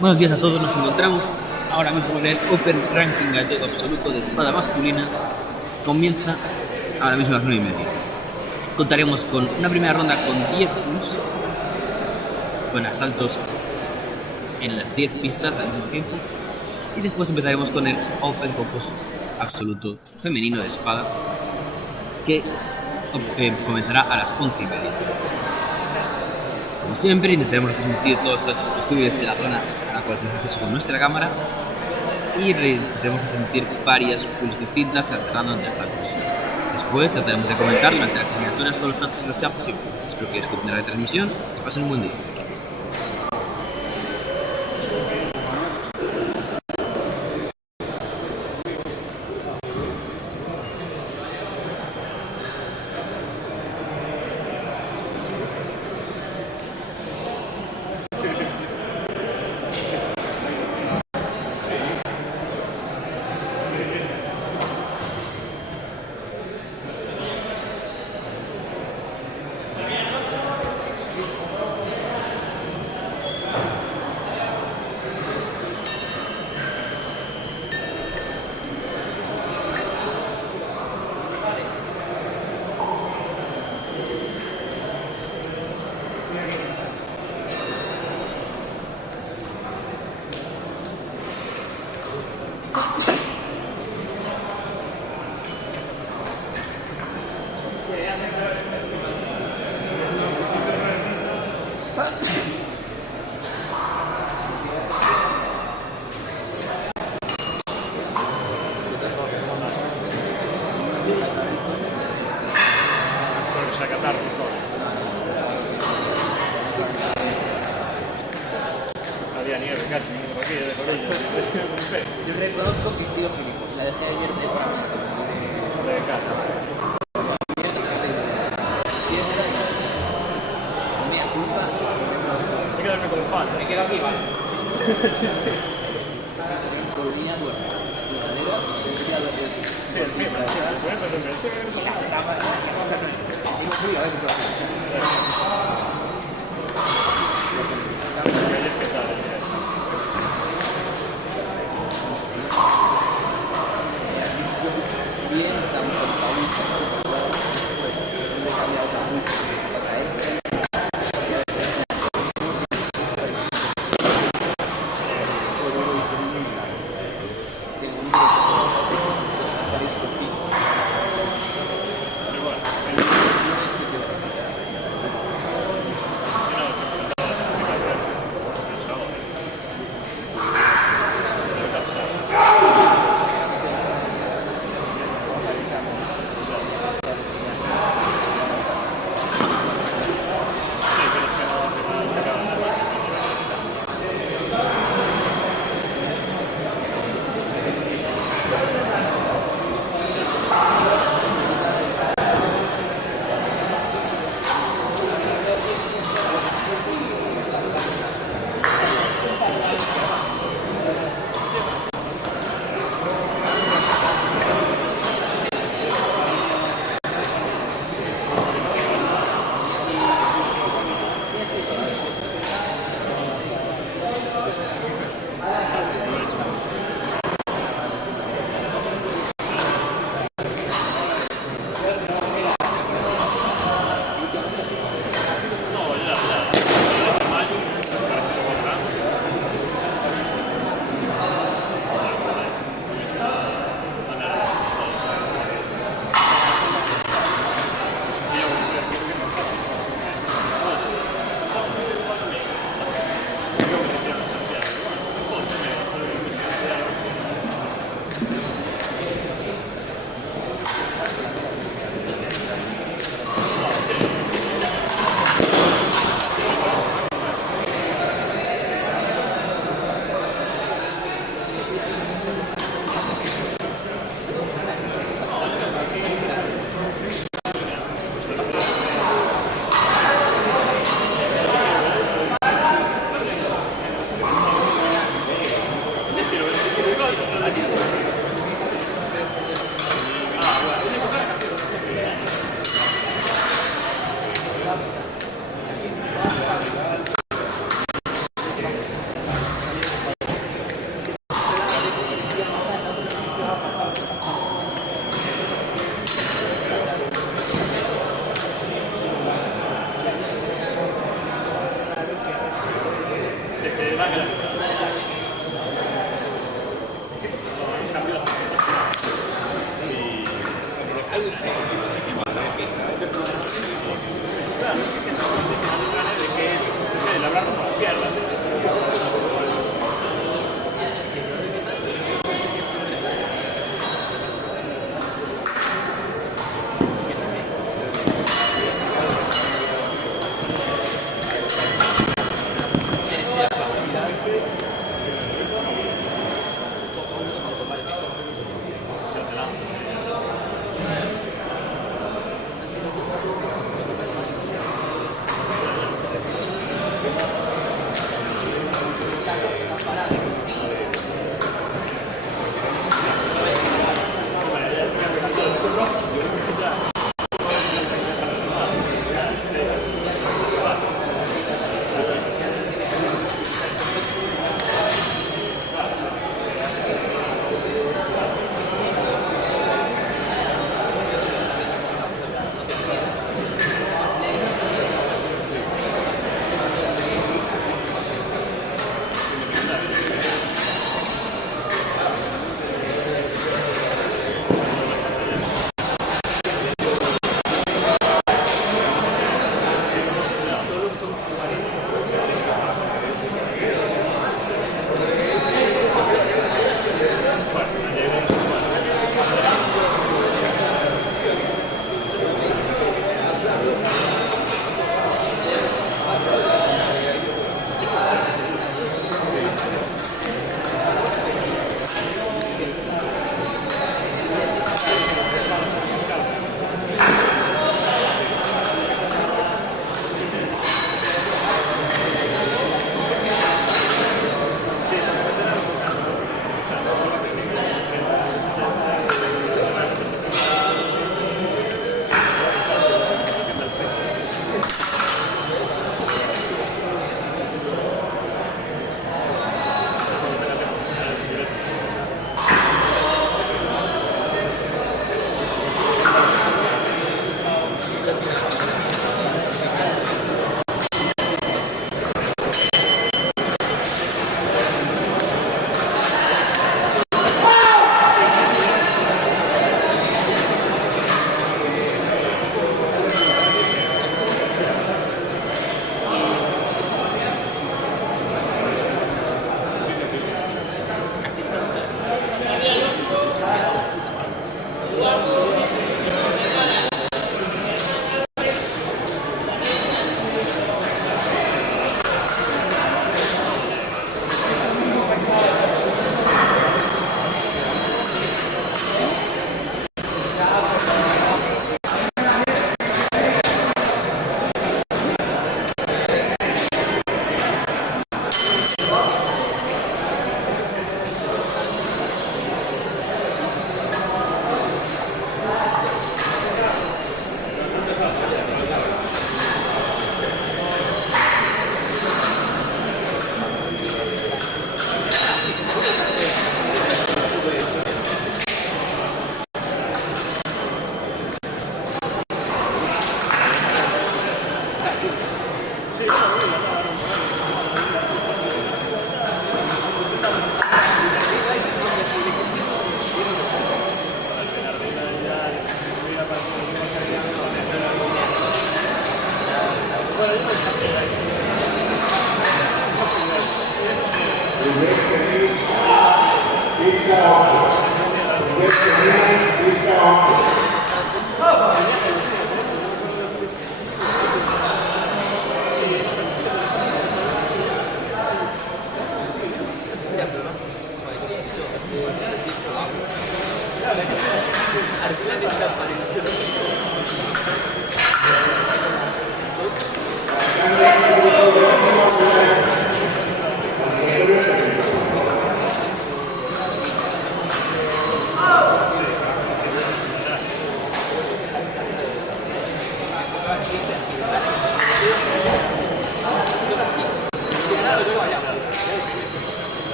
Buenos días a todos, nos encontramos ahora mismo en el Open Ranking Gallego Absoluto de Espada Masculina. Comienza ahora mismo a las 9:30. Contaremos con una primera ronda con 10 pulls, con asaltos en las 10 pistas al mismo tiempo, y después empezaremos con el Open Compos Absoluto Femenino de Espada, que comenzará a las 11:30. Como siempre, intentaremos transmitir todos los datos posibles de la zona a la cual tenemos acceso con nuestra cámara y intentaremos transmitir varias pools distintas alternando entre asaltos. Después trataremos de comentar durante las eliminatorias todos los asaltos que sea posible. Espero que disfruten de la retransmisión y pasen un buen día. Yo reconozco que he sido gilipollas. La dejé ayer de para mí. Si es mía culpa. Hay que quedarme con el fan. Me quedo aquí, vale. Solía duerme. Sí, el fin. Bien, estamos con Paul, pues había otra mucho para traerse.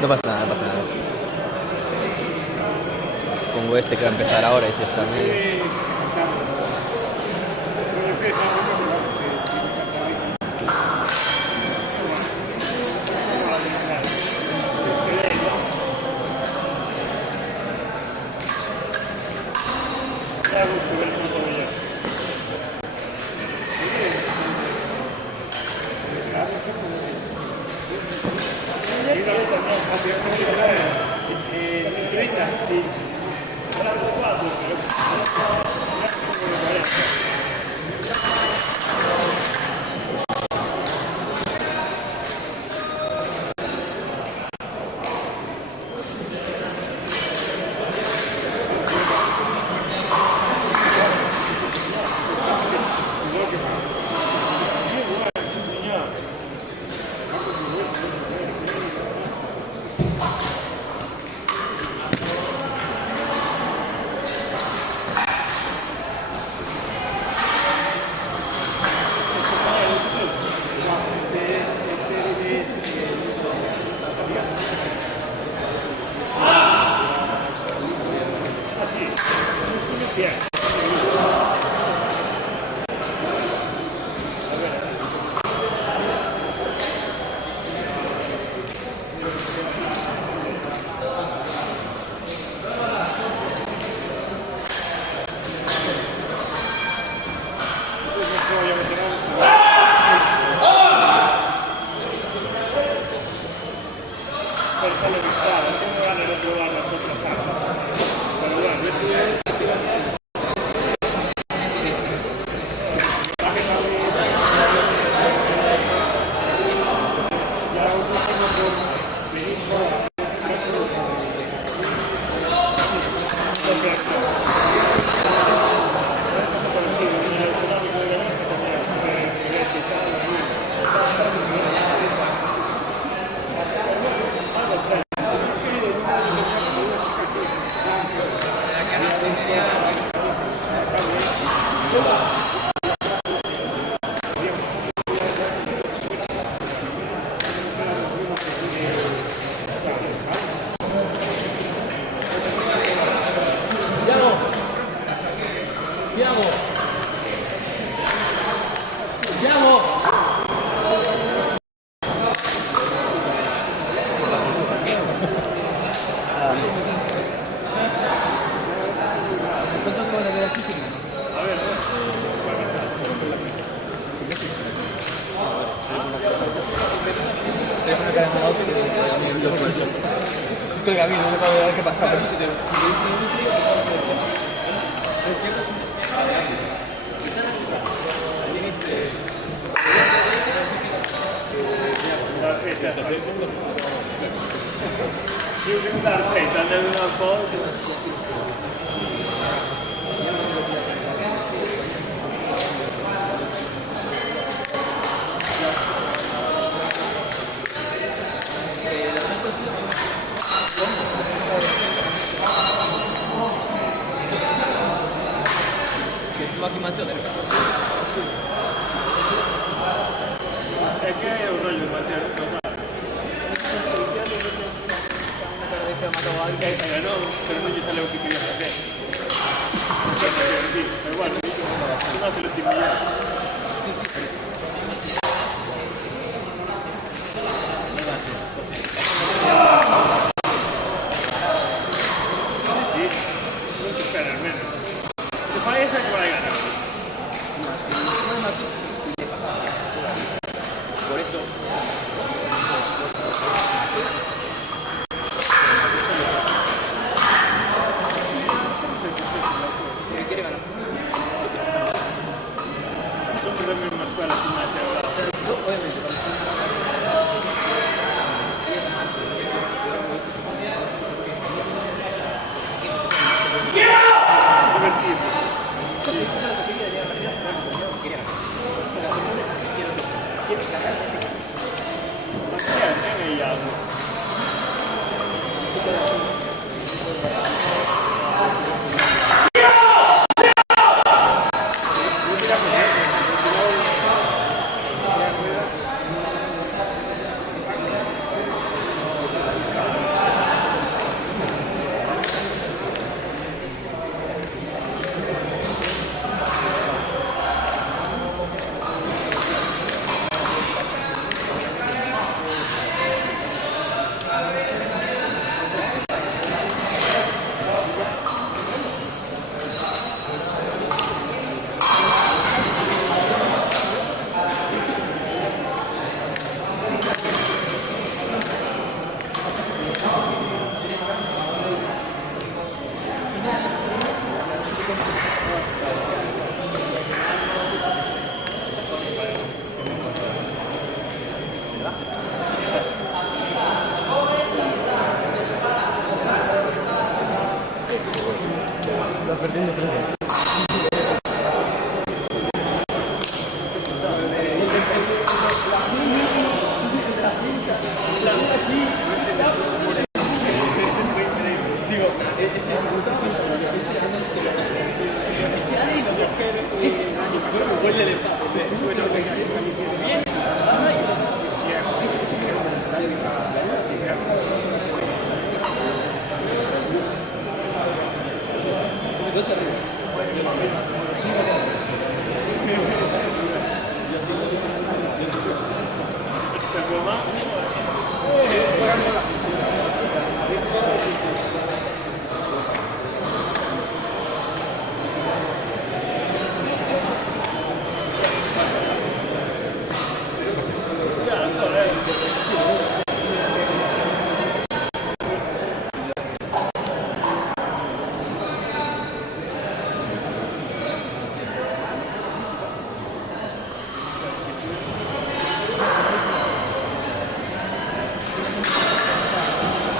No pasa nada, no pasa nada. Pongo este que va a empezar ahora y si está bien. Creo que a mí no me va a ver qué pasa. Aquí Mateo es que es un rollo Mateo, pero no yo sabía lo que quería hacer. sí, pero igual, una celostimidad. Sí, no te espera al menos. Te falla esa que va a ganar. Por eso, quiere ganar. Son de la misma escuela, gimnasia, ¿verdad? Divertido. Venga, ya.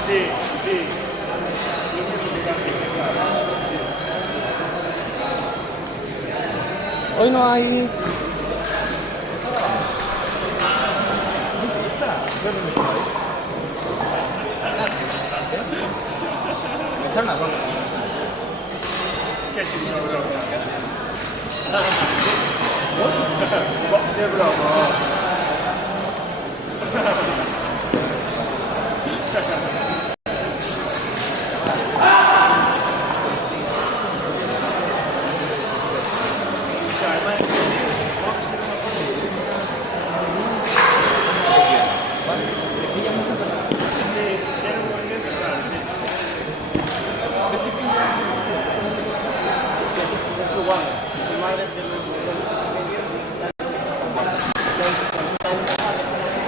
Sí, sí. Lo mismo que casi sí. Hoy no hay. Che ci sono broma? Che broma?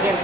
Siempre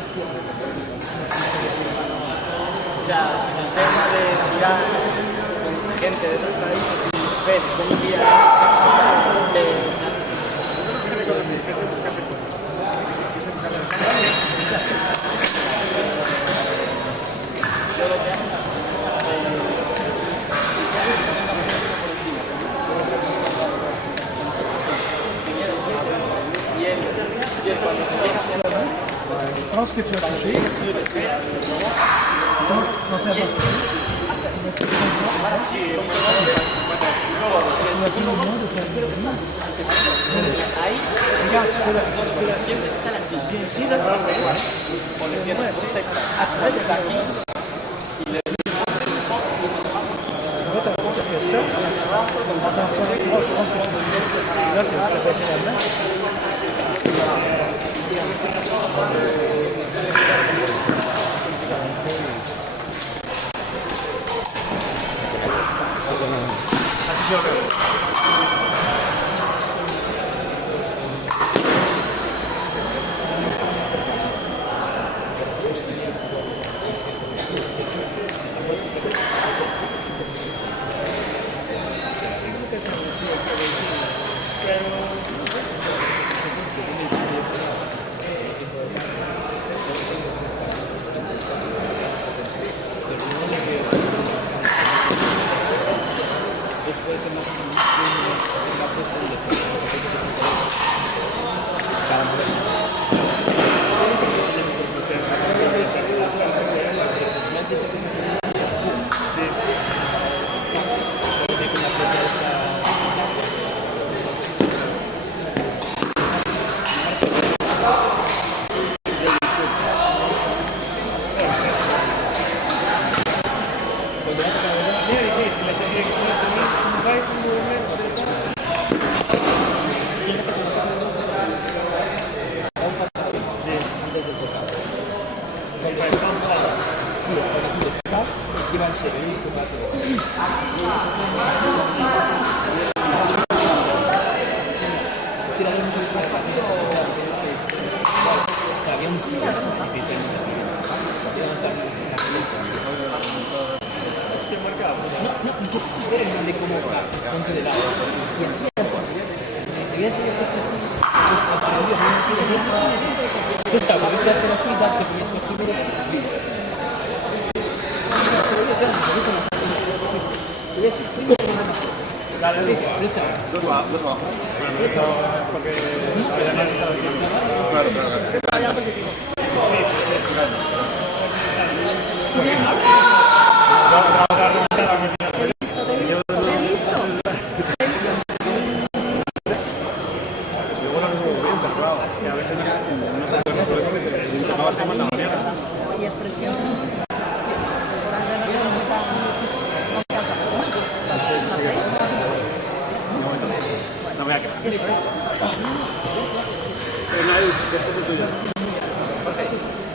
O sea, el tema de mirar con gente de otros países y ver cómo guía Je pense que tu as touché.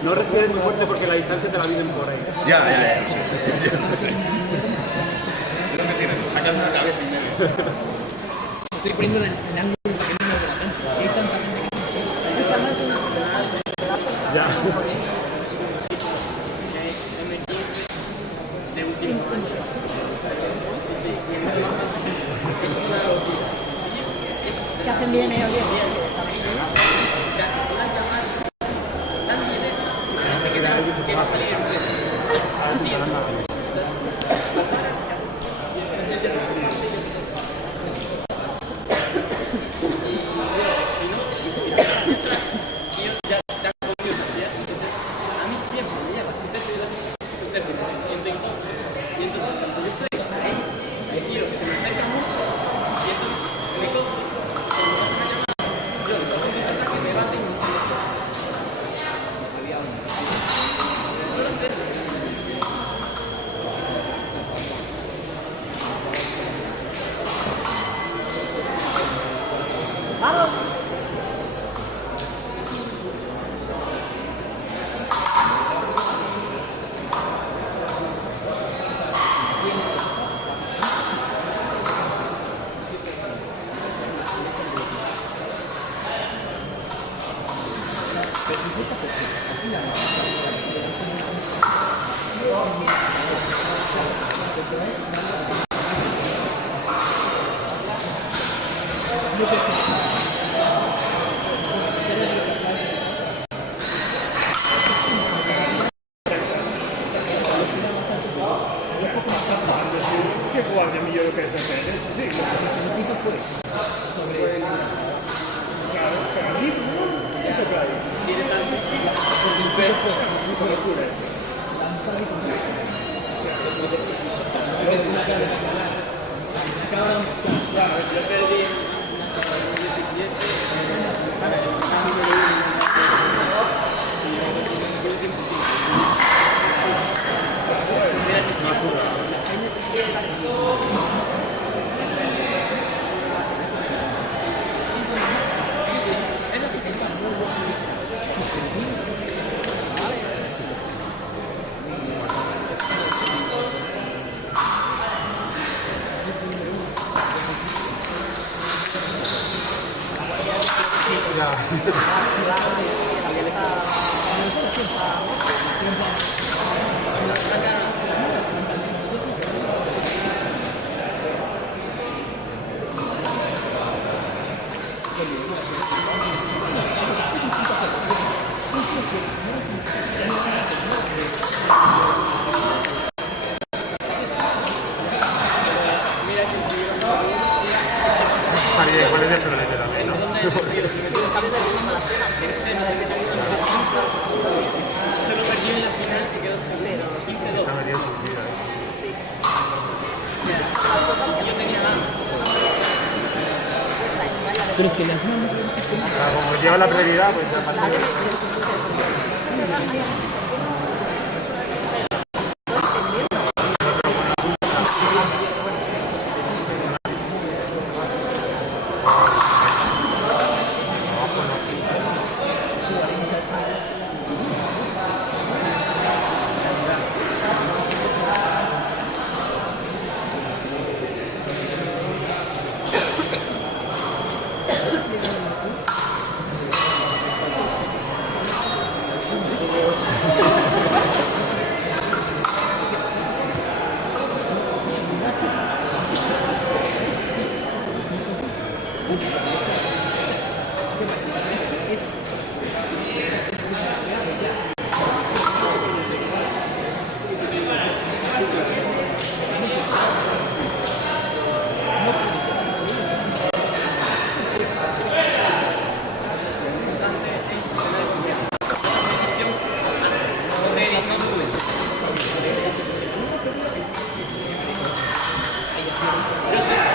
No respires muy fuerte porque la distancia te la viven por ahí. Ya. No sé. Es lo que tienes, sacas una cabeza y medio. Estoy poniendo el ángulo que no de la gente. Hay tanta gente que Ya. que hacen bien ellos. Che guardia migliore che sapere? Sì, claro, claro, lì tutto claro. Interesante, sí. El cuerpo. Yo perdí el 17. ¿Cuál es el problema también, no? Solo perdió en la final y quedó severo. Se ha metido su vida, Sí. Yo tenía ganas. Pero es que la Como lleva la prioridad, pues ya partido.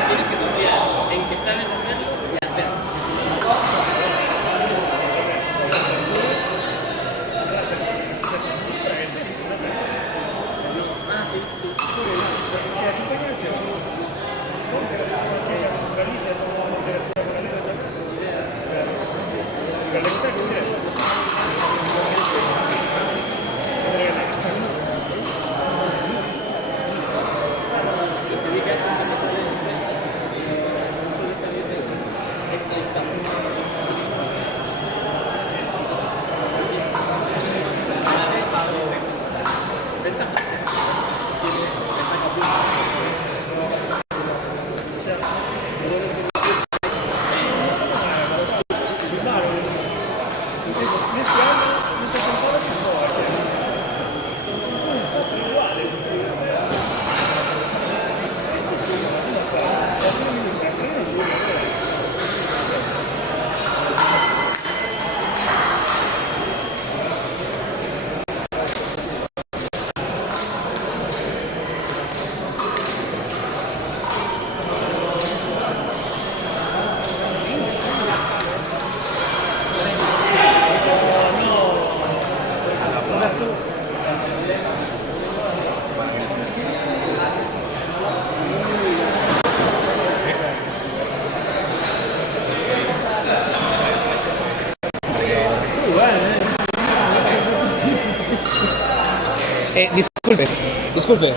Tienes que confiar en que sabes hacerlo y hacerlo. Ah, sí. Te dije antes que no sale de frente. Suele salir de esta distancia. Disculpe, disculpe.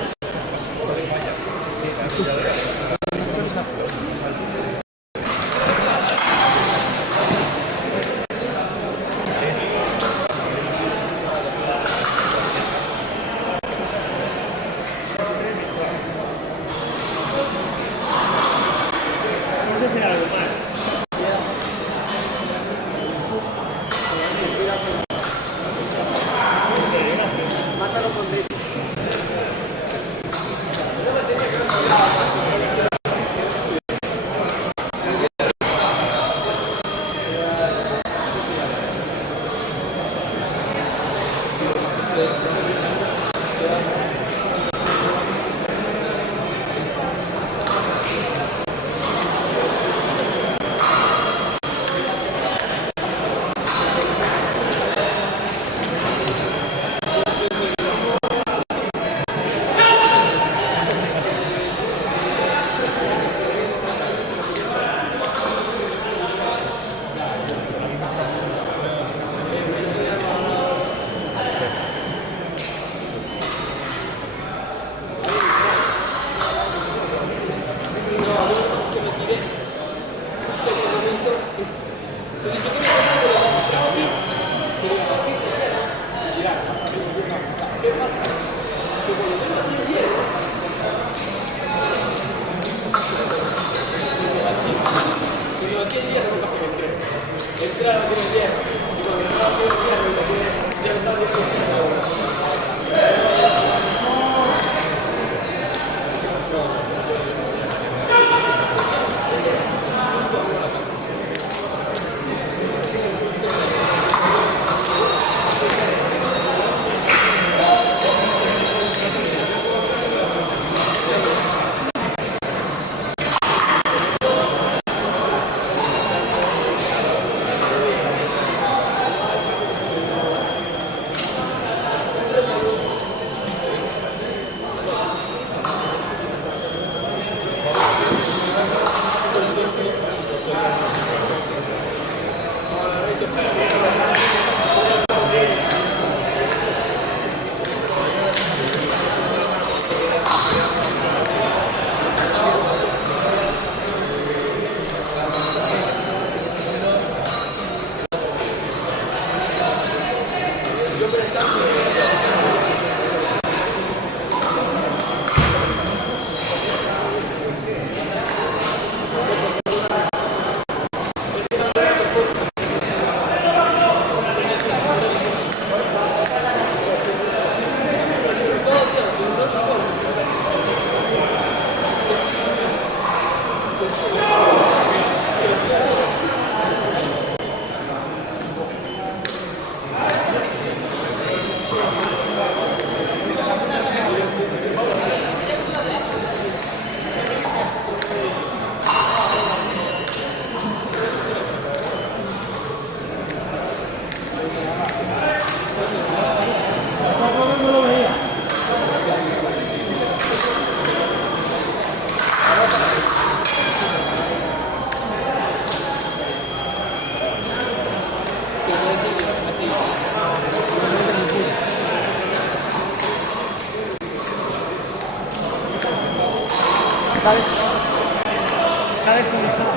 Está desconectado.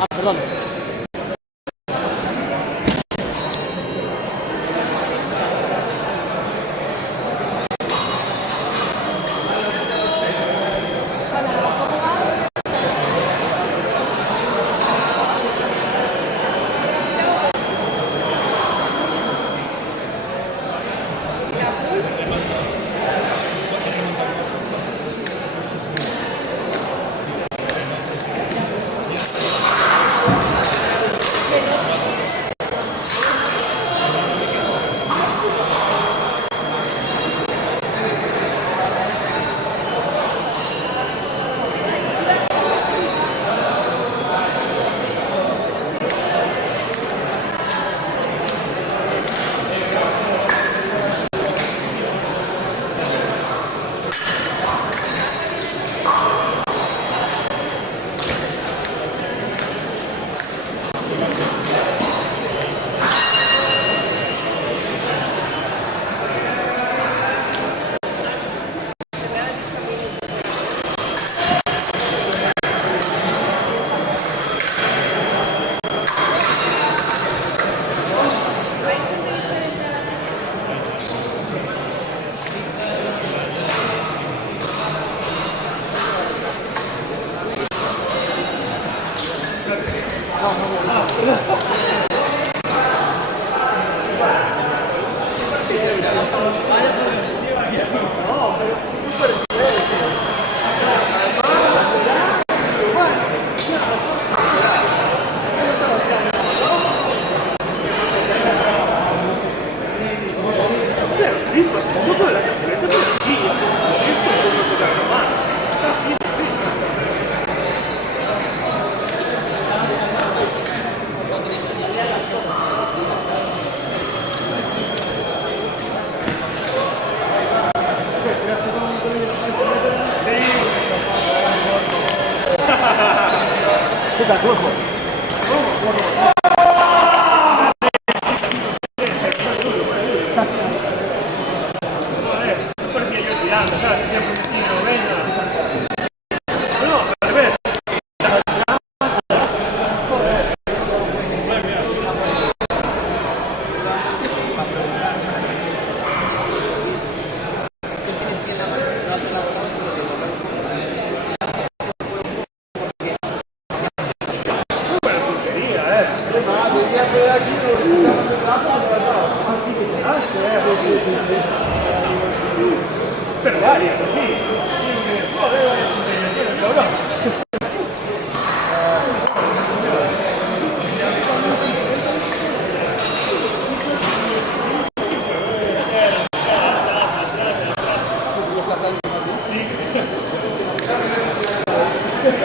Ah, perdón. Perché io tirando, sai, se sempre un tiro, venga. No, al revés. Dije,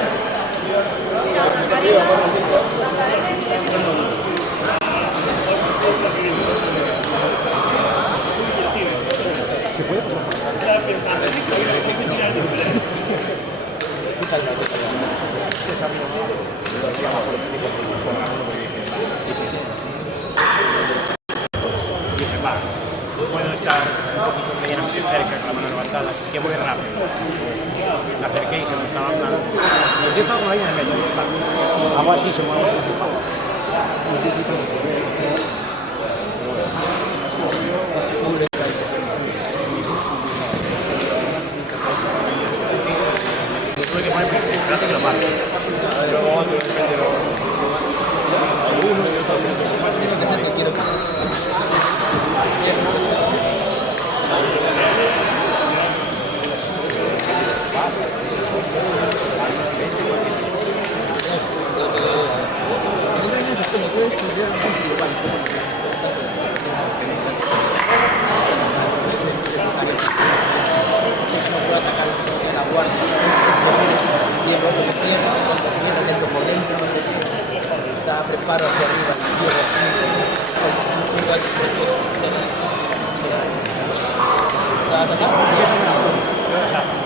va, puedo estar un poquito medianamente cerca con la mano levantada, que voy rápido. Me acerqué y se me estaba hablando. Y yo estaba con la línea en medio, hago así, se mueve así. Tuve que poner gracias que lo marco. Luego otro depende de lo uno y otro preparo hacia arriba y cierro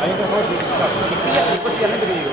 hay otro juego que si pillas el coche ya te digo.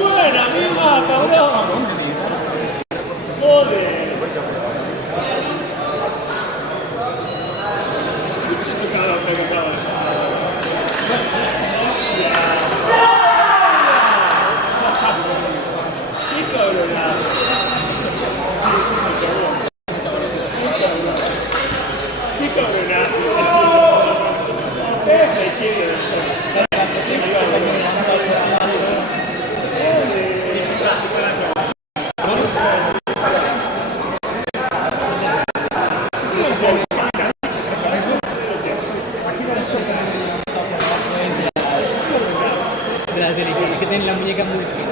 ¡Buena, misma, cabrón! ¡Joder! que tienen la muñeca muy fina.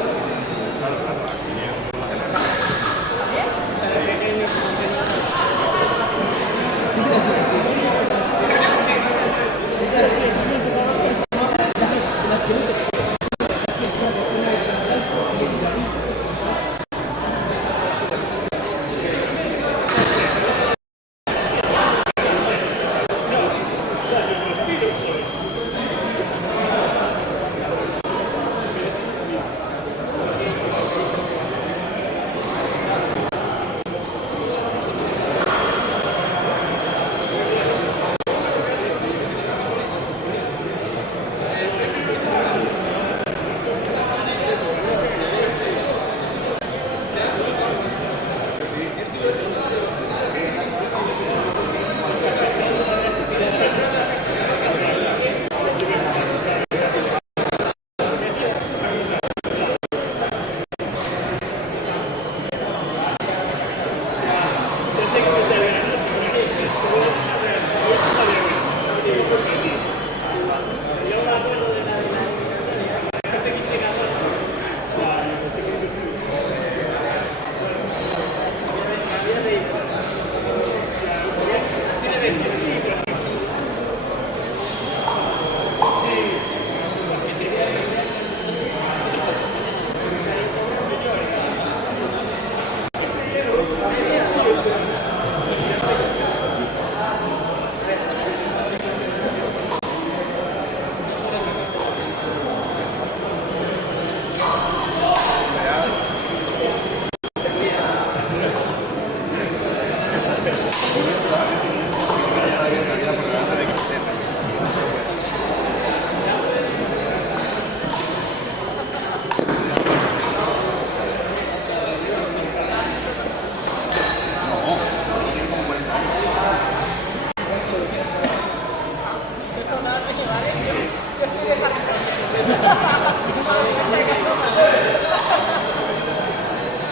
Es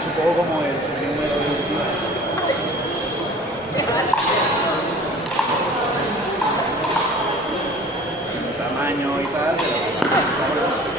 un poco como el número de último. Tamaño y tal, pero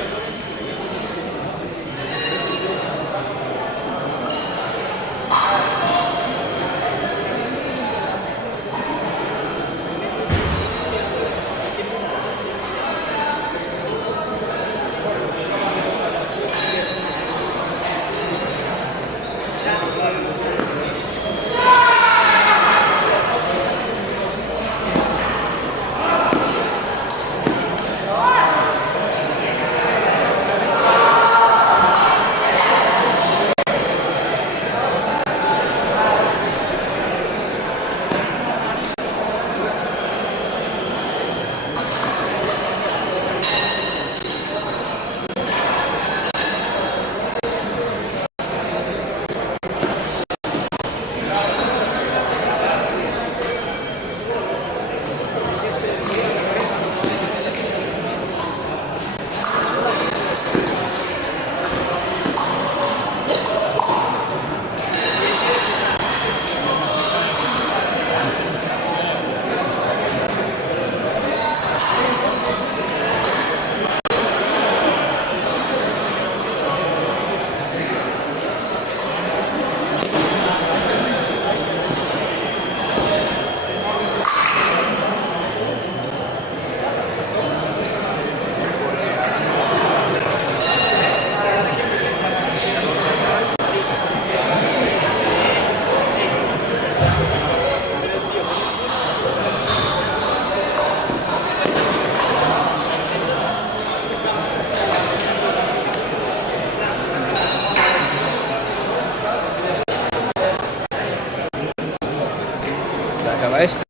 Acaba esto.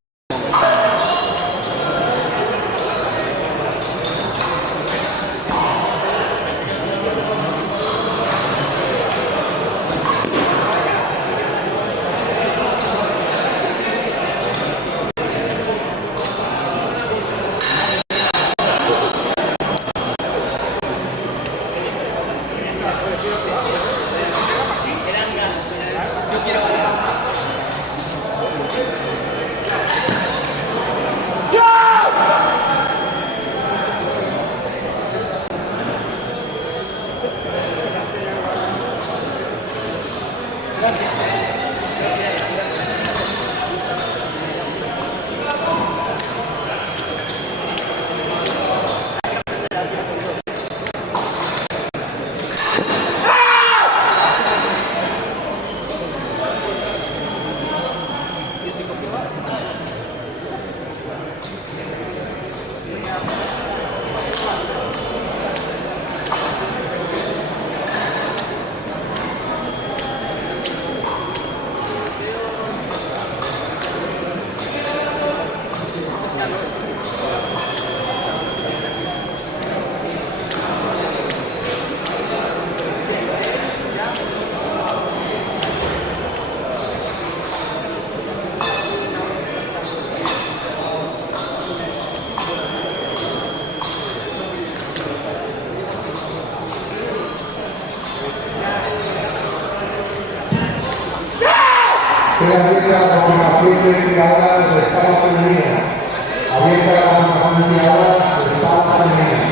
Queda abierta la formación de tiradoras de escala femenina. Abierta la formación de tiradoras de escala femenina.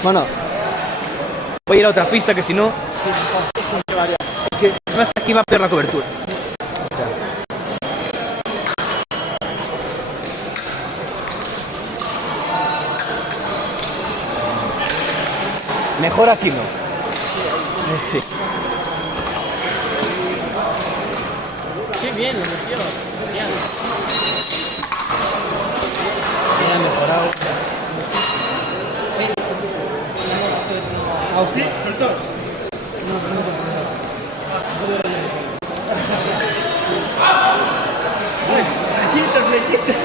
Bueno, voy a ir a otra pista que si no... Es que además aquí va a perder la cobertura. Mejor aquí no. Sí. Qué bien, lo metió. Genial. Ha mejorado. Sí, los dos. Flechitos, flechitos.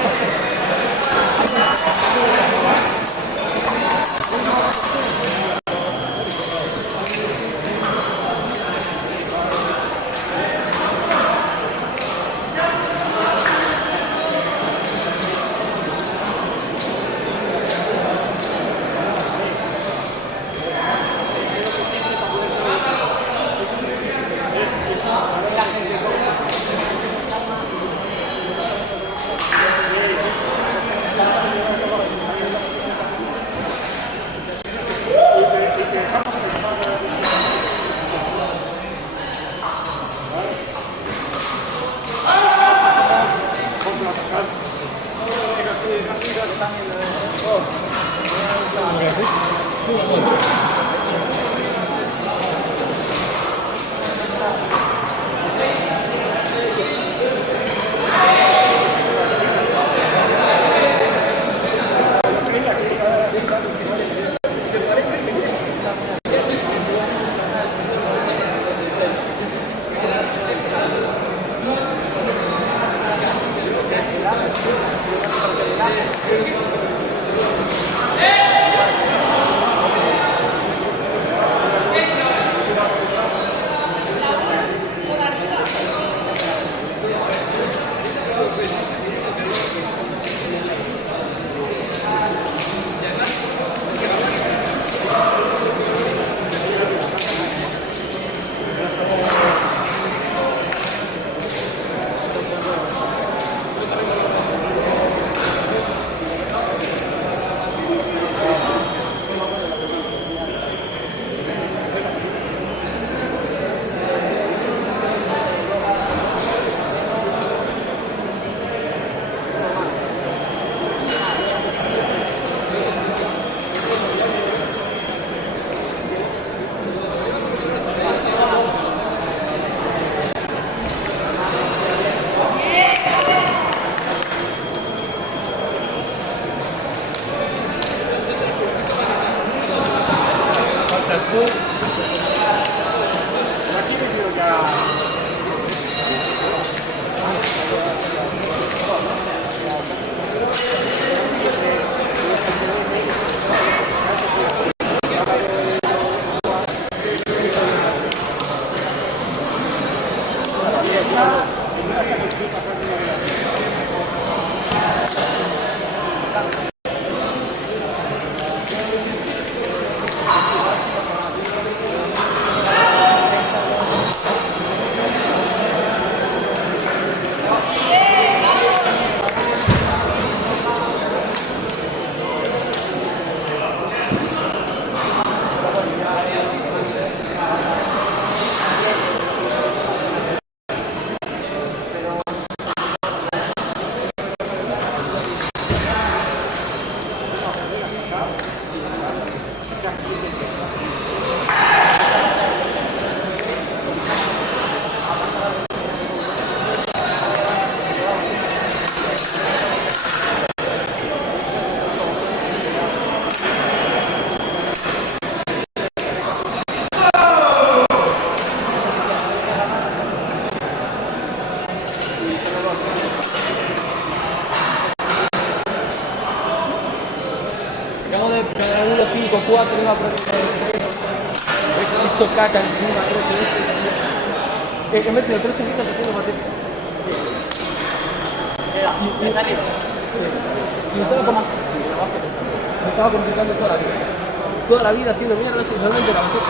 Acabo de poner 1, 5, 4, una he hecho caca encima, he metido 3 seguidos haciendo batir. ¿Me ha salido? Sí. Me estaba complicando toda la vida. Toda la vida haciendo mierda sexualmente la basura.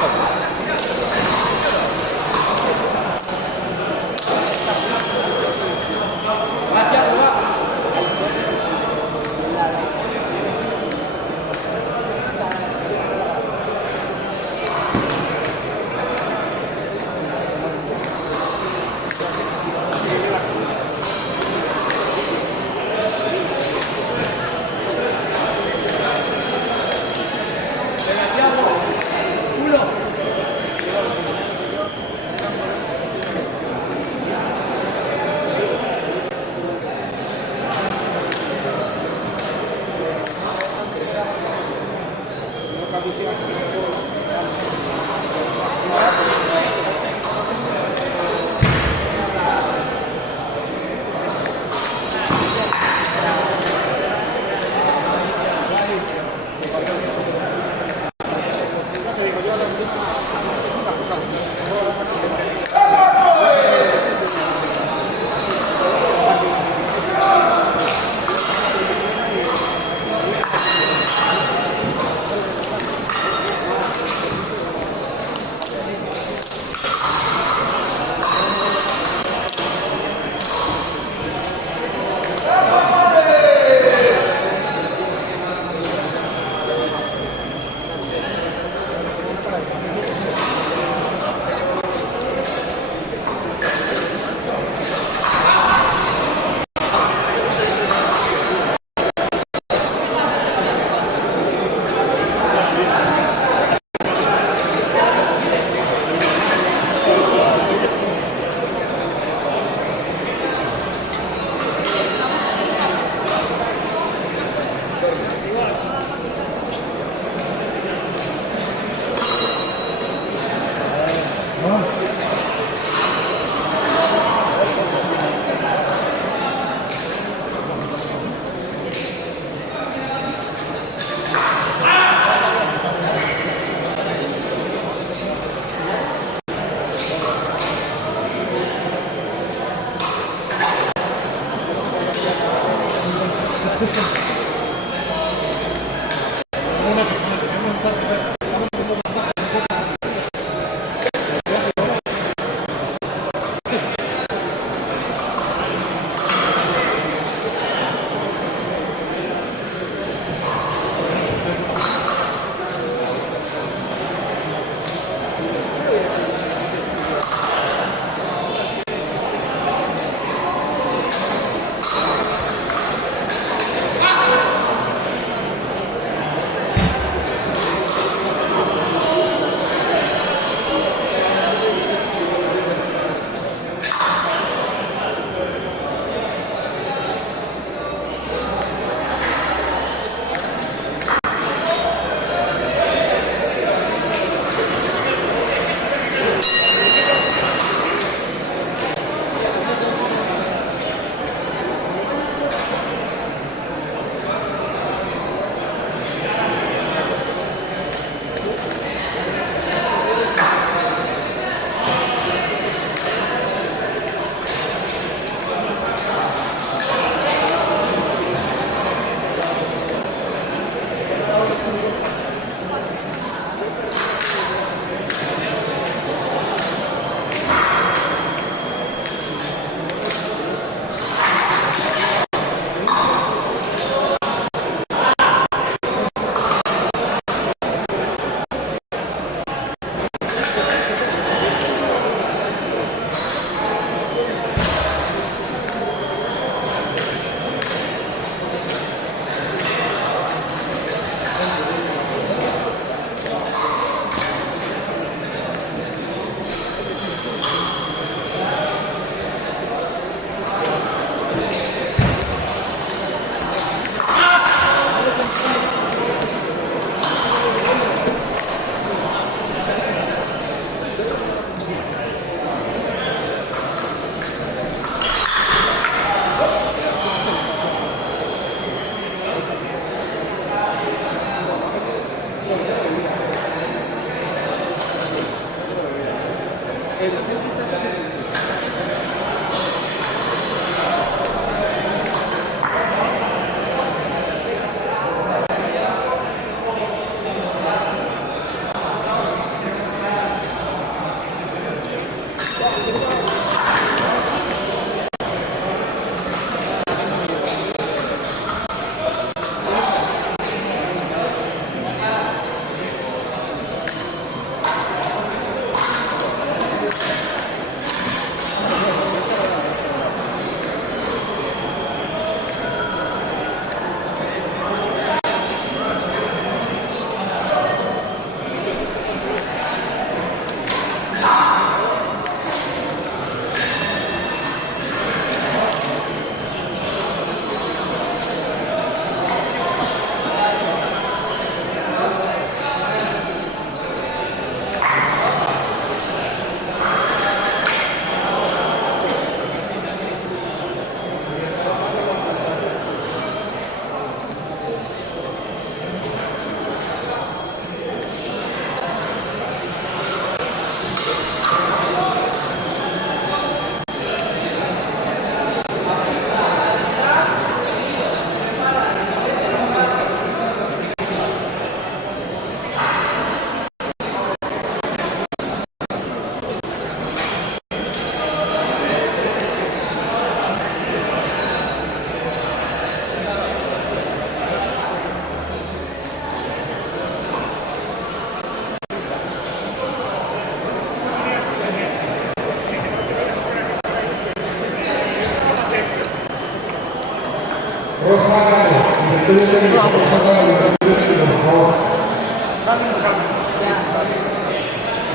Rosa Gano, independiente de la por favor.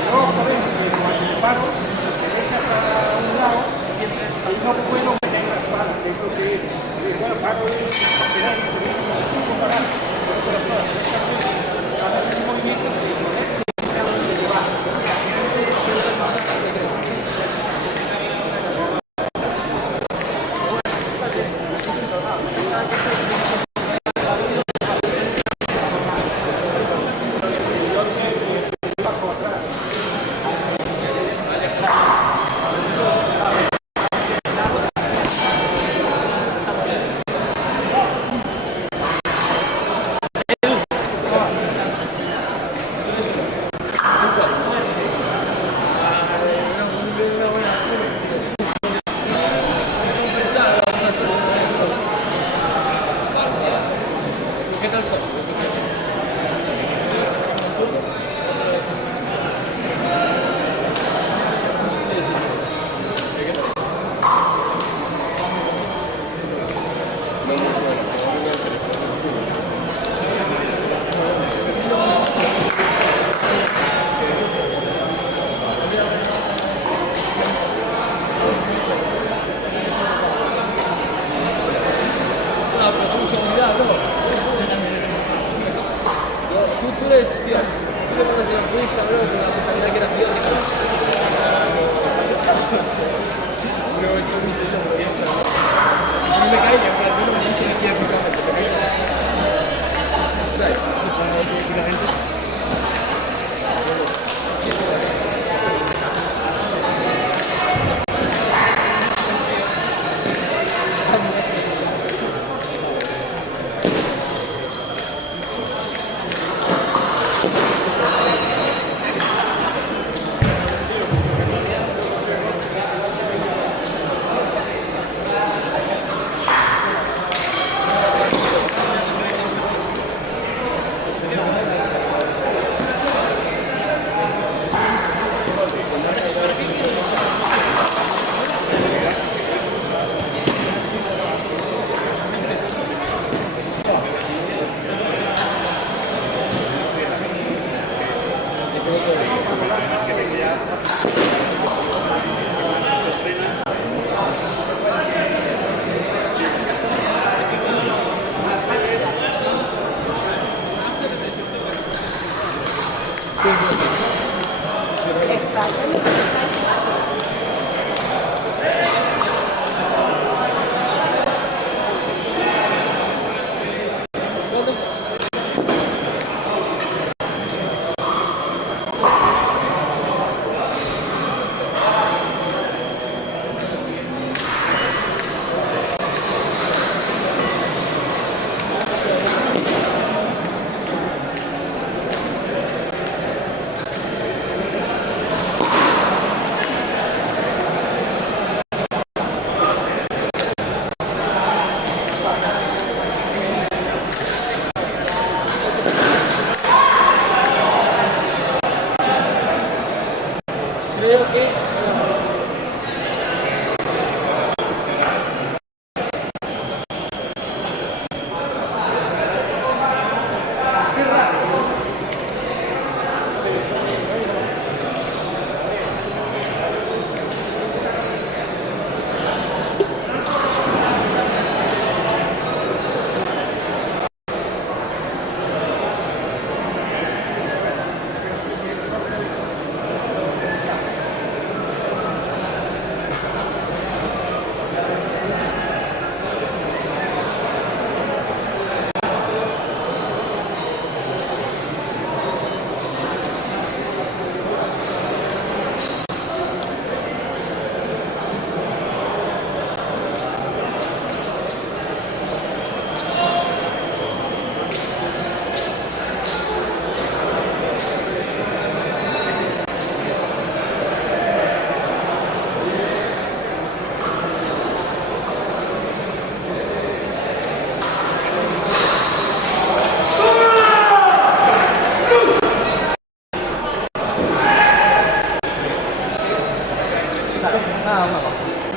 No sabemos que cuando el paro te dejas a un lado, no puedo que tengas para, que es lo que es. Bueno, paro es esperar y comparar. Por eso las cosas, cada vez un movimiento que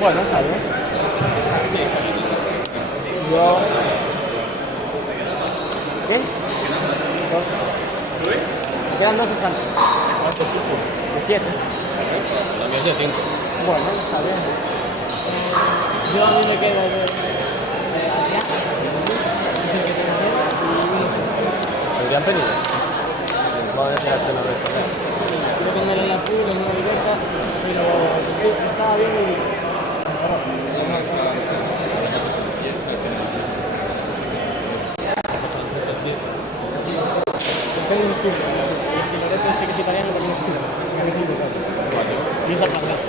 Bueno, está bien. Yo ¿Qué? Me quedan 2 asaltos. ¿Cuántos tipos? De 7. También de 5. Bueno, está bien. Yo a mí me quedo de Adrián. Es el que tengo que ¿Adrián Penilla? Vamos a decir a este nombre. quiero tener el apuro, en una libreta, pero estaba bien y... Tengo un curso, el libreta ese que es italiano también es y esa francesa.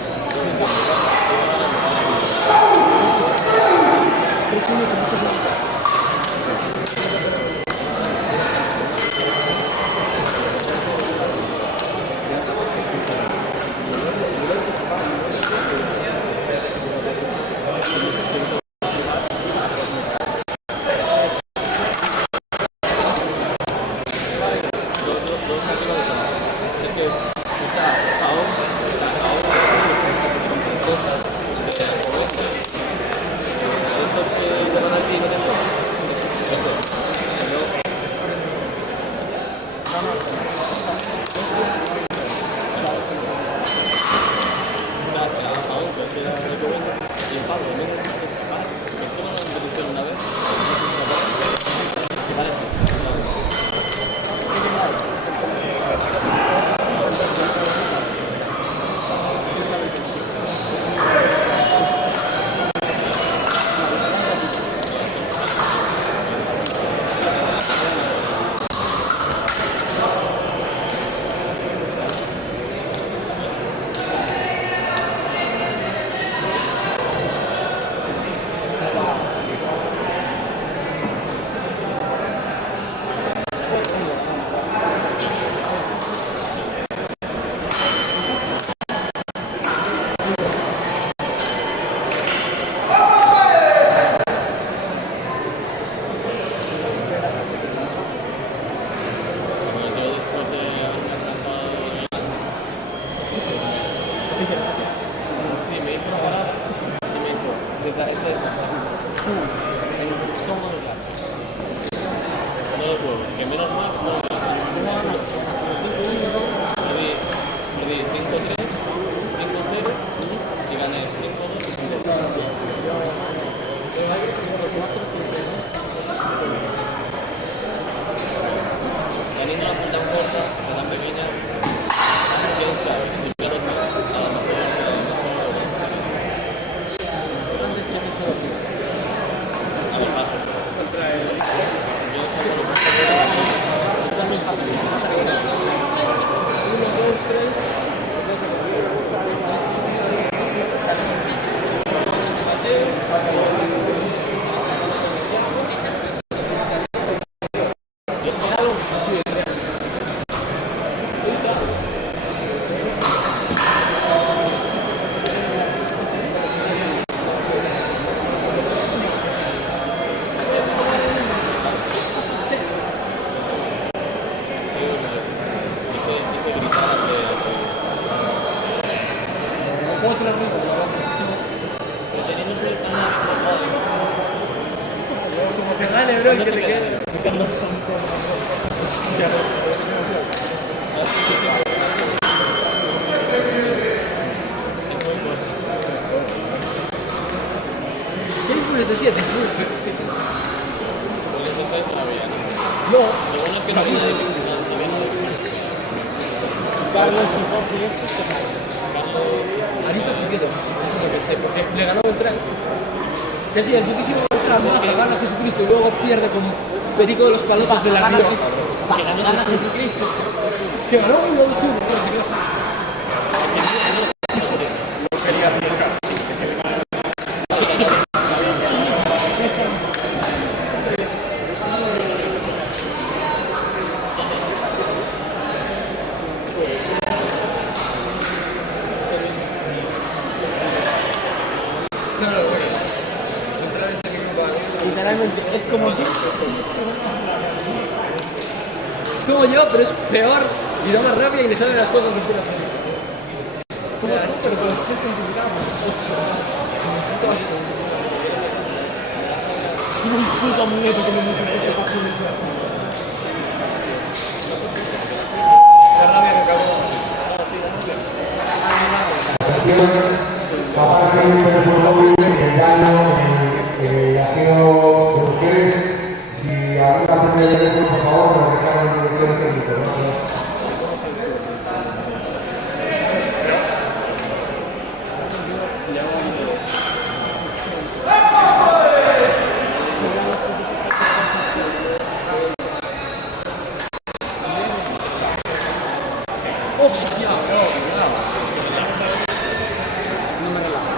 Que menos mal, no, perdí 5-3, 5-0 y gané 5-2 y 5-4. Teniendo una punta corta, la tan pequeña, quién sabe, si pierdo a lo mejor antes que has hecho a los pasos. Que gane, bro, y que te quede. ¿Qué le decía? No. Lo bueno es que no había dificultad. Carlos y Jorge y estos que Arito Piquedo, eso es lo que sé, porque le ganó el tren. Que sí, el putísimo Maja gana a Jesucristo y luego pierde con Perico de los Palotes de la Rioja. que gana a Jesucristo. Que ganó un 2-1, no sé qué. Literalmente, es como yo. Es como yo, pero es peor y da más rabia y le salen las cosas de pura fe. Es como tú, pero con los pies complicados. Un puto muñeco que me mucho. competición aparece un teléfono móvil en daño en ha sido de mujeres. Si alguna tiene el teléfono, por favor, nos dejan el director técnico. Gracias. ¡Hostia! No, cuidado. No me relajo.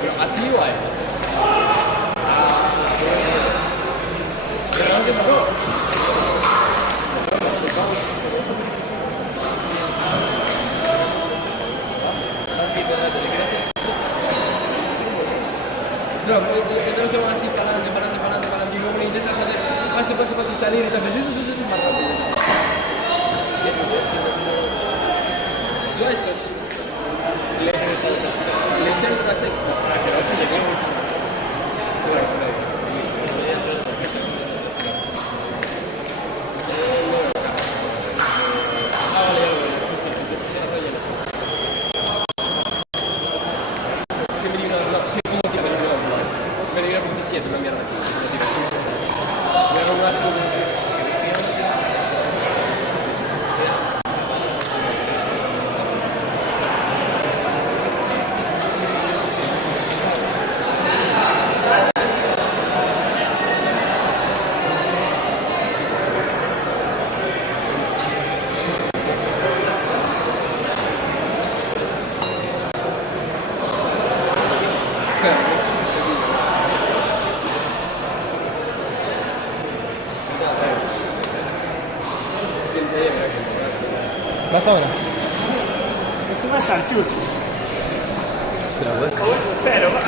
Pero a ti o a él. Pero no te tocó. No, yo creo que van así para adelante, y luego intentas hacer pase y salir y te haces más rápido. Yo eso es. Les entra sexta. Una mierda así, luego no hace Vas ahora. Encima está el chut. Pero va.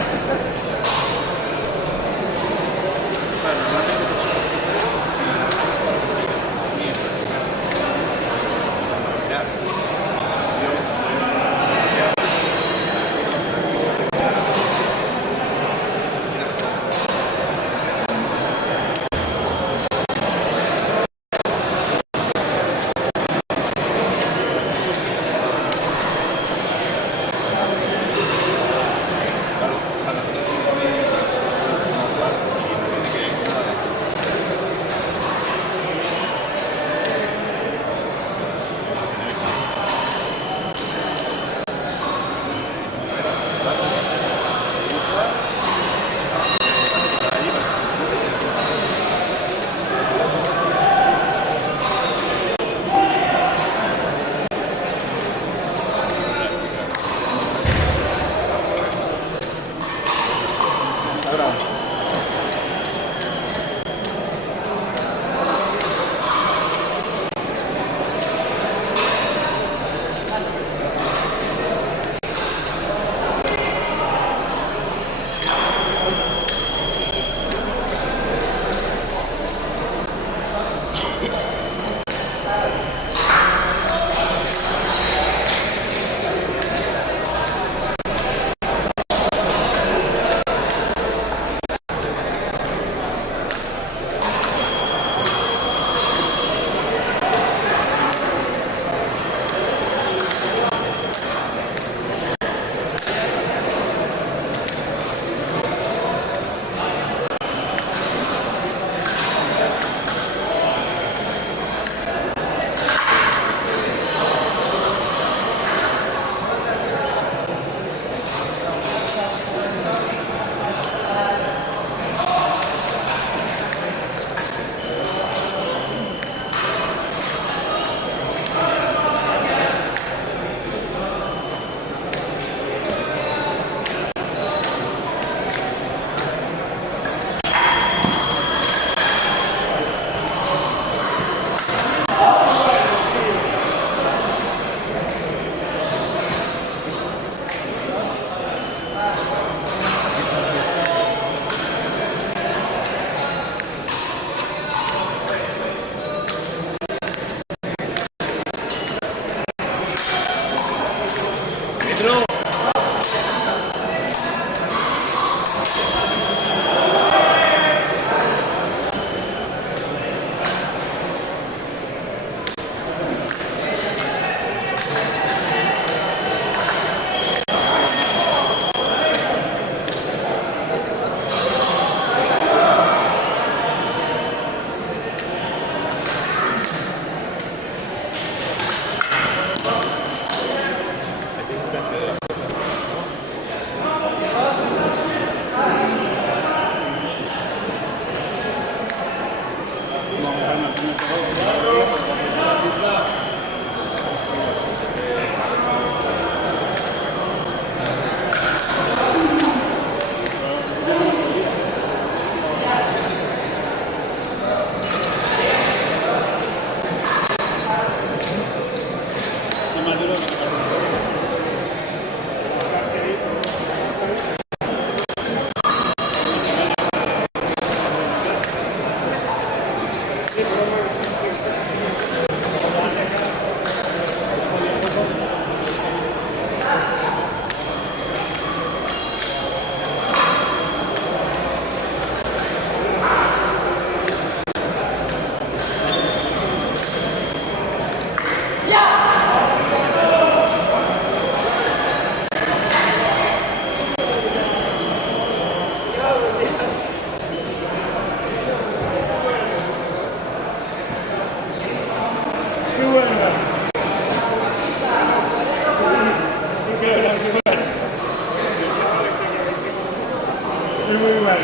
Es muy bueno.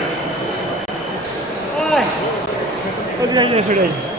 ¡Ay! Otra vez las orejas.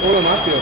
Puro más, tío.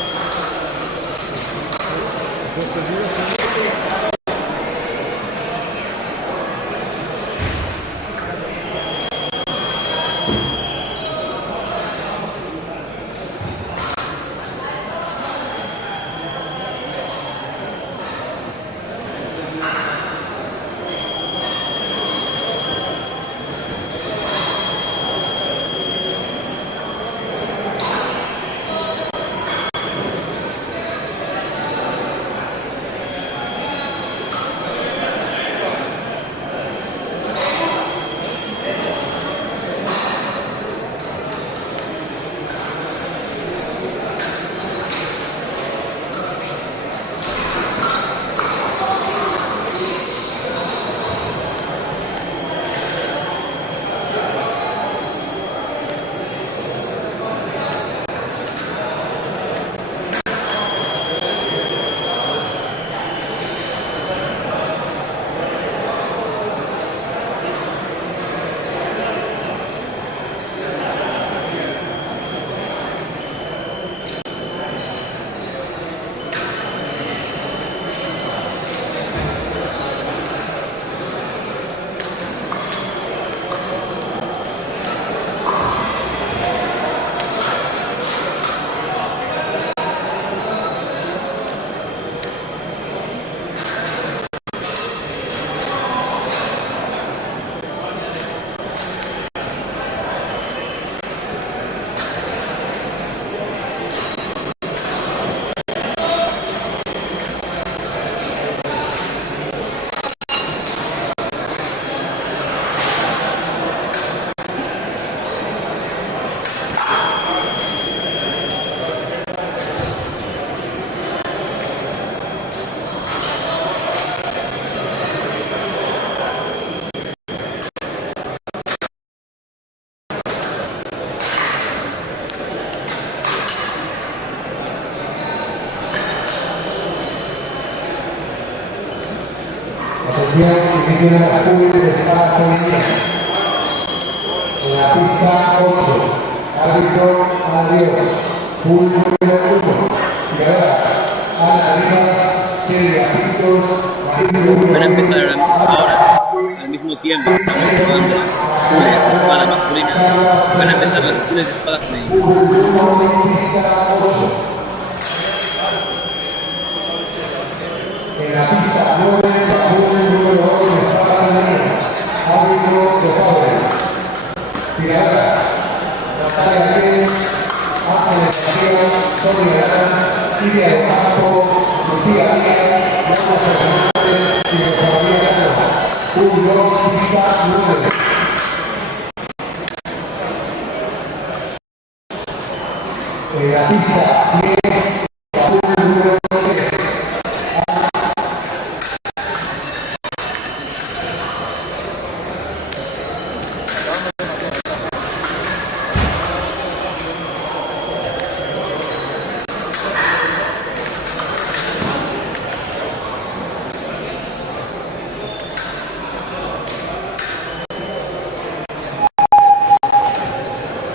Atención, inicio de las públicas de espada femenina. En la pista 8, árbitro Adiós, pool número 1, tiradoras, Ana Rivas, Celia Pintos, Martín. Van a empezar ahora, al mismo tiempo que estamos jugando las pools de espada masculina, van a empezar las pools de espada femenina. En la pista 9, pool número 8 de espada femenina, árbitro de Fabre. Tiradoras, Natalia Pérez, Ángeles García, Sonia Aranz, Lidia de Campo, Lucía Díaz, Laura Fernández y José María Cano. Pool 2, pista 9. En la pista 10, pool número 3.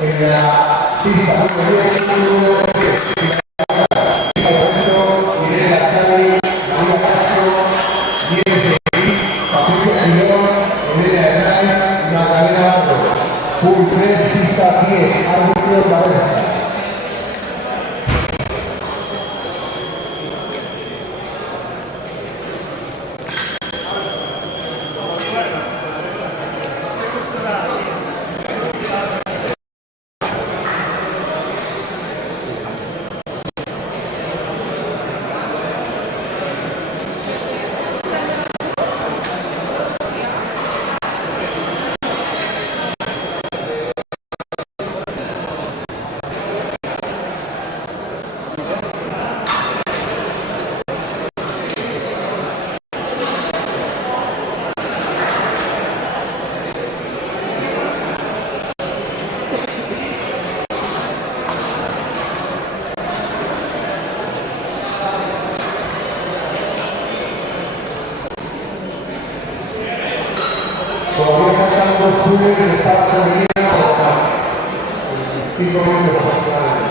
En la pista número 10, número 3, Irene Lacari, María Castro, Nieves de Madrid, Patricia Quirón, Elena Hernán y Magdalena Otto. Pool 3, pista 10, árbitro Valencia. Todavía faltan 2 pools de espada femenina por jugar. 5 minutos aproximadamente.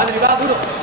Adri, va, duro.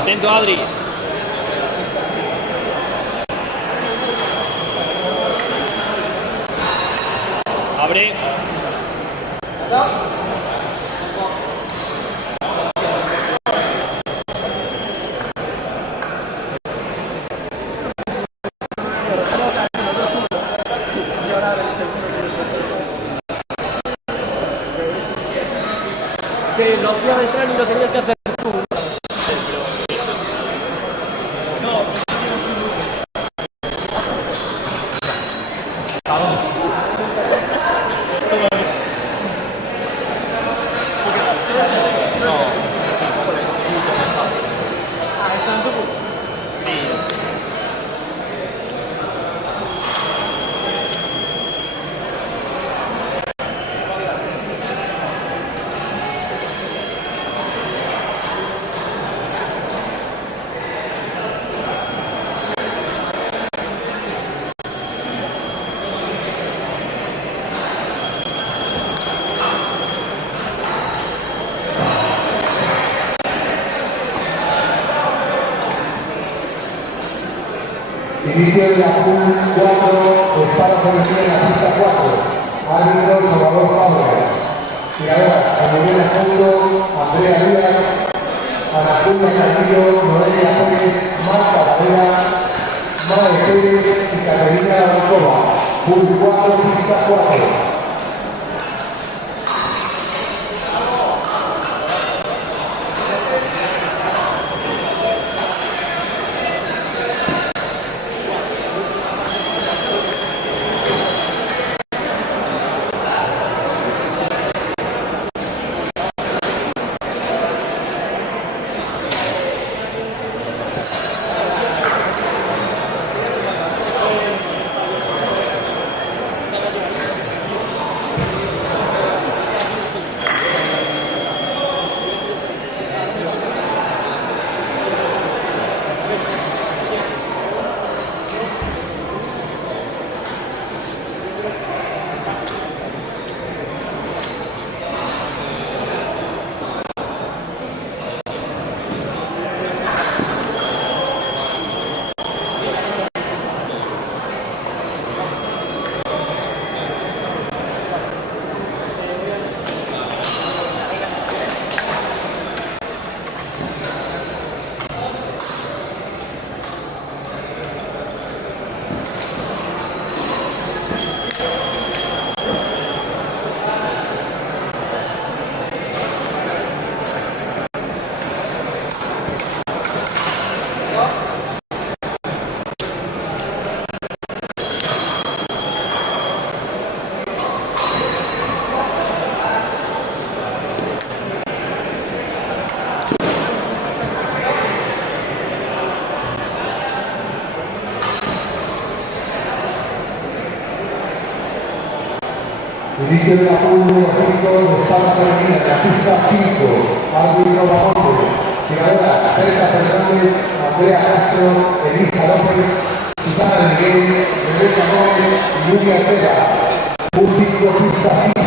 Atento, Adri. Abre. Que lo hacía Beltrán y lo tenías que hacer tú. Inicio de la PUN 4, espada femenina en la pista 4. Árbitro Salvador Fábrega. Tiradora, Almudena Fondo, Andrea Díaz, Ana Julia Castillo, Noelia Pérez, Marta Varela, Mae Pérez y Catalina Arcova. PUN 4, pista 4. Inicio de la Fórmula 5 de Espada Femenina en la pista 5. Árbitro Bamonte. Tiradoras: Teresa Fernández, Andrea Castro, Elisa López, Susana Miguel, Rebeca Gómez y Julia Ortega. Músico pista 5.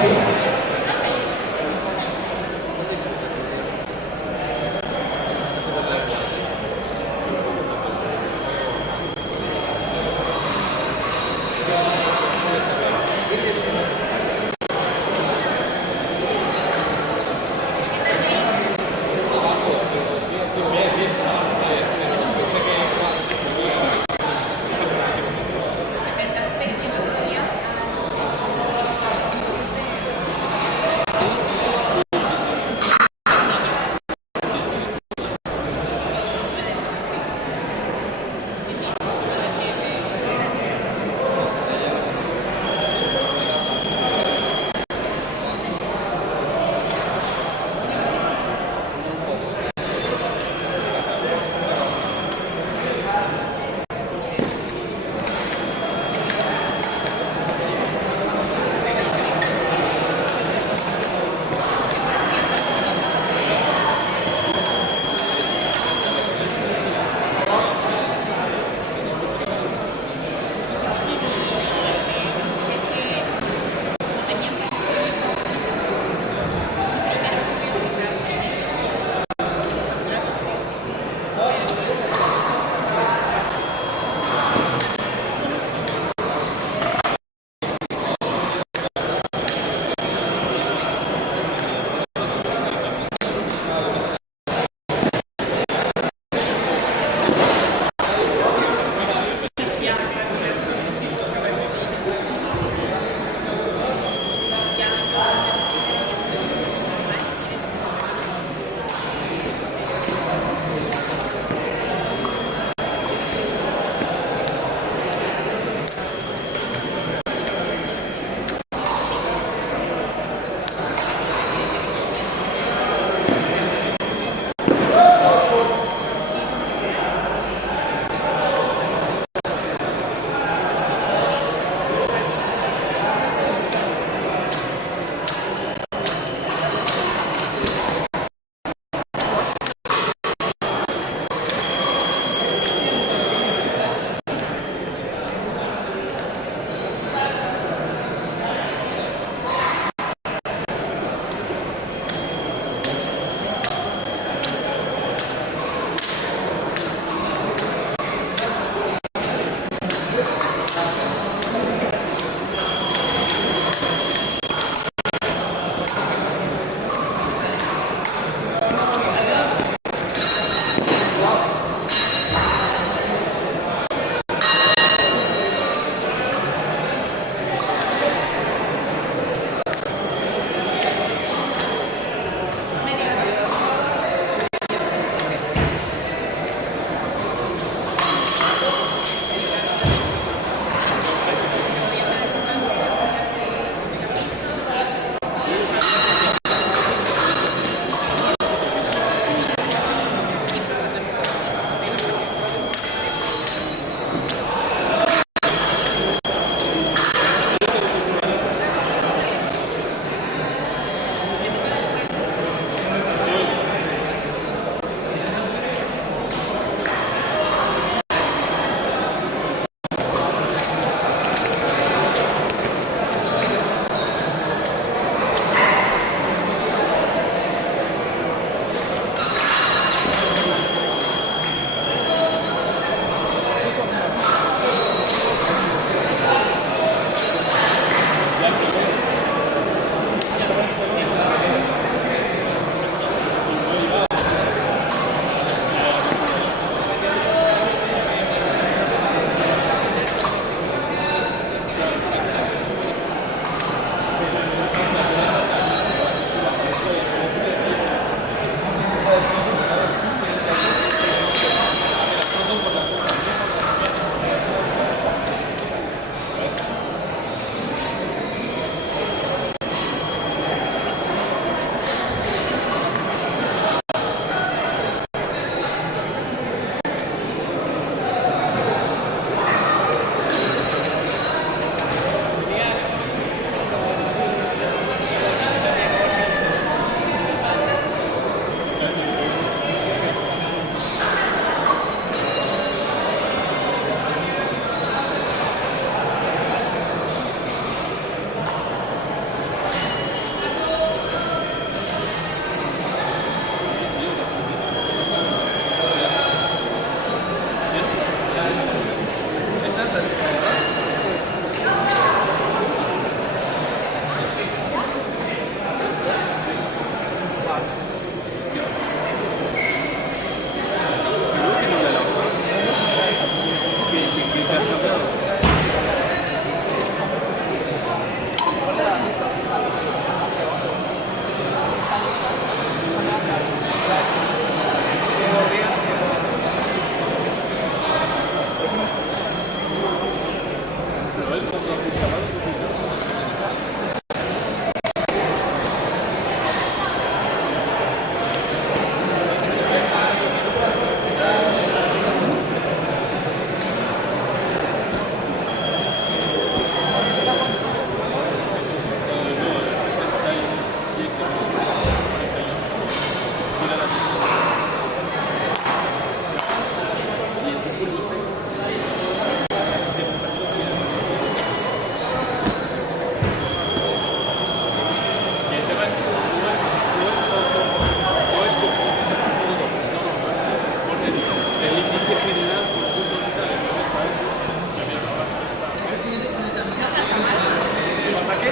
qué?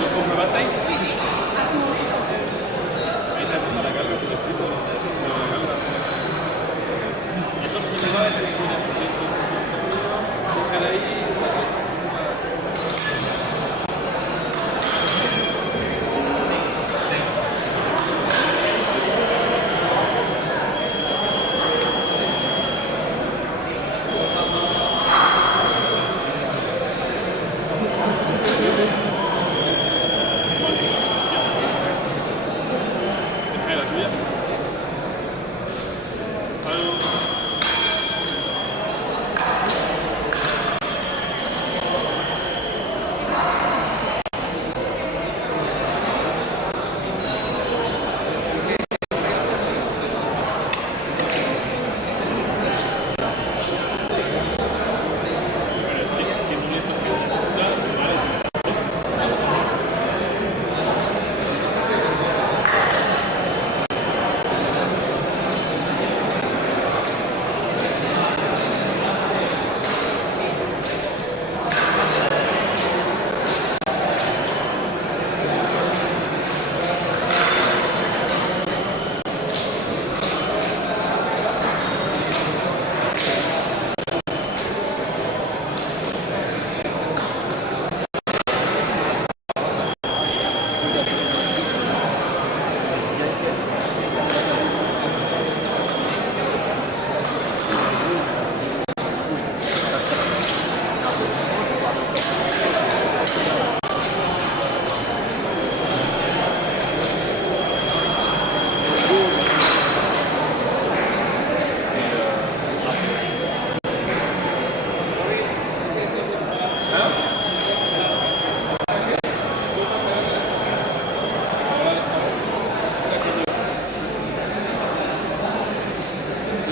¿Lo comprobasteis? Esa es para carga, por escrito. Eso son iguales de buscar ahí. La tuya.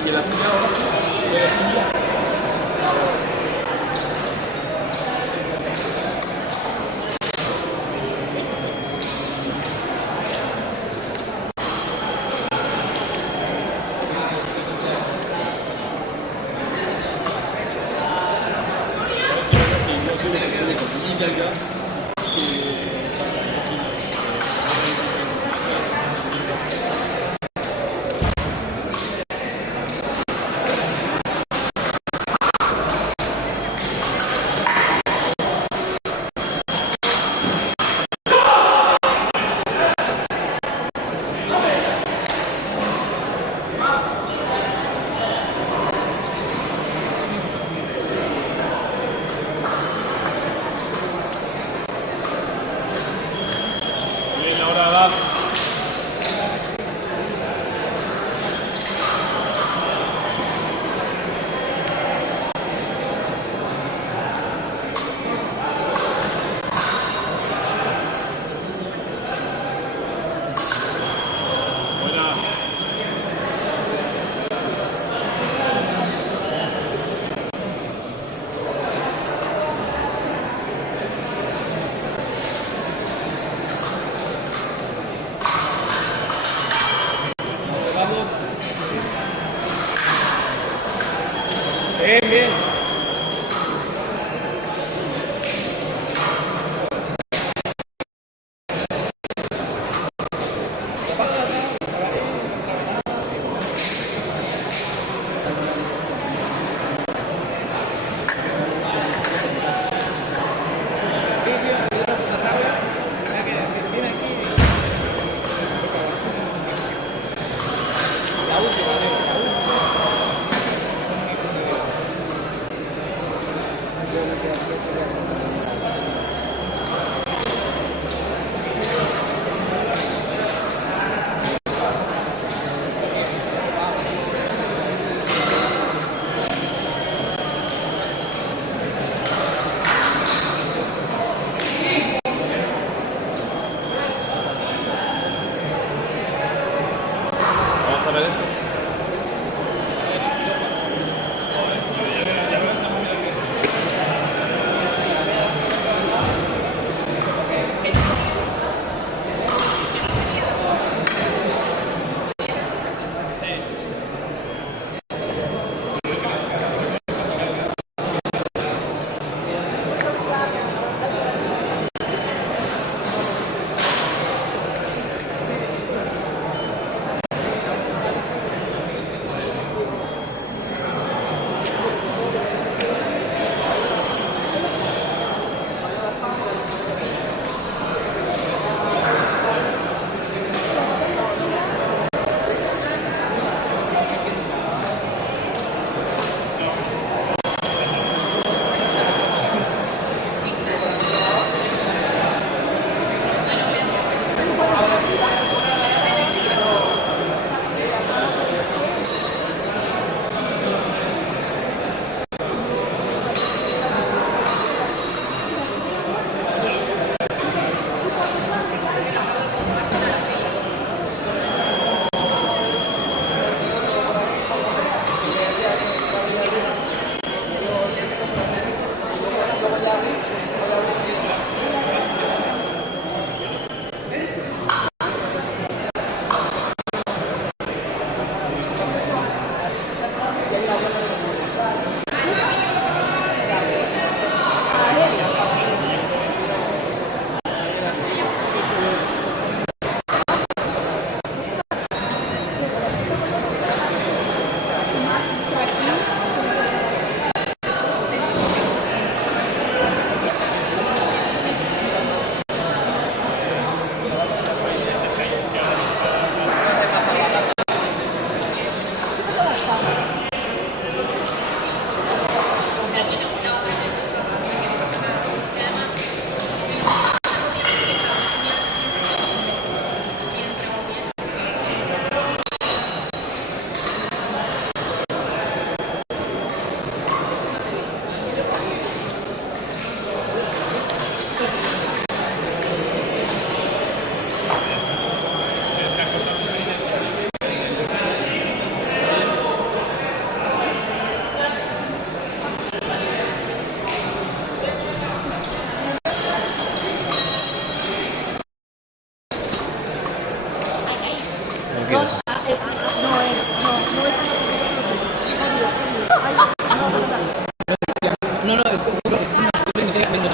Y la señal ahora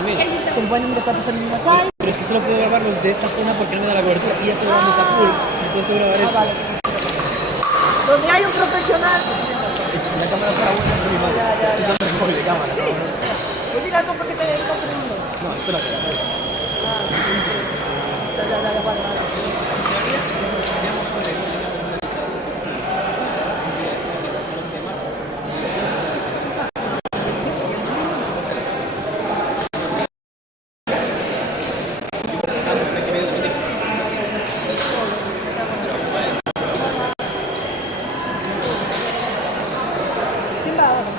Acompáñame a pasar en una sala. Pero es que solo puedo grabar los de esta zona porque no me da la cobertura. Y ya estoy grabando esta full. Entonces voy a grabar esto. Vale. Donde hay un profesional. La cámara para buena es muy mala. Ya. Es un récord de cámara, Sí. Pues diga algo porque te está poniendo. No, espérate. Ya, vale. ¿Quién va ahora?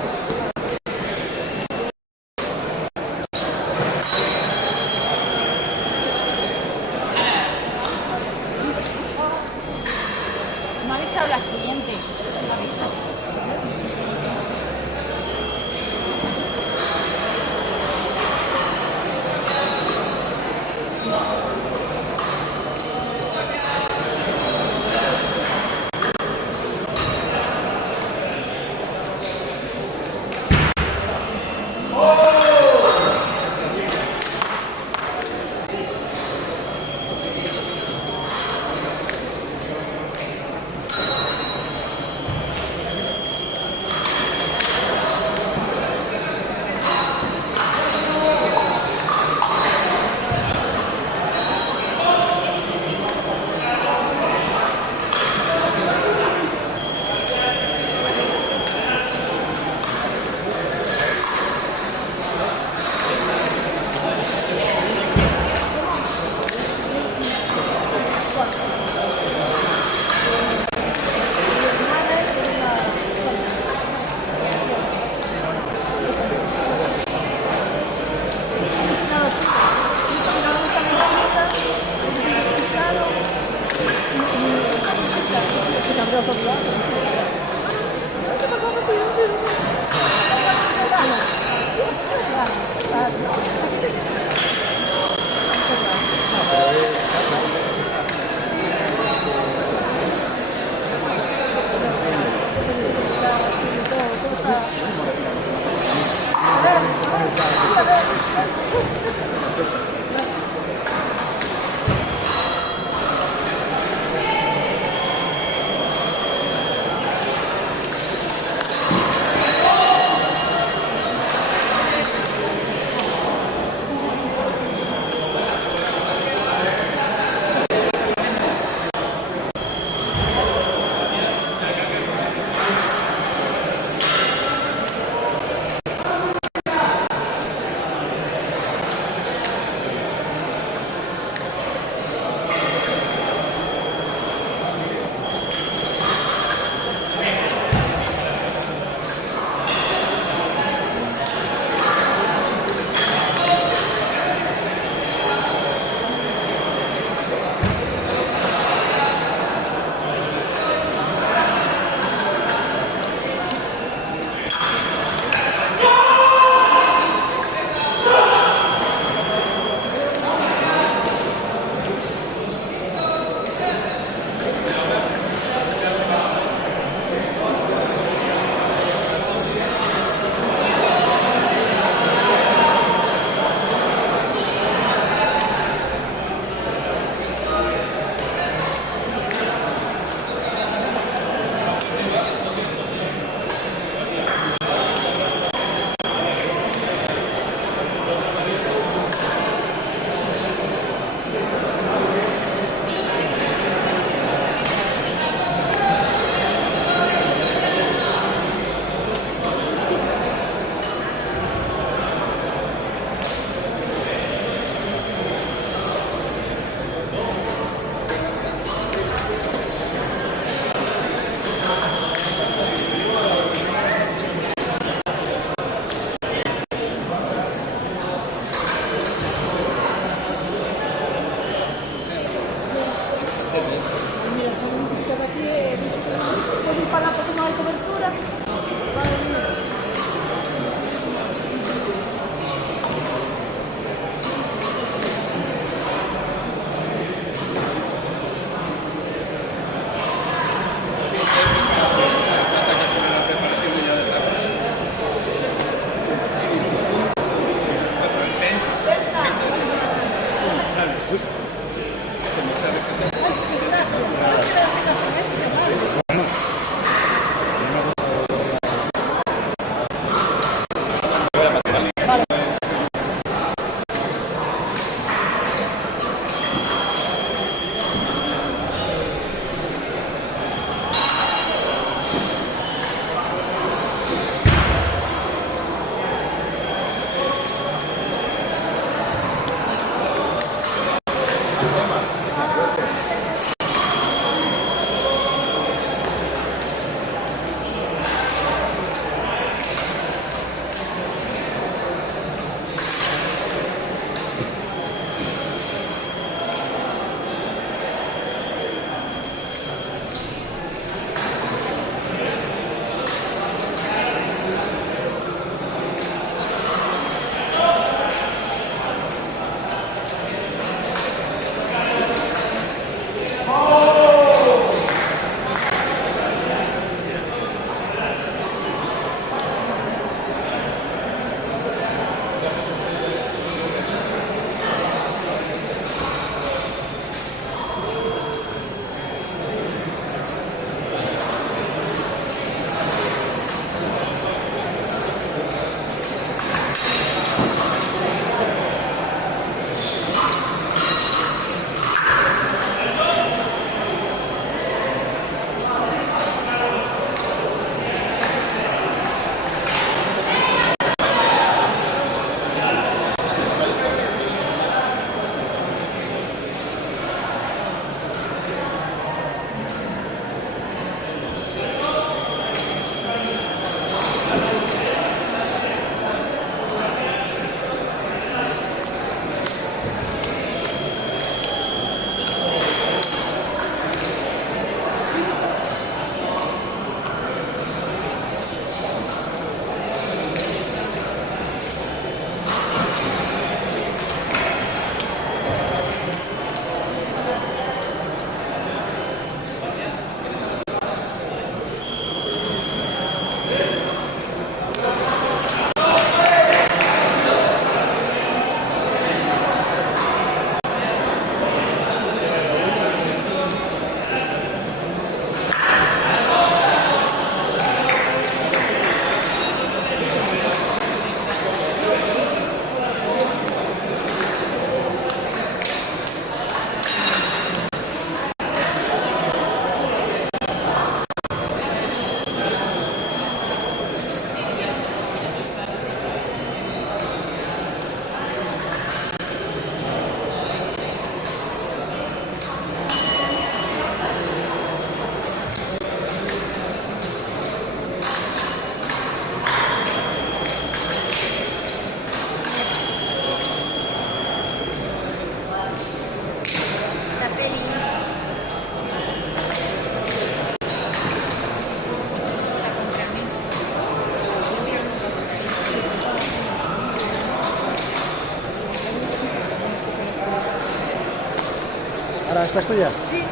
¿Ahora estás tú ya? Sí.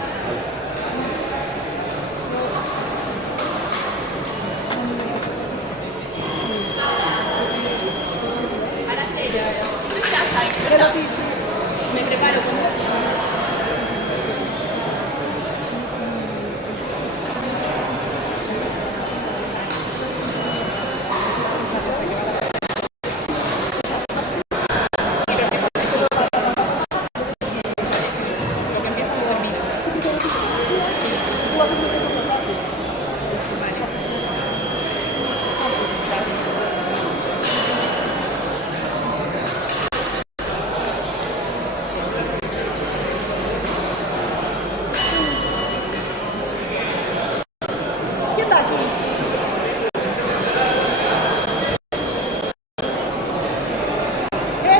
Pero sí, sí. Me preparo con ¿Quién está aquí? ¿Qué?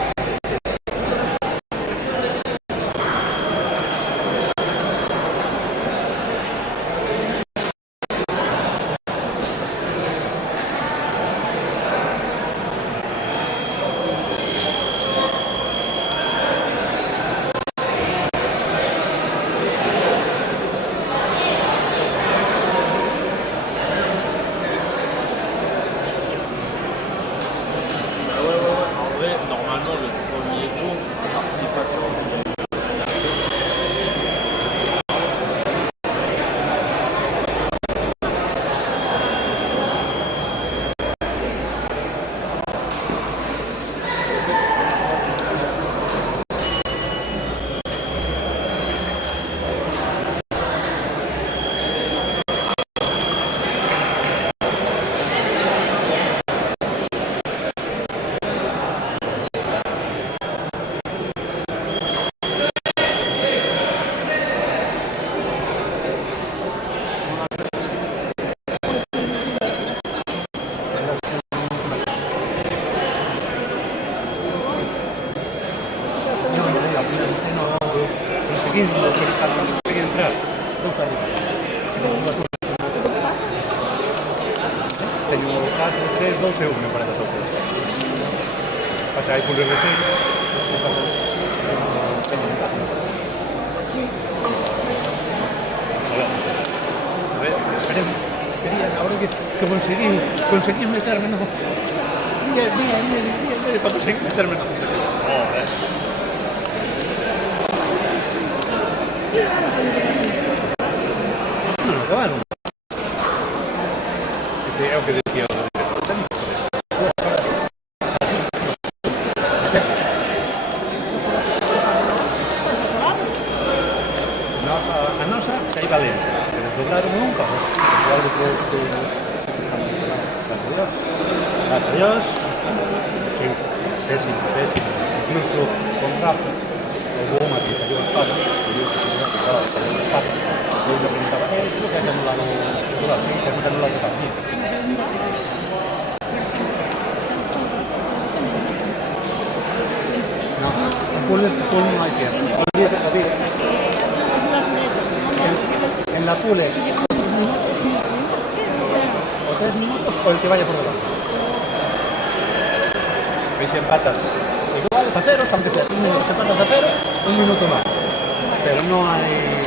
En vrai, normalement, le premier tour, participation. Tengo 4, 3, 12 1 para nosotros. Pasa ahí por el A ver, esperemos. Ahora que conseguí meterme, ¿no? Bien, para conseguir meterme, ¿no? Joder. No, acabaron. É o que decía o director. A nosa xa iba lenta, pero dobraron un para o árbitro Gracias a Dios. Sí, pésimo. Incluso con Rafa, hubo unha que cayó en paz, que yo que se me ha cayó en paz. Yo le preguntaba, creo que hay que anular o todas, sí, que hay que anular o también. No, pool no hay tiempo. Olvídate. En la pool es o 3 minutos o el que vaya por delante. ¿Veis si empatas? Iguales a ceros, aunque sea 1 minuto, empatas a cero, 1 minuto más. Pero no hay...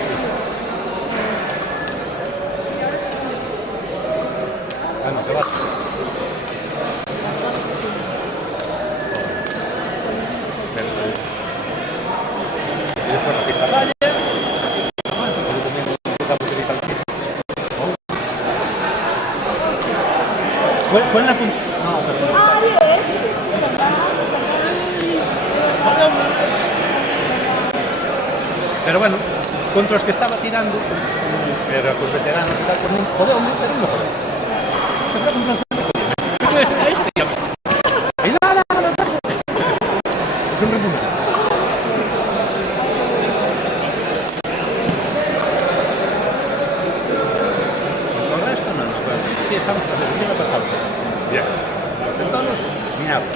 Bueno, que va. Y después la pista calle. Fue en la punta. No, perdón. Ah, digo, es. Pero bueno, contra los que estaba tirando, pero con veteranos y tal, con un joder, pero no joder. Te fue contra y nada, es un resumen. Con el resto no, pero aquí estamos tras el día pasado. Bien. Sentados, ni habla.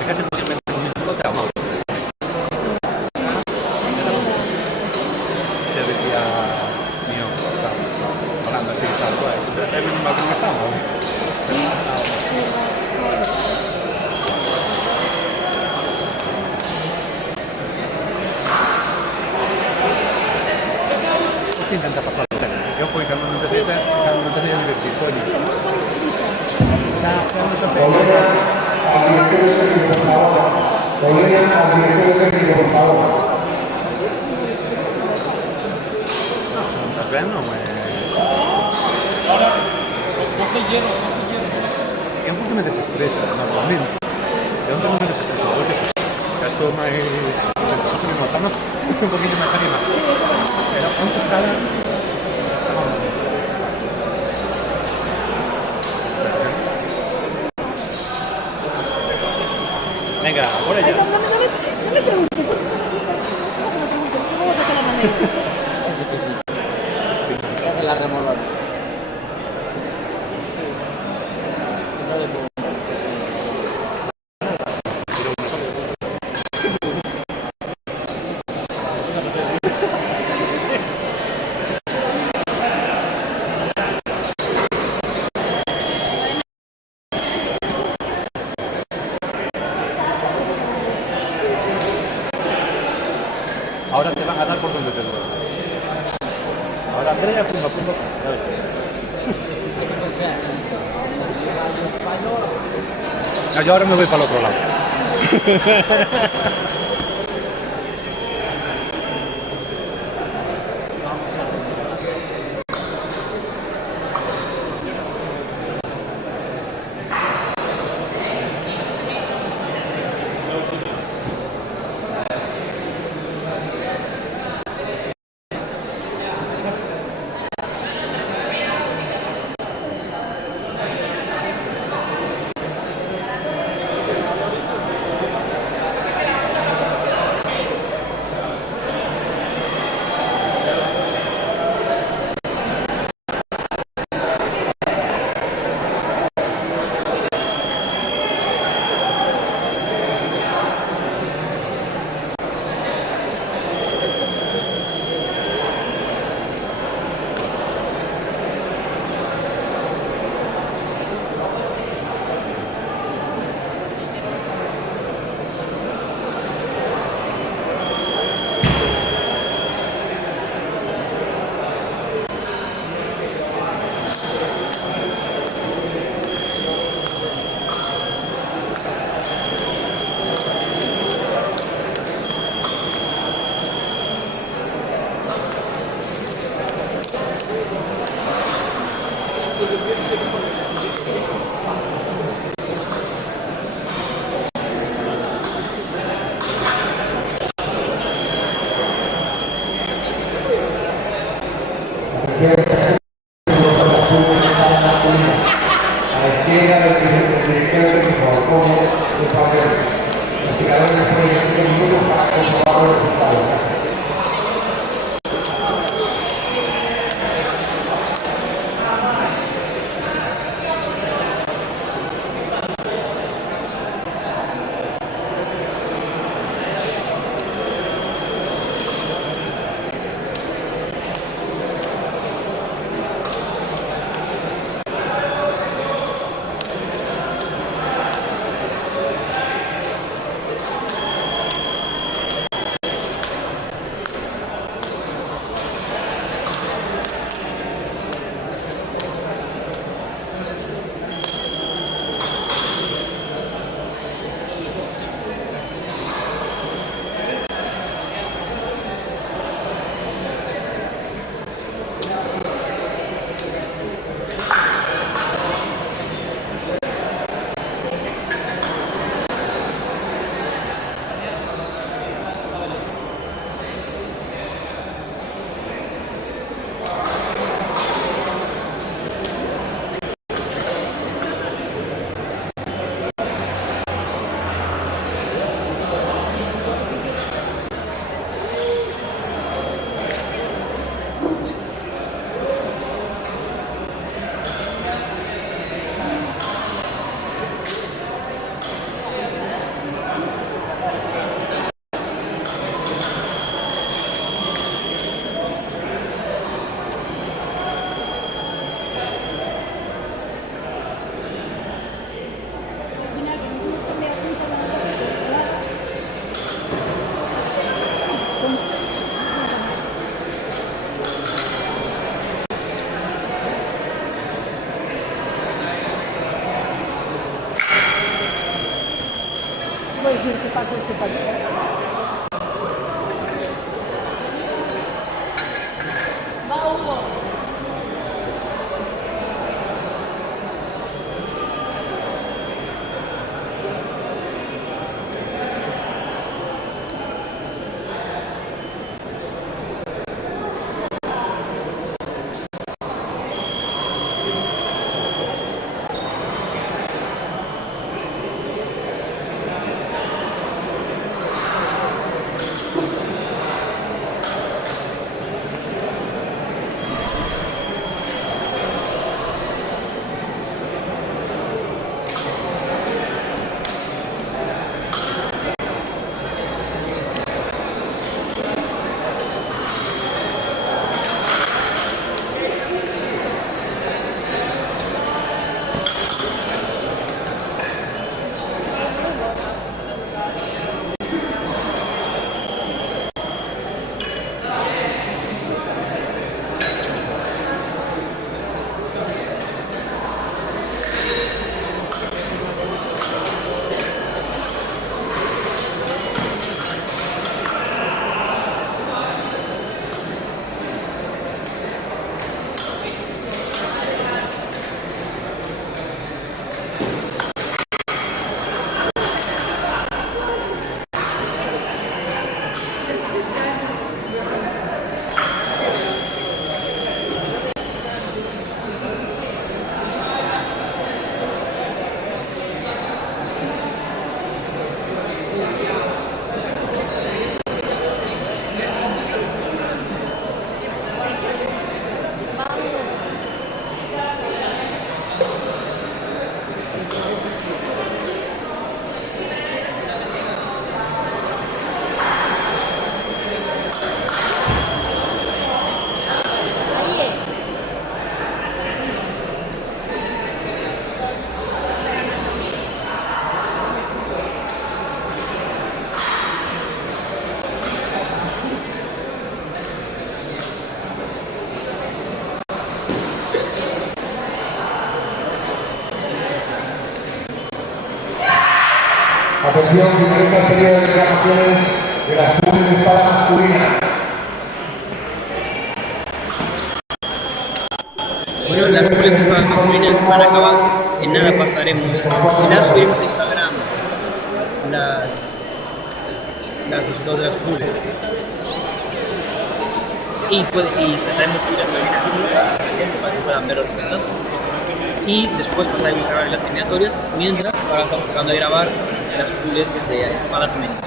Fíjate, podría meter un minuto, te amamos. Ordena al director técnico, por favor. Estàs bé, no? È un pochino desestresa, normalmente. È un pochino desestresa. Esto mai... mi notano un pochino más animado. Pero antes cada... Venga, por Ay, allá. no me preguntes. No me preguntes. ¿Cómo te la manera? Eso que sí. ¿Qué hace la remolada? Ahora te van a dar por donde te duele. Ahora Andrea, pumba, pumba. Ya ves. No, yo ahora me voy para el otro lado. A la izquierda del director técnico, como el papel. Los tiradores de 7 minutos para comprobar los resultados. puedo decir que pasa este partido. Va Hugo. Atención, finaliza el periodo de reclamaciones de las pules de espada masculina. Bueno, las pules de espadas masculinas van a acabar. En nada pasaremos. En nada subiremos a Instagram las resultados de las pules. Y trataremos de subir las también para que puedan ver los resultados. Y después pasaremos a grabar las eliminatorias. Mientras, ahora estamos acabando de grabar las pules de espada femenina.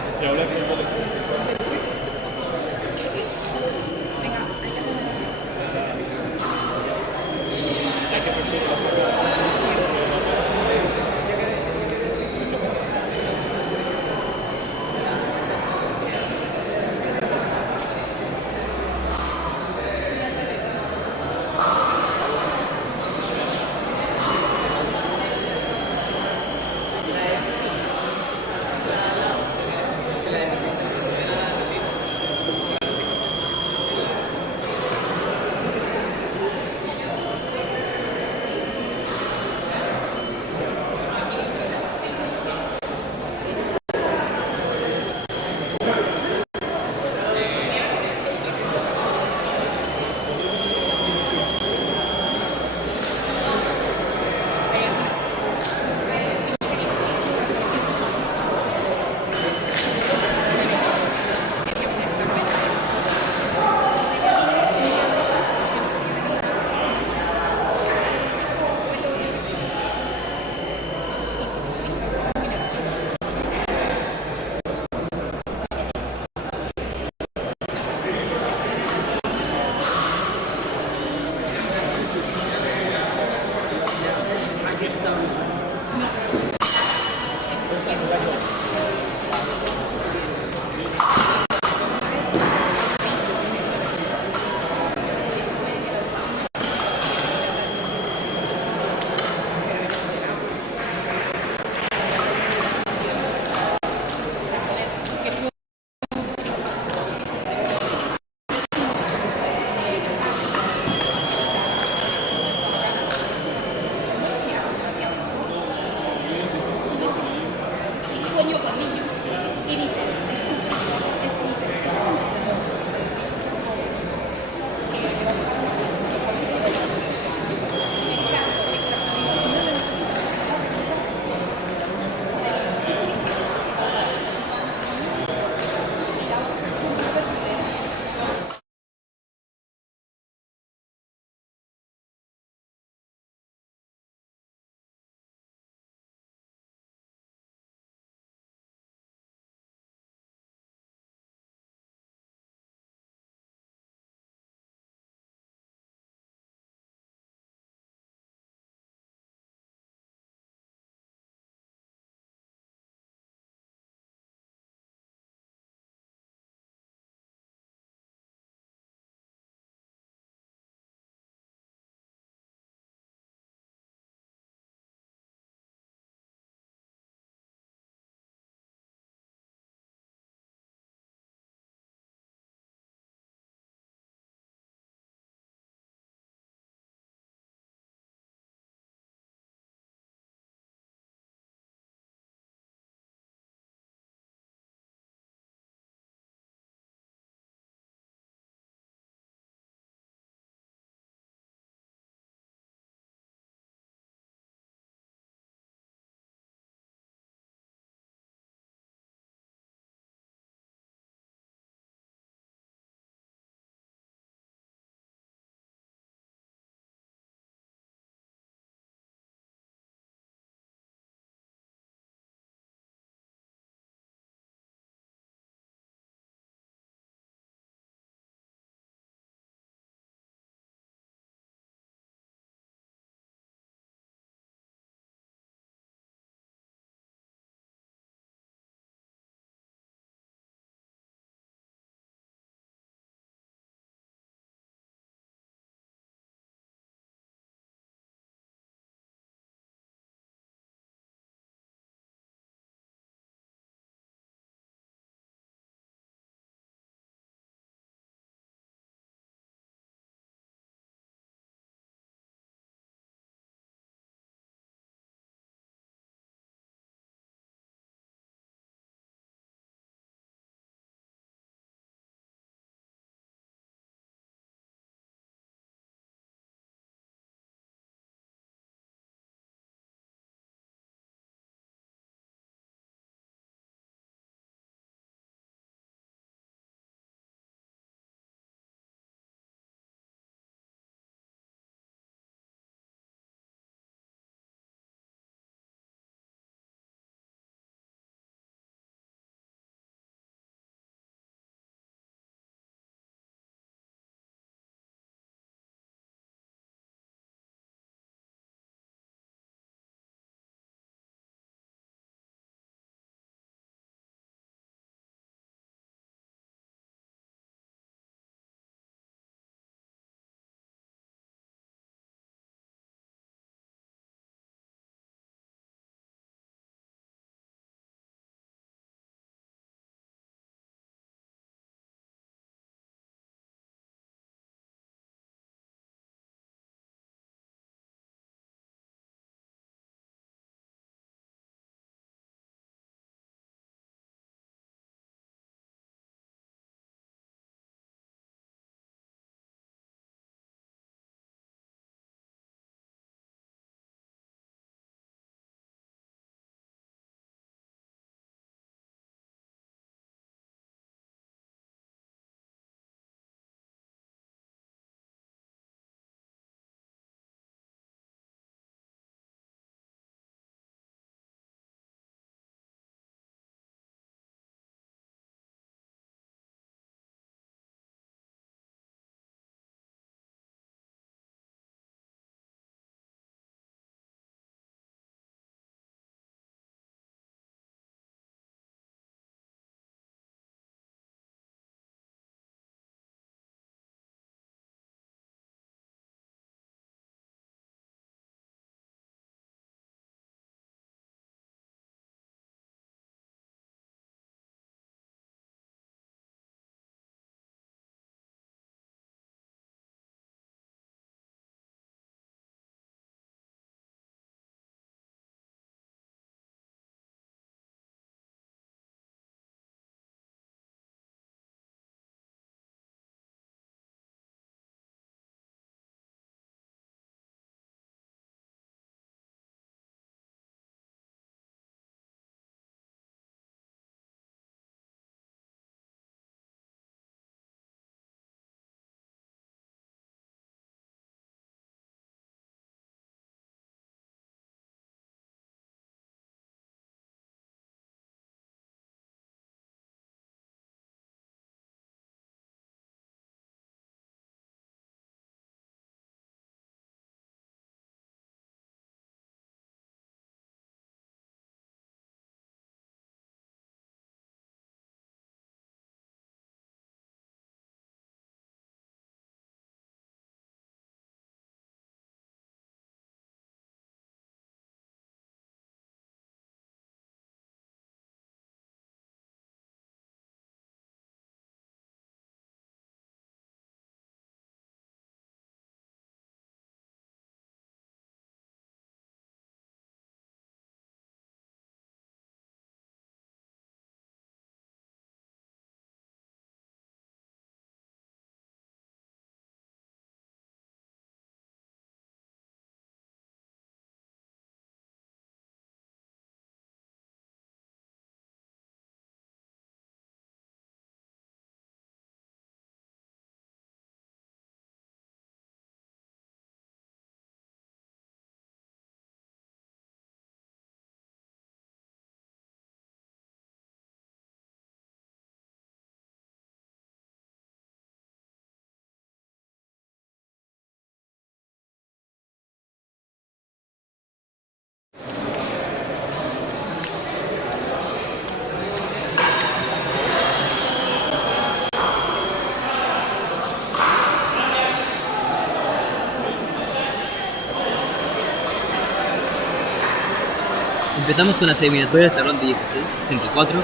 Empezamos con las eliminatorias de ronda 16, 64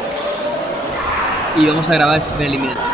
y vamos a grabar el primer eliminatorio.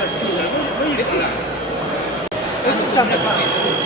cosas chulas. No iré. Esto está mal.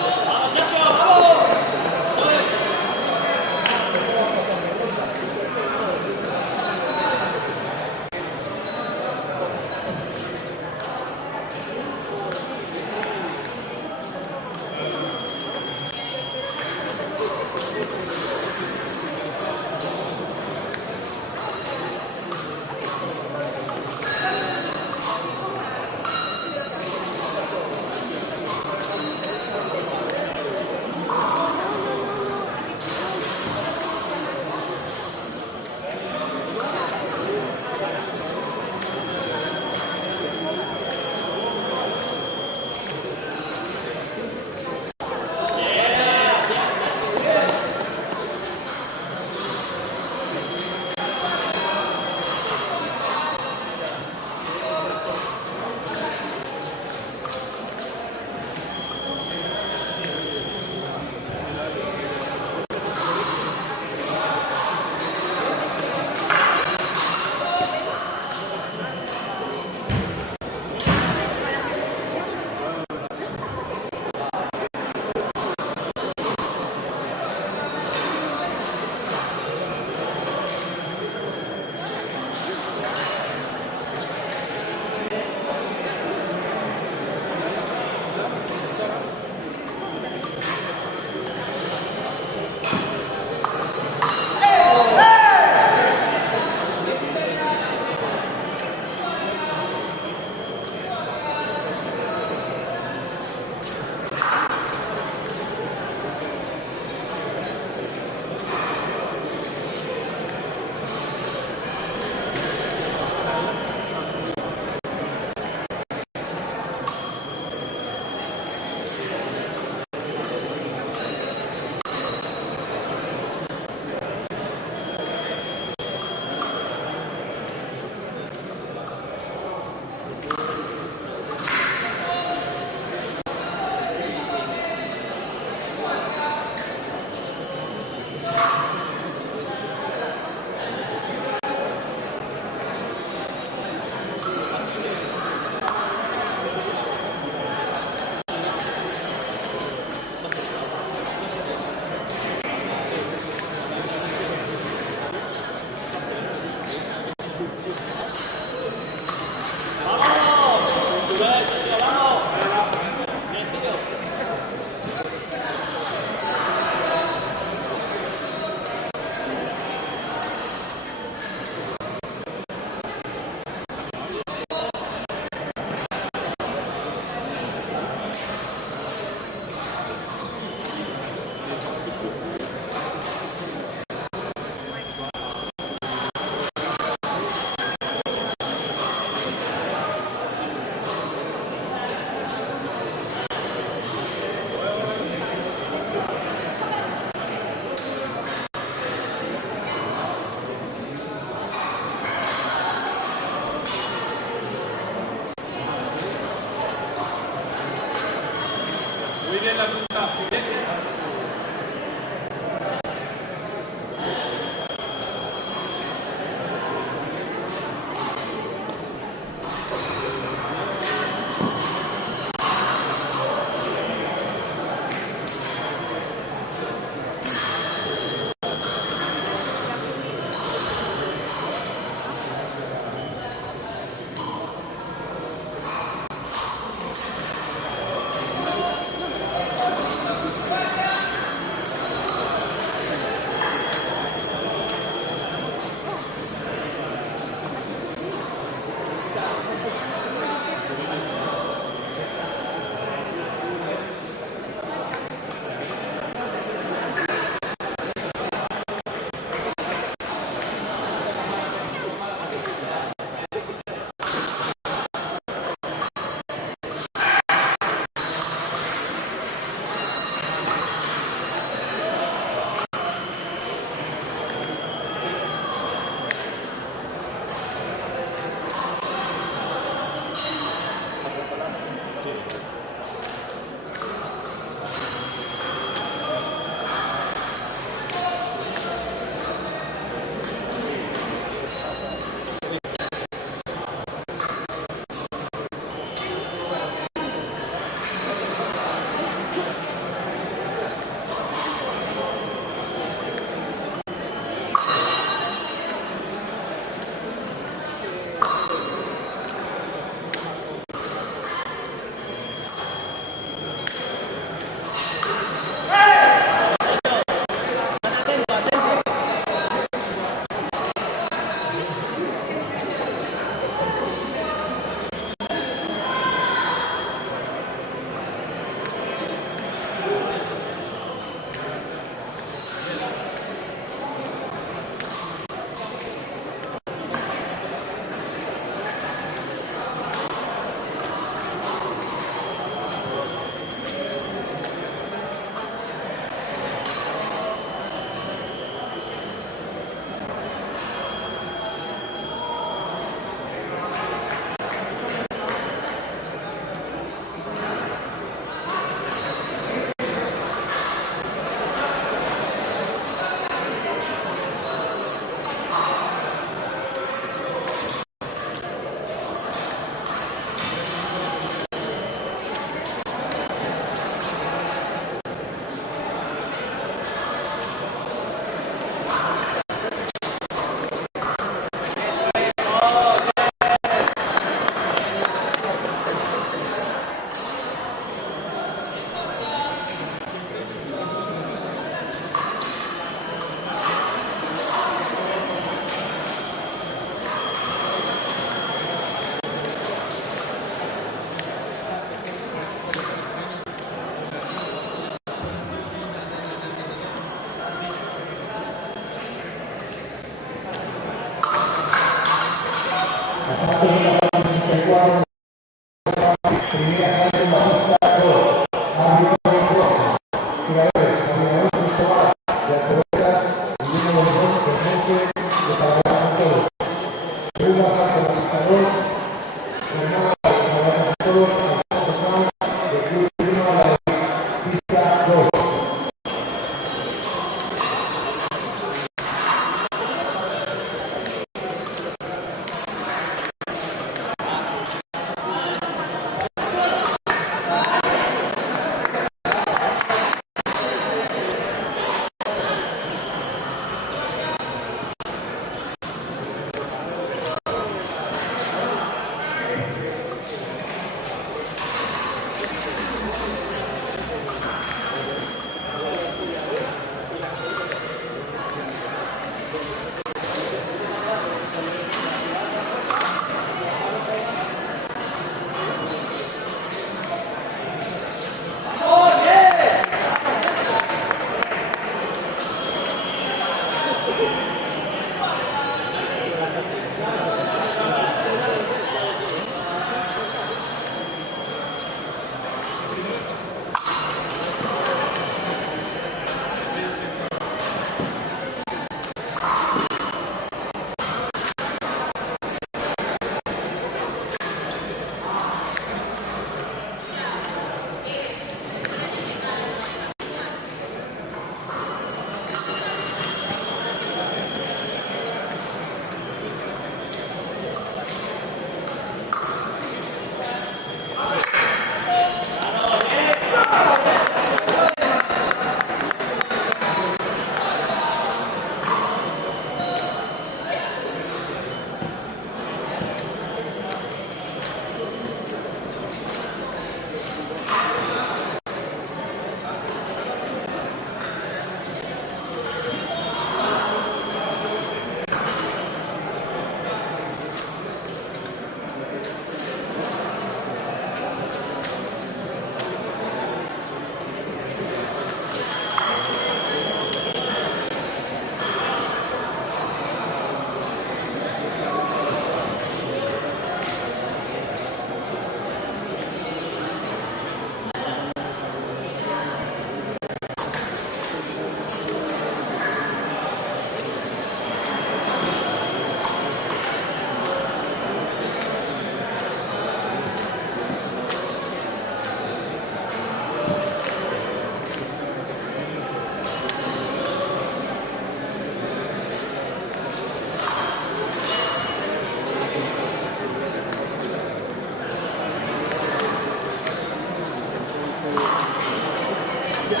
Asalto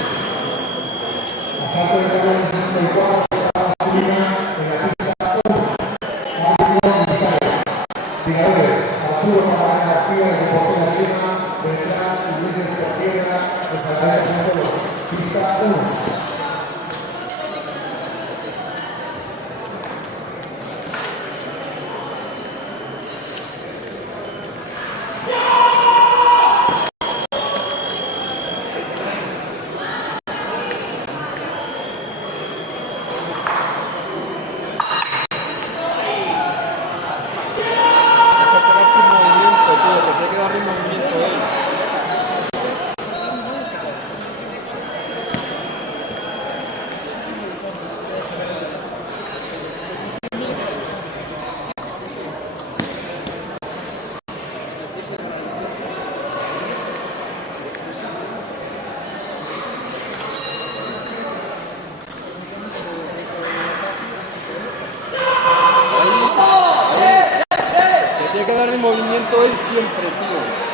de carrera 64, masculina en la pista 1. Árbitro González. Tiradores, Arturo Camarena García de Deportes La Lima, Beltrán y Luis de Portiera de Salvador Centro, pista 1. Tiene que dar el movimiento él siempre, tío.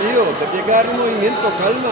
Tío, te tiene que dar un movimiento, calma.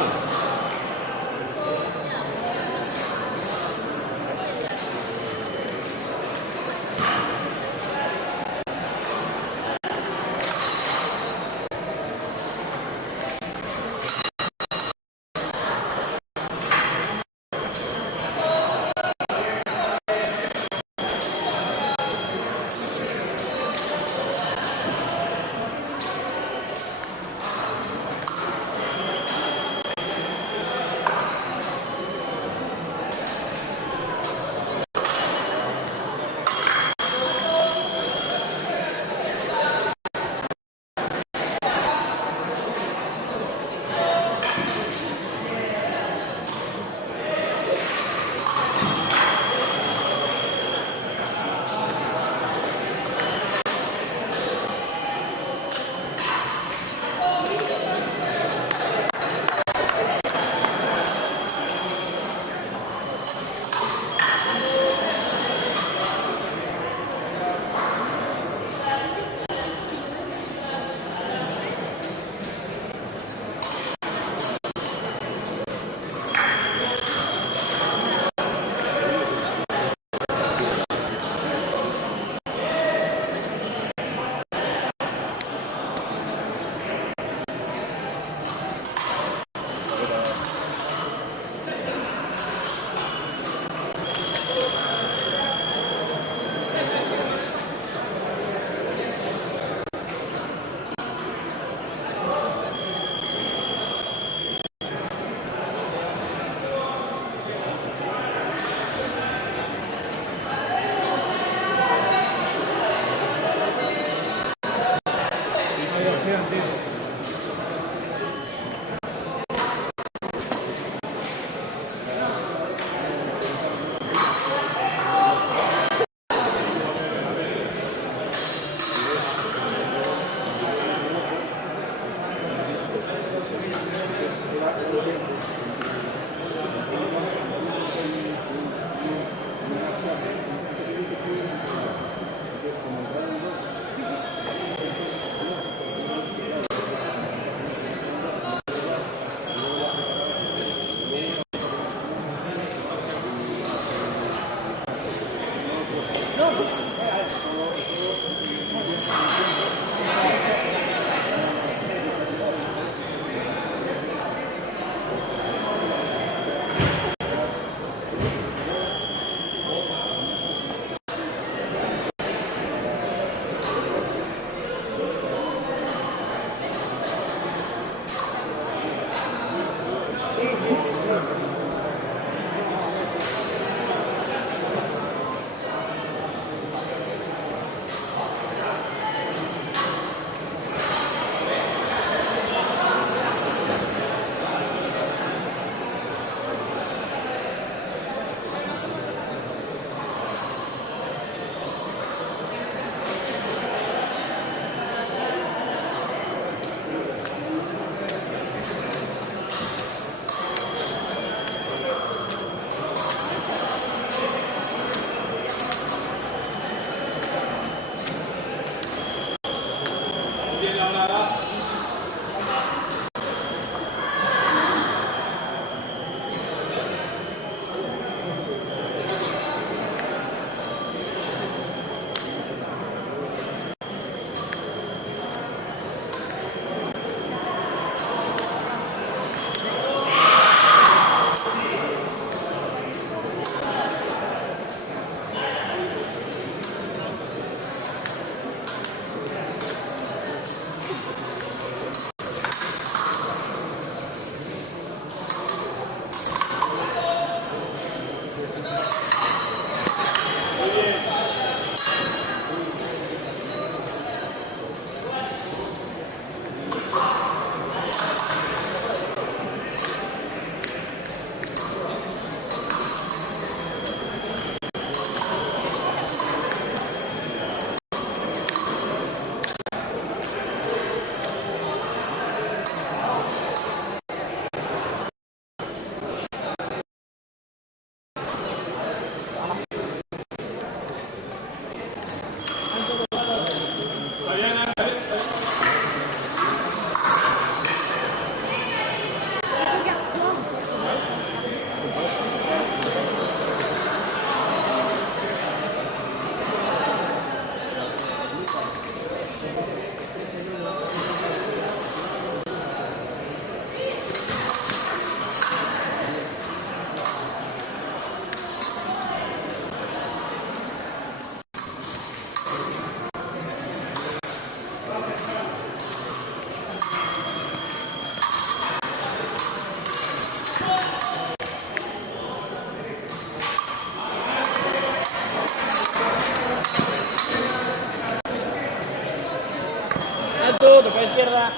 Alto, toca a izquierda.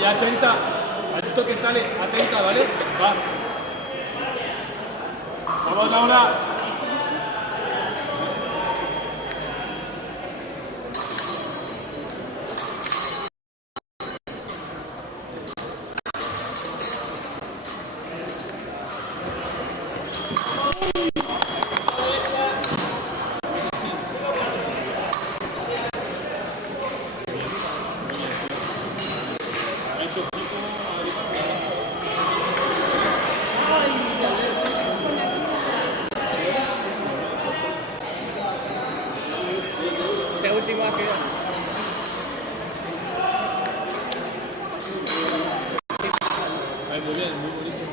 Y atenta, al esto que sale, atenta, ¿vale? Va. Vamos, Laura. Esta última que... Muy bien, muy bonito.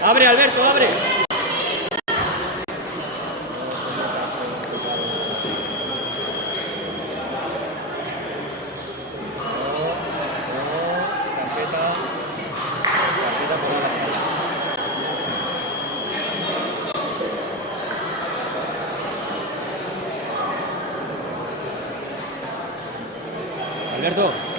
Abre, Alberto, abre. Alberto.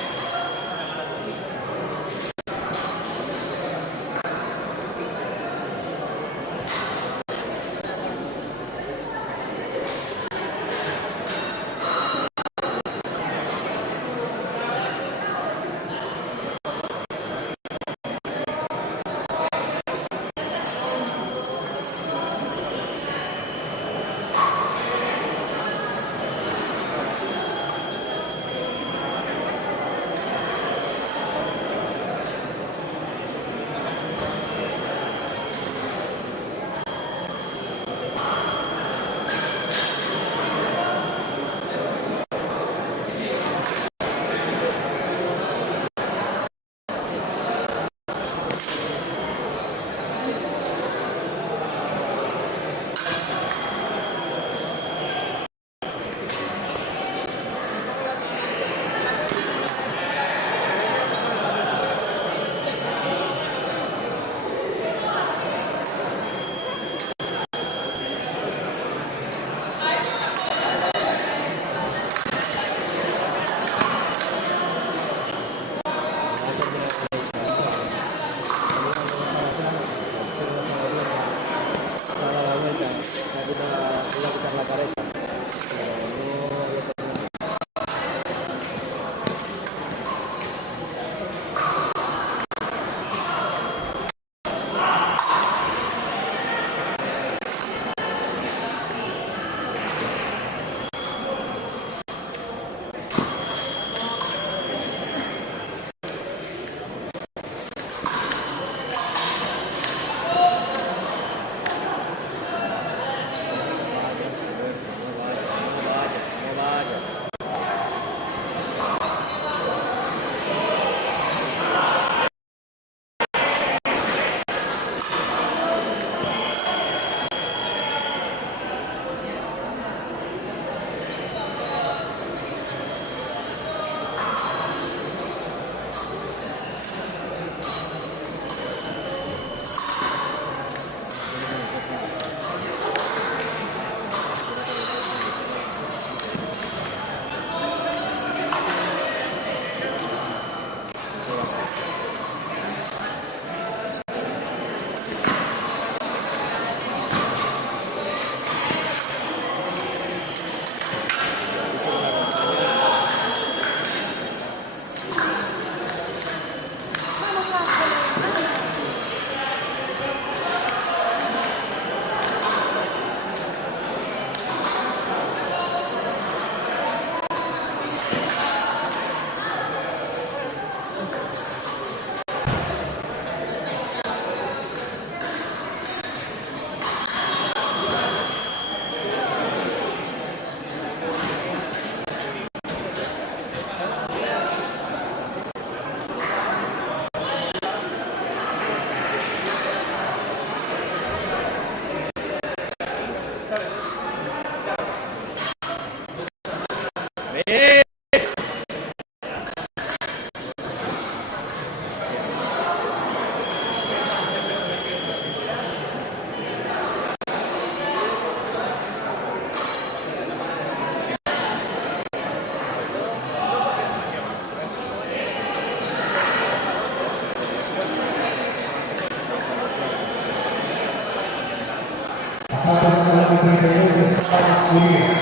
masculina.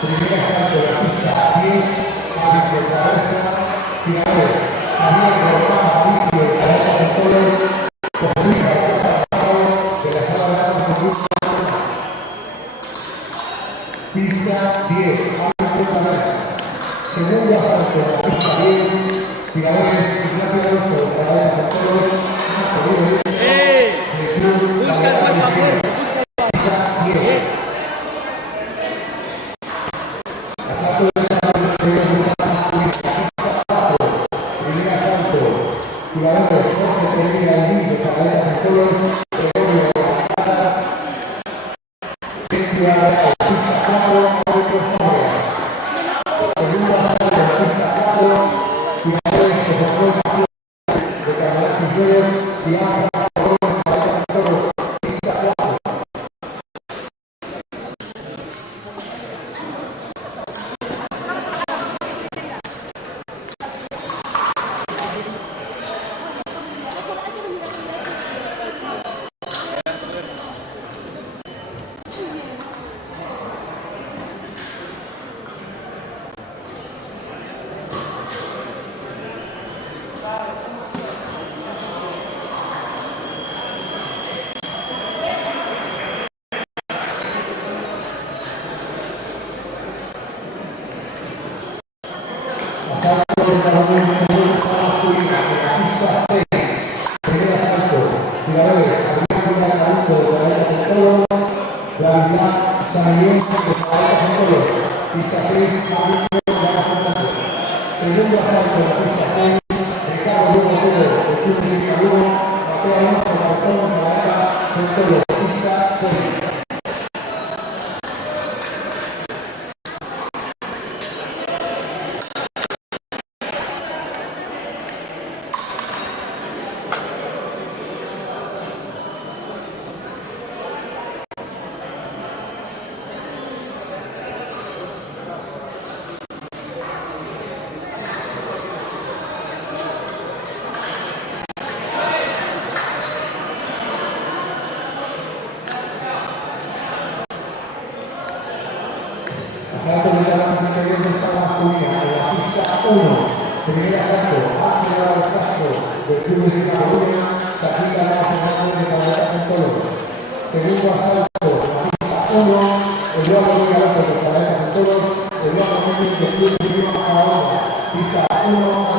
Primer asalto de la pista 10, árbitro de cabeza, tiradores, Javier Román, árbitro de cabeza de todos, José Luis de la sala de armas de pista 10, árbitro de cabeza. Segundo asalto de la pista 10, tiradores, Ignacio Alonso de cabeza de todos, Busca el cuerpo afuera.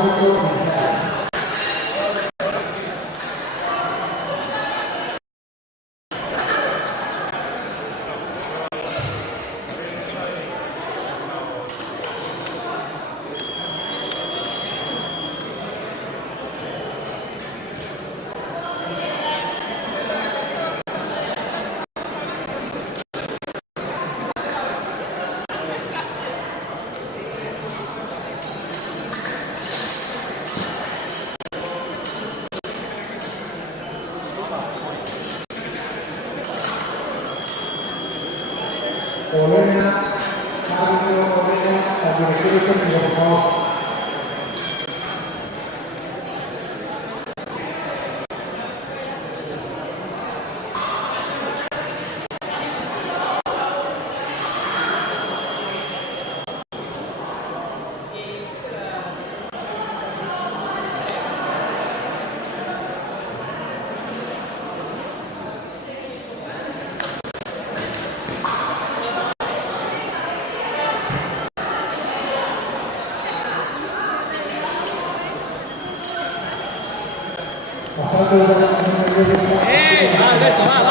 Alberto, va.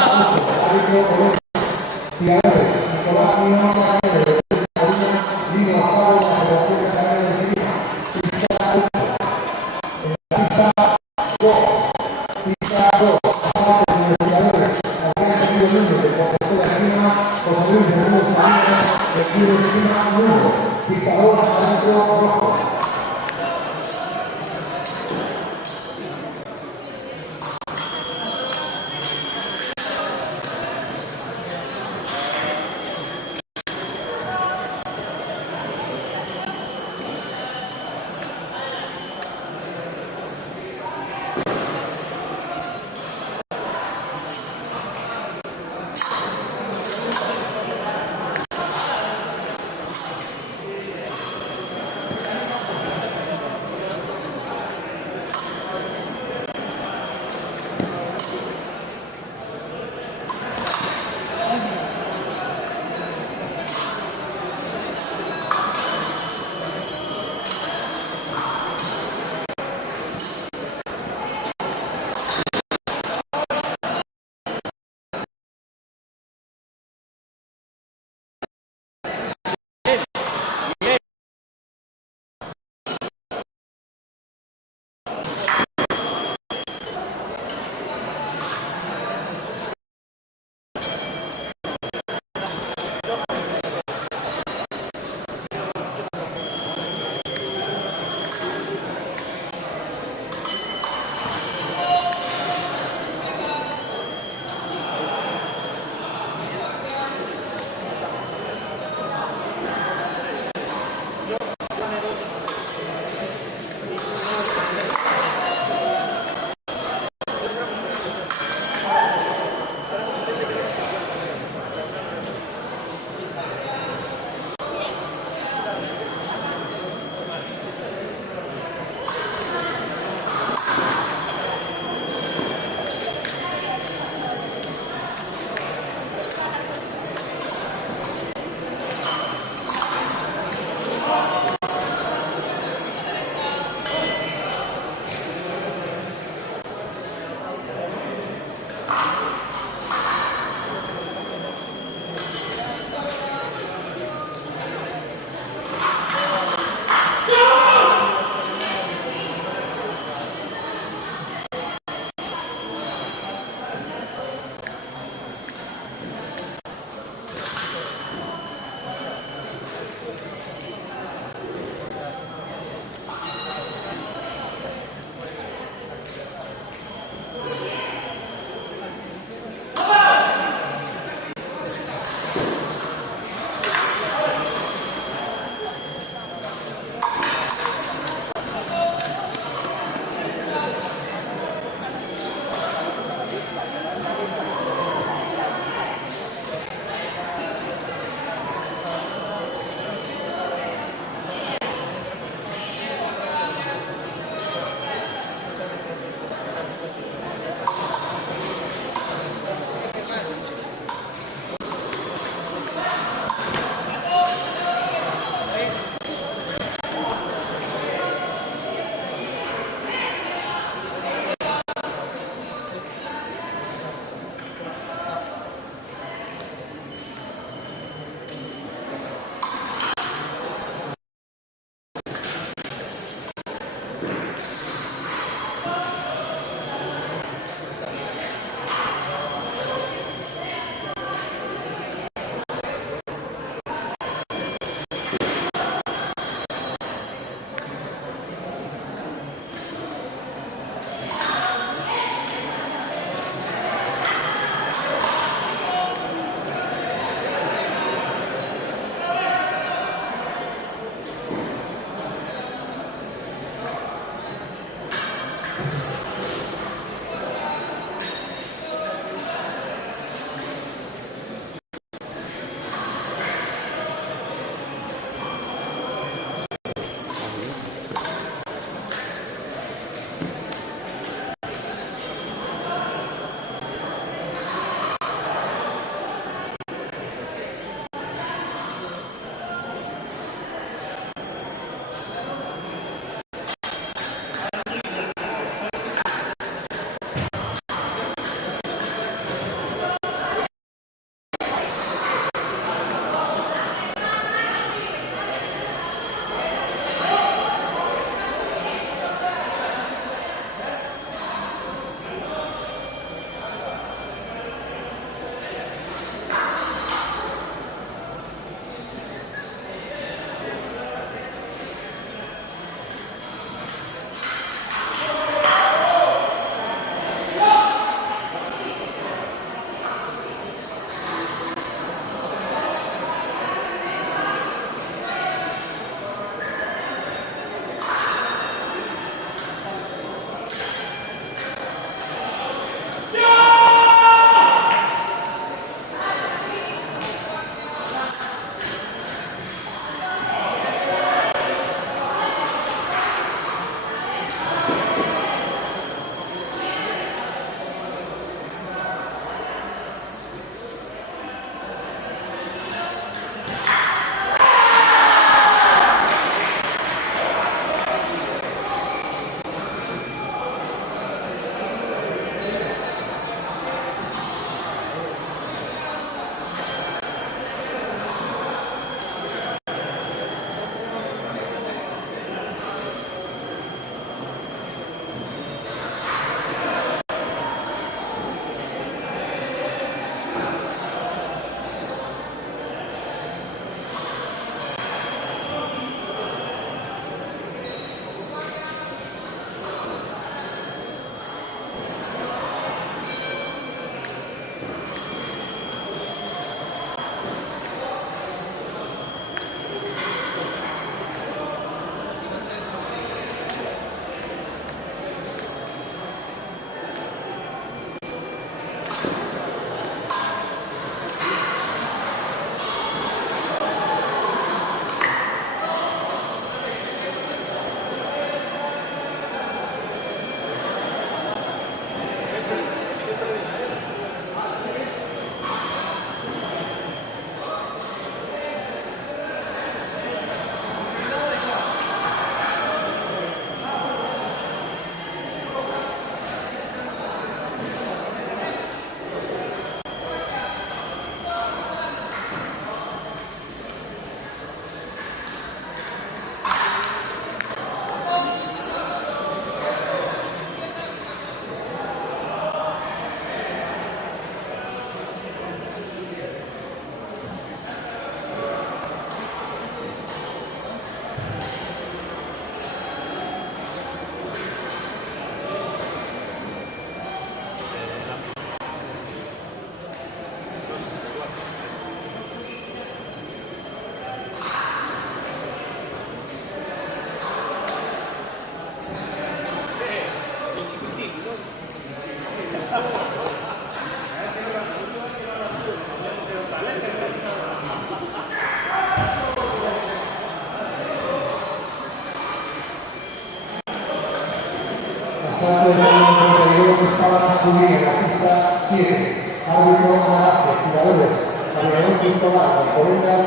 Asalto del balón 32 de espada masculina en la pista 7. Árbitro Malaje, tiradores, Javier Cristóbal, Alcobendas,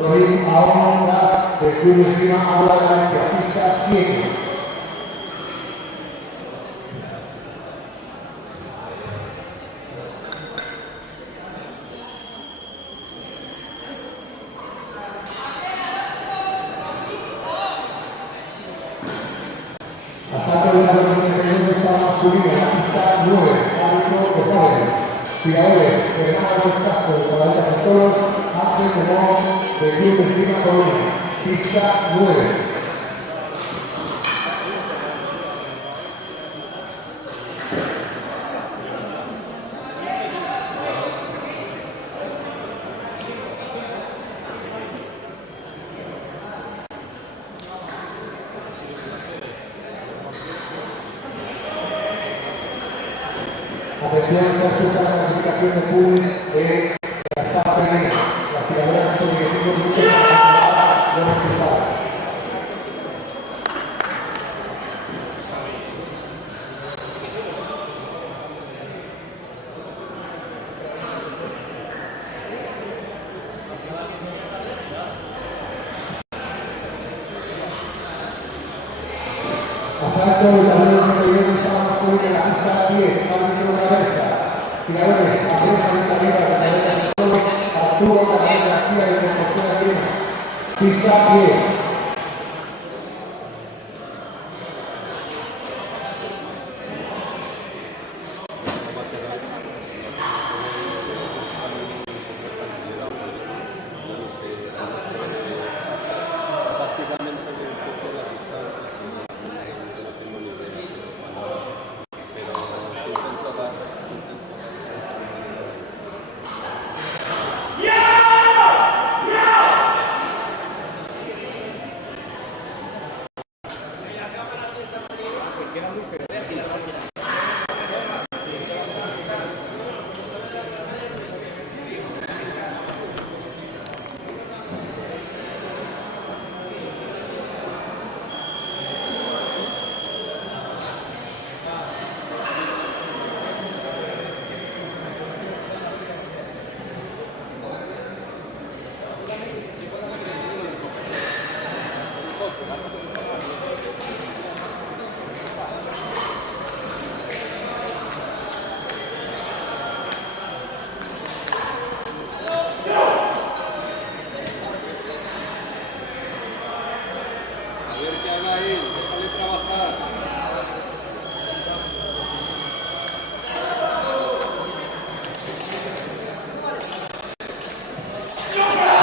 Rodríguez Ahora Gas, del Club de Esgrima Aula de Valencia, pista 7. Asalto del balón 32 de espada masculina en la pista 9. Árbitro de jóvenes. Tiradores, Fernando Castro de Guadalajara Sotolos, Ángel Memón, del Club de Esgrima Colonia, pista 9. Atención, esta es la clasificación de pools de la etapa femenina. Las tiradoras son 25 minutos para los resultados. Asalto del tablero 91 de espada masculina en la pista 10. Árbitro de cabeza. Tiradores, Andrés Alitaviera de Guadalajara Sotolos, Arturo Carrera García de Concepción Arenas, pista 10.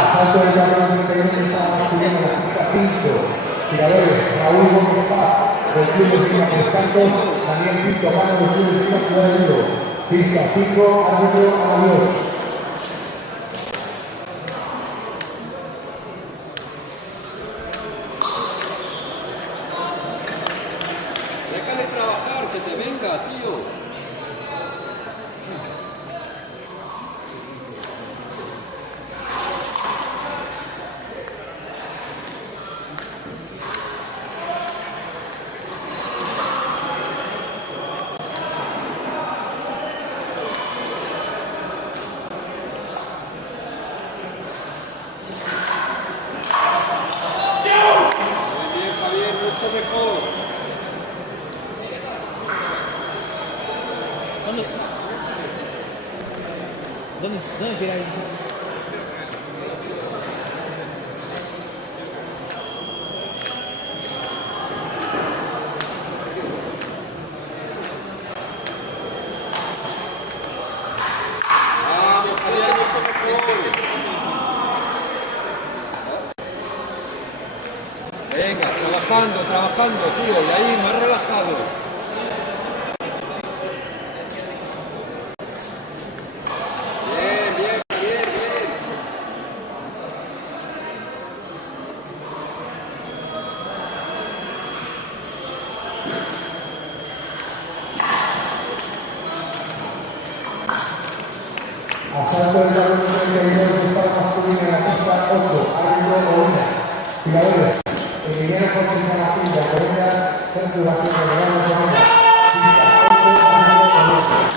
Asalto del balón 31 de espada masculina en la pista 5. Tiradores, Raúl Gómez Paz, del Club de Esgrima Tres Cantos, Daniel Pinto Mano, del Club de Esgrima Ciudad de Oro. Pista 5, árbitro Adiós. Déjale trabajar, que te venga, tío. Muy bien, Javier, mucho mejor. ¿Dónde tira ahí? Vamos, Javier, mucho mejor. Venga, trabajando, tío, y ahí más relajado. Bien, bien, Javier, bien. Asalto del balón 32 de espada masculina en la pista 8. Árbitro Olina. Tiradores, Emiliano Cortés Martín de Alcobendas, Centro de Acción de Verano Corona. Pista 8, Camino Caliente.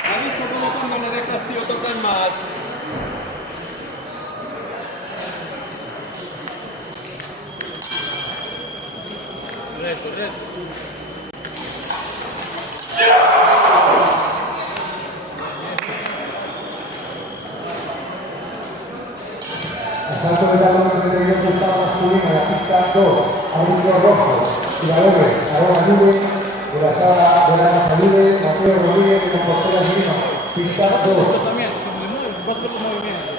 ¿Has visto cómo cuando le dejas, tío, tocan más? Correcto. Asalto de talón 32 pista masculina, la pista 2, árbitro rojo, tiradores, Aroa Libre, de la sala de la Masa Libre, Mateo Rodríguez, de Compostela Lima, pista 2. También, se mueve, vas con los movimientos.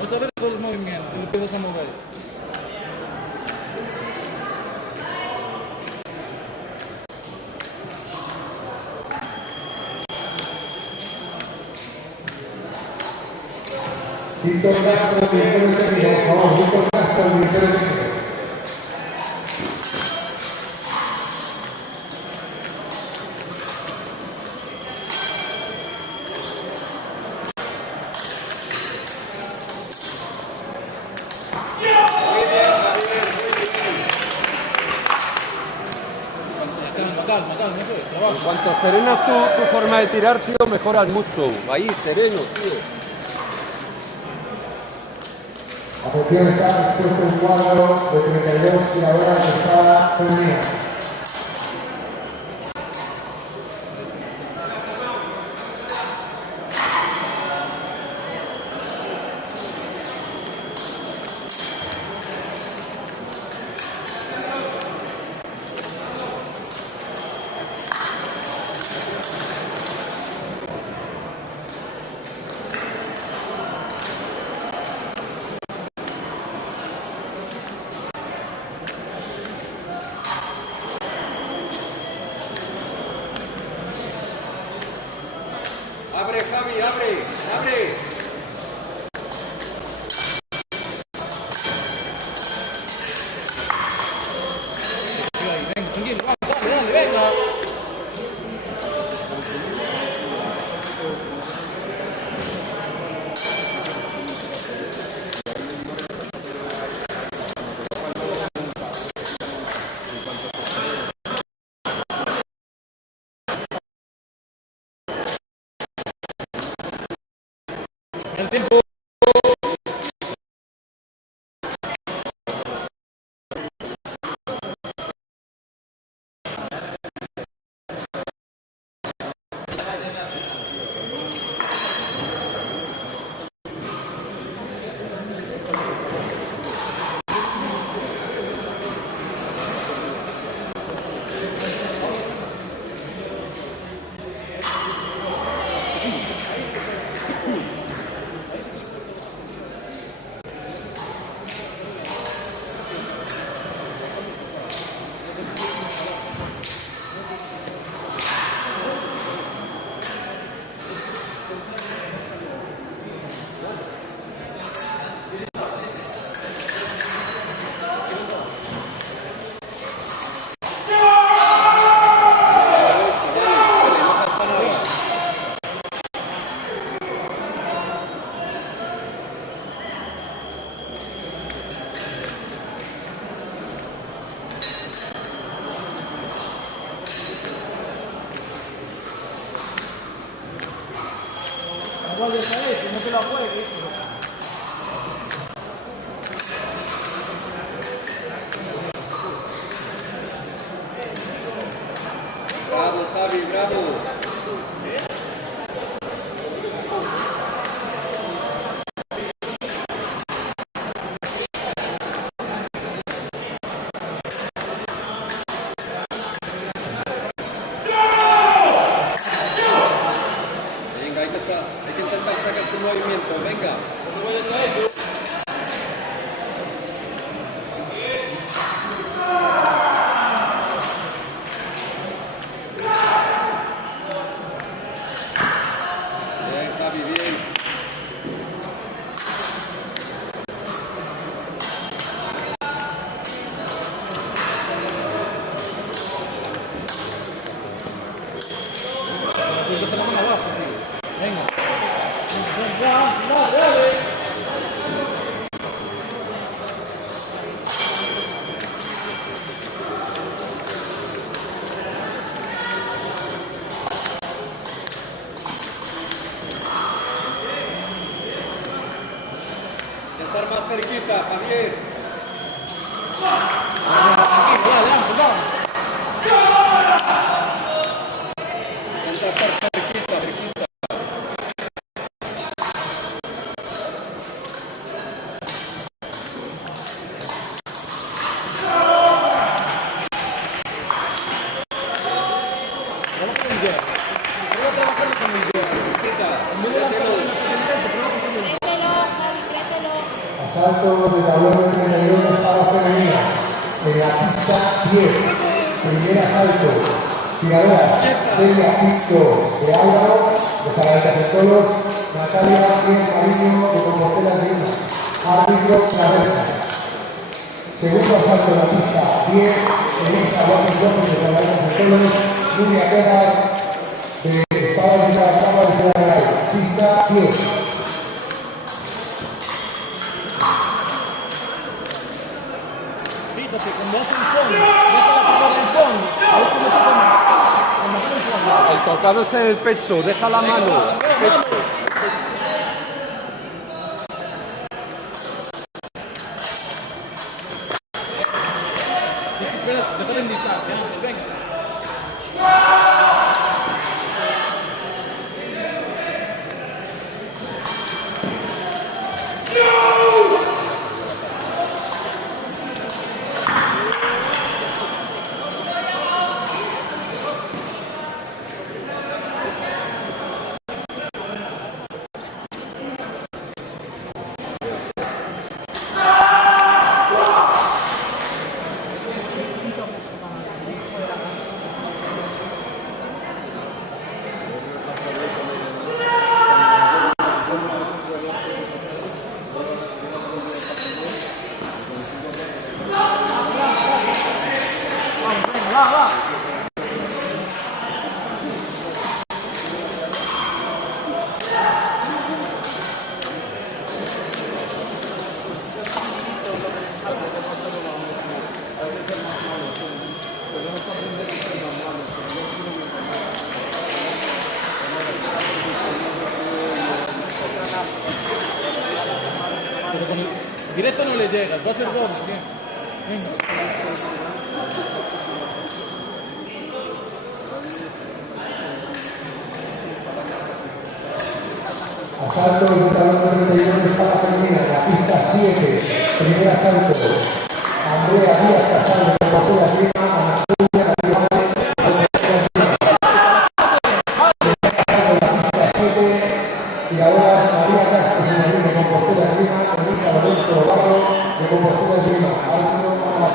Vas a ver todos los movimientos, si lo empiezas a mover. Víctor Castro, director técnico, por favor, Víctor Castro, director técnico. Calma, trabajo. Cuanto serenas tu forma de tirar, tío, mejoras mucho. Ahí, sereno, tío. Atención, está expuesto un cuadro de 32 tiradoras de espada femenina. Abre, Javi, abre. Tranquilo, dale, venga. El tiempo. Igual de saber, si no te la juegues. Javi, bravo. Venga, hay que intentar sacar su movimiento, venga. Bien, Javi, bien. Estar más cerquita, Javier. Intenta estar cerquita, cerquita. Asalto de tablero 32 de espada femenina. En la pista 10. Primer asalto. Tiradoras. Celia Pinto de Álvaro. De Zaragoza de Tolos. Natalia Martínez Marino de Compostela de Lima. Árbitro Traversa. Segundo asalto de la pista 10. Elisa López López de Zaragoza de Tolos. Nuria Guerra de Espada de Zaragoza de Zaragoza. Pista 10. Fíjate, cuando hace el fondo, deja la pelota en fondo. A ver cómo te cuando hace el fondo. El tocado es en el pecho, deja la mano. Pecho. Déjale en distancia, Ángel, venga. Pero con el directo no le llegas, va a ser doble siempre. Venga. Asalto del tablero 32 de espada femenina en la pista 7. Primer asalto. Andrea Díaz Casal de Compostela de Lima. Ana Julia Tiradoras María Castro de Compostela de Lima. Elisa Lorenzo Barro de Compostela de Lima. Árbitro Ana.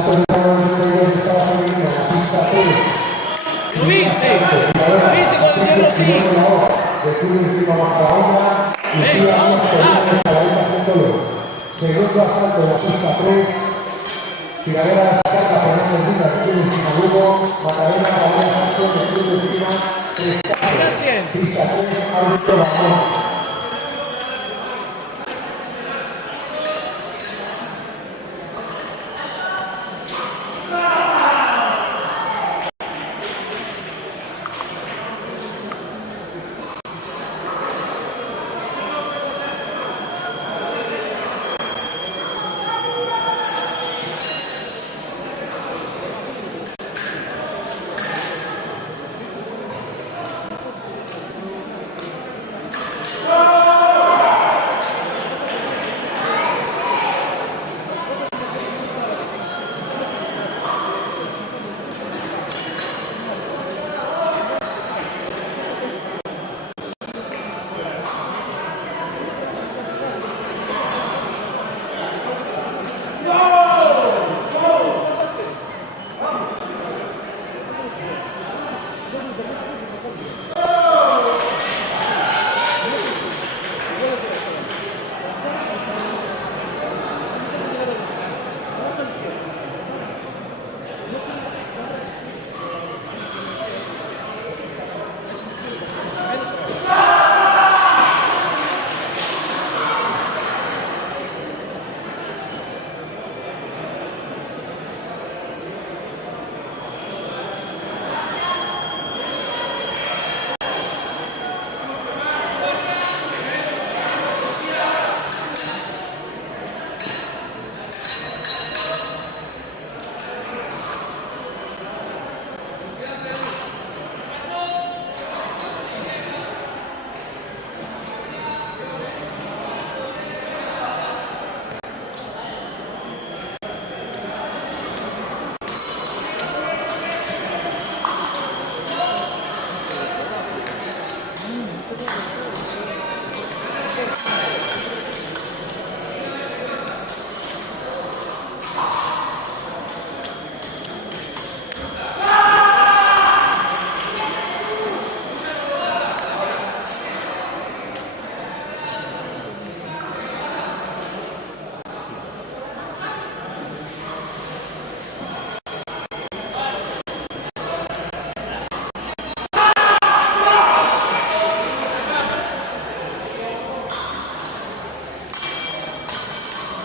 ¿Viste con el hierro? Sí. Segundo asalto de la pista 3. Tiraderas Carla Fernández Díaz del Club de Esgrima Lugo. Macarena Paola Sánchez del Club de Esgrima 3. Pista 3, árbitro Ramón.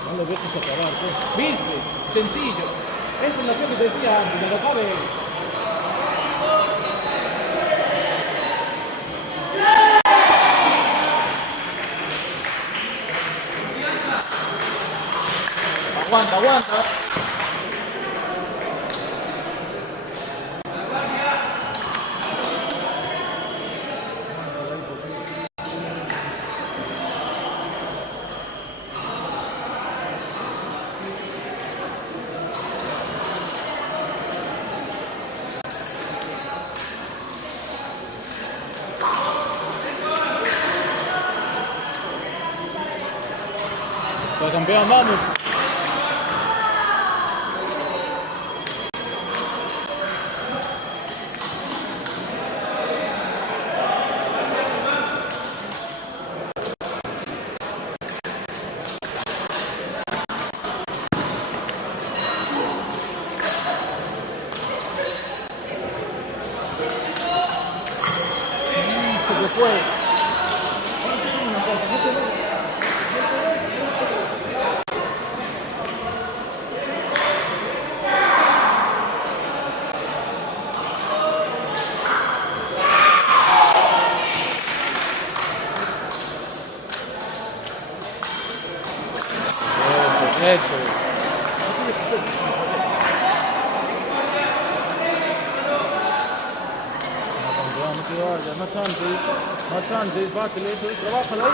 No lo dejes acabar, pues. ¿Viste? Sencillo. Esa es la que te decía antes, me lo cabe. Aguanta, aguanta. Pues campeón, vamos. Se te fue. Perfecto. Más antes, bátele eso, trabájalo ahí.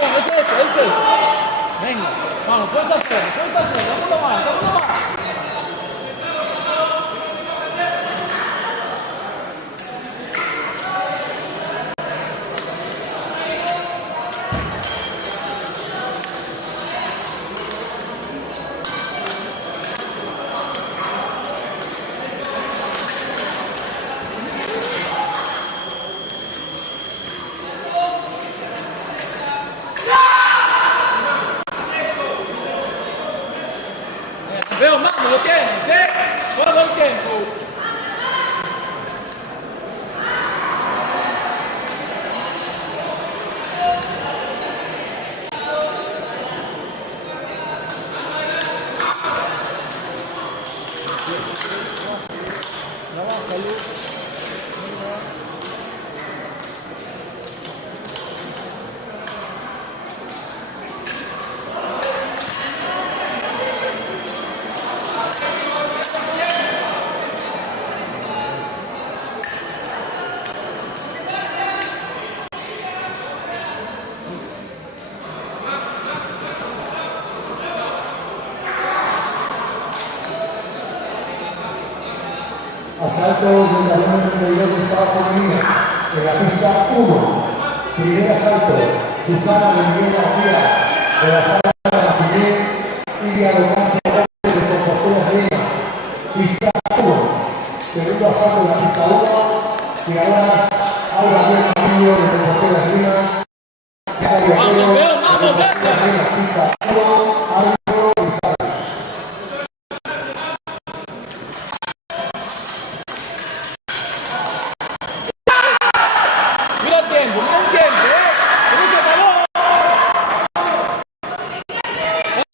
Bien, eso es eso. Venga, vamos, puedes hacerlo, dámoslo más. vamos, lo tienes, todo el tiempo. Asalto de la Unión Interior de Estados Unidos, en la pista 1. Primer asalto, Susana de Miguel García, de la sala de la Civil, Lidia Locante de Compostela de Lima. Pista 1. Segundo asalto de la pista 1, tiradoras Aura Díaz Camillo de Compostela de Lima. Vamos, pista 1, árbitro y sala. Mira el tiempo, ¿cómo se acabó?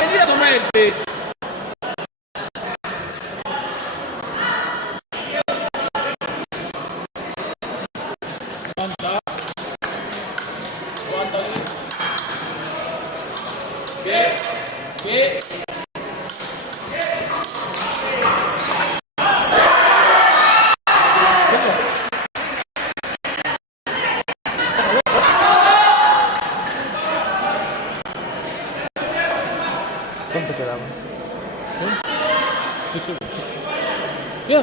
Inmediatamente. ¿Qué? ¿Cuánto quedaba? Ya,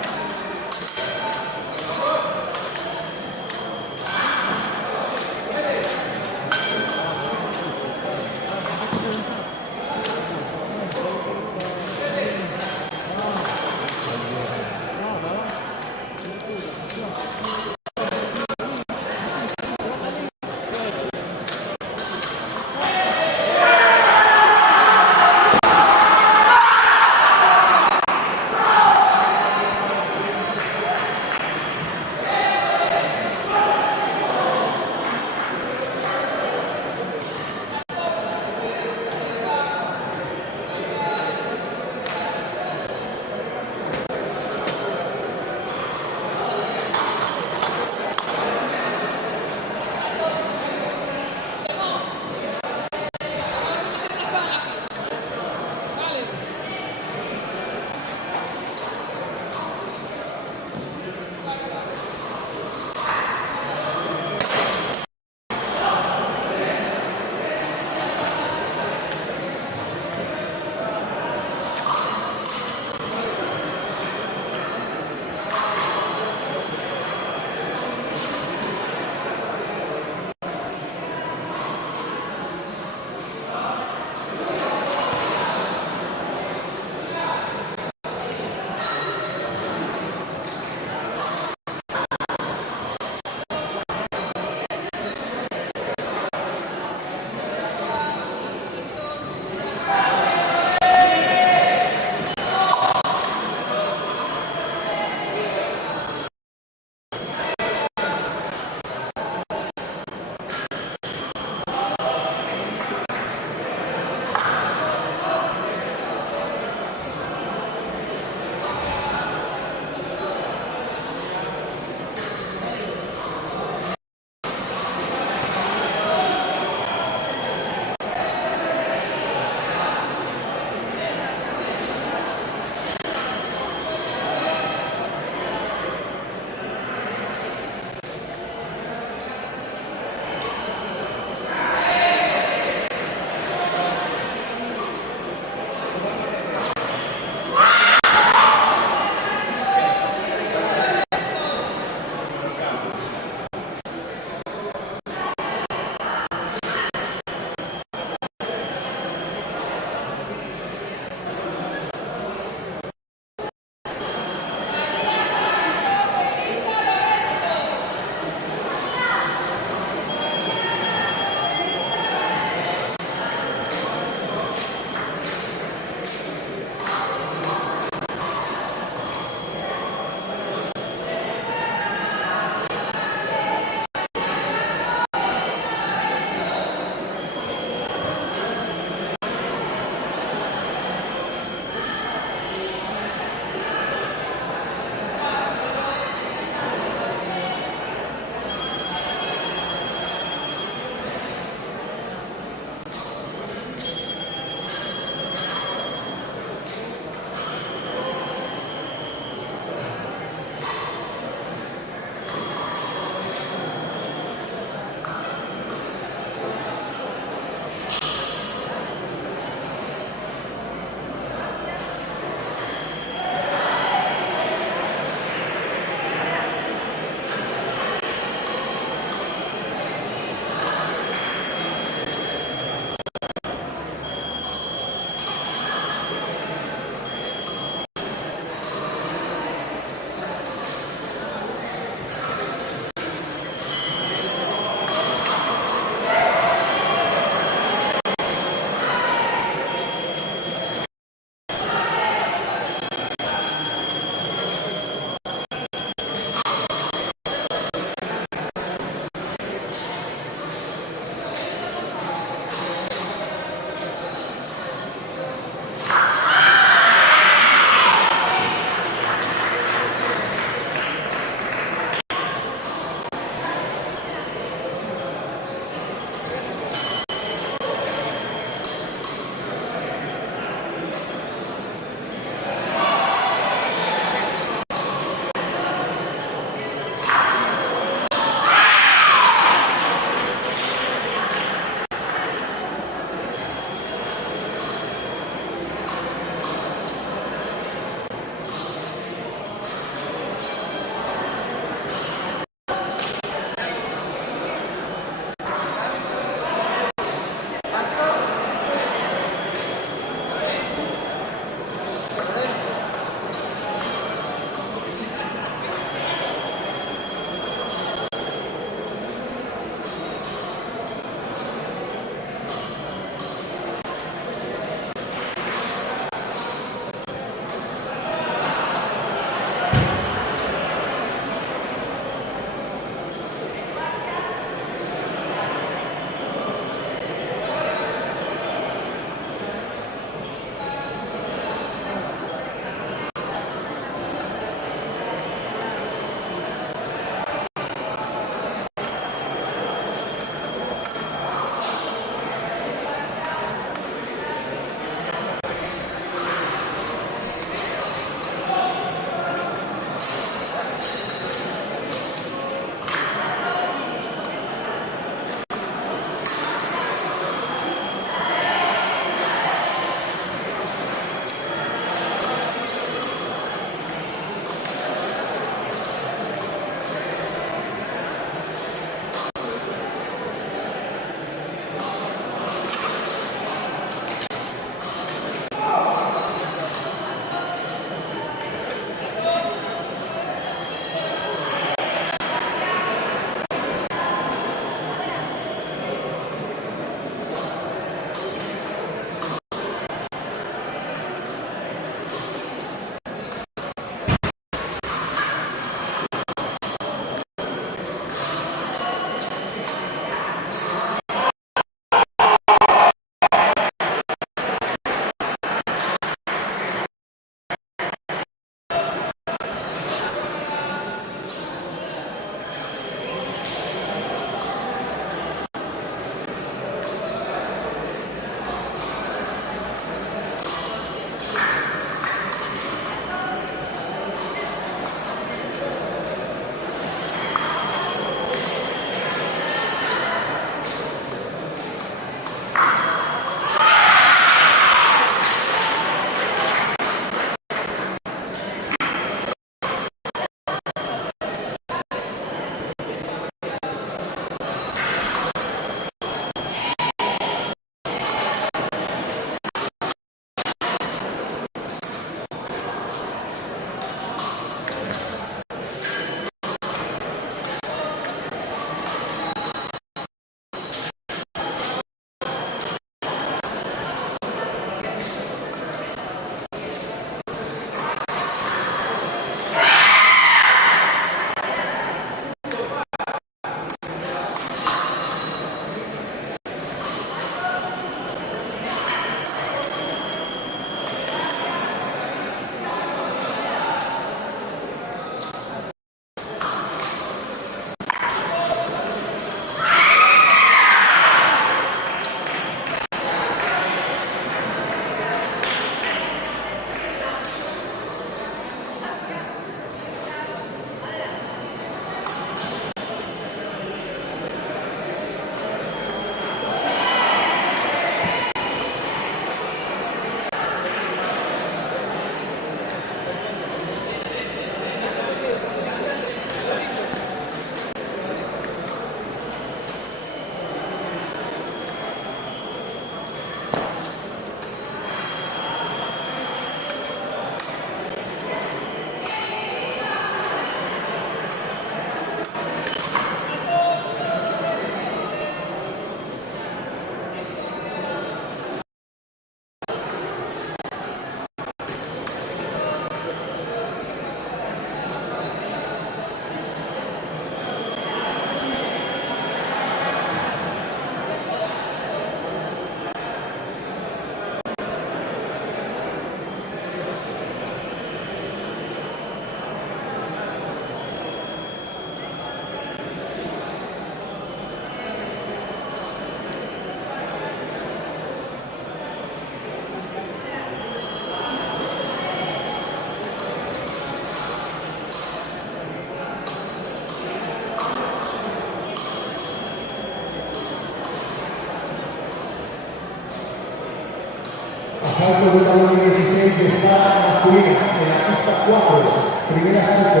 Asalto de talón 16 de espada masculina en la pista 4. Primer asalto.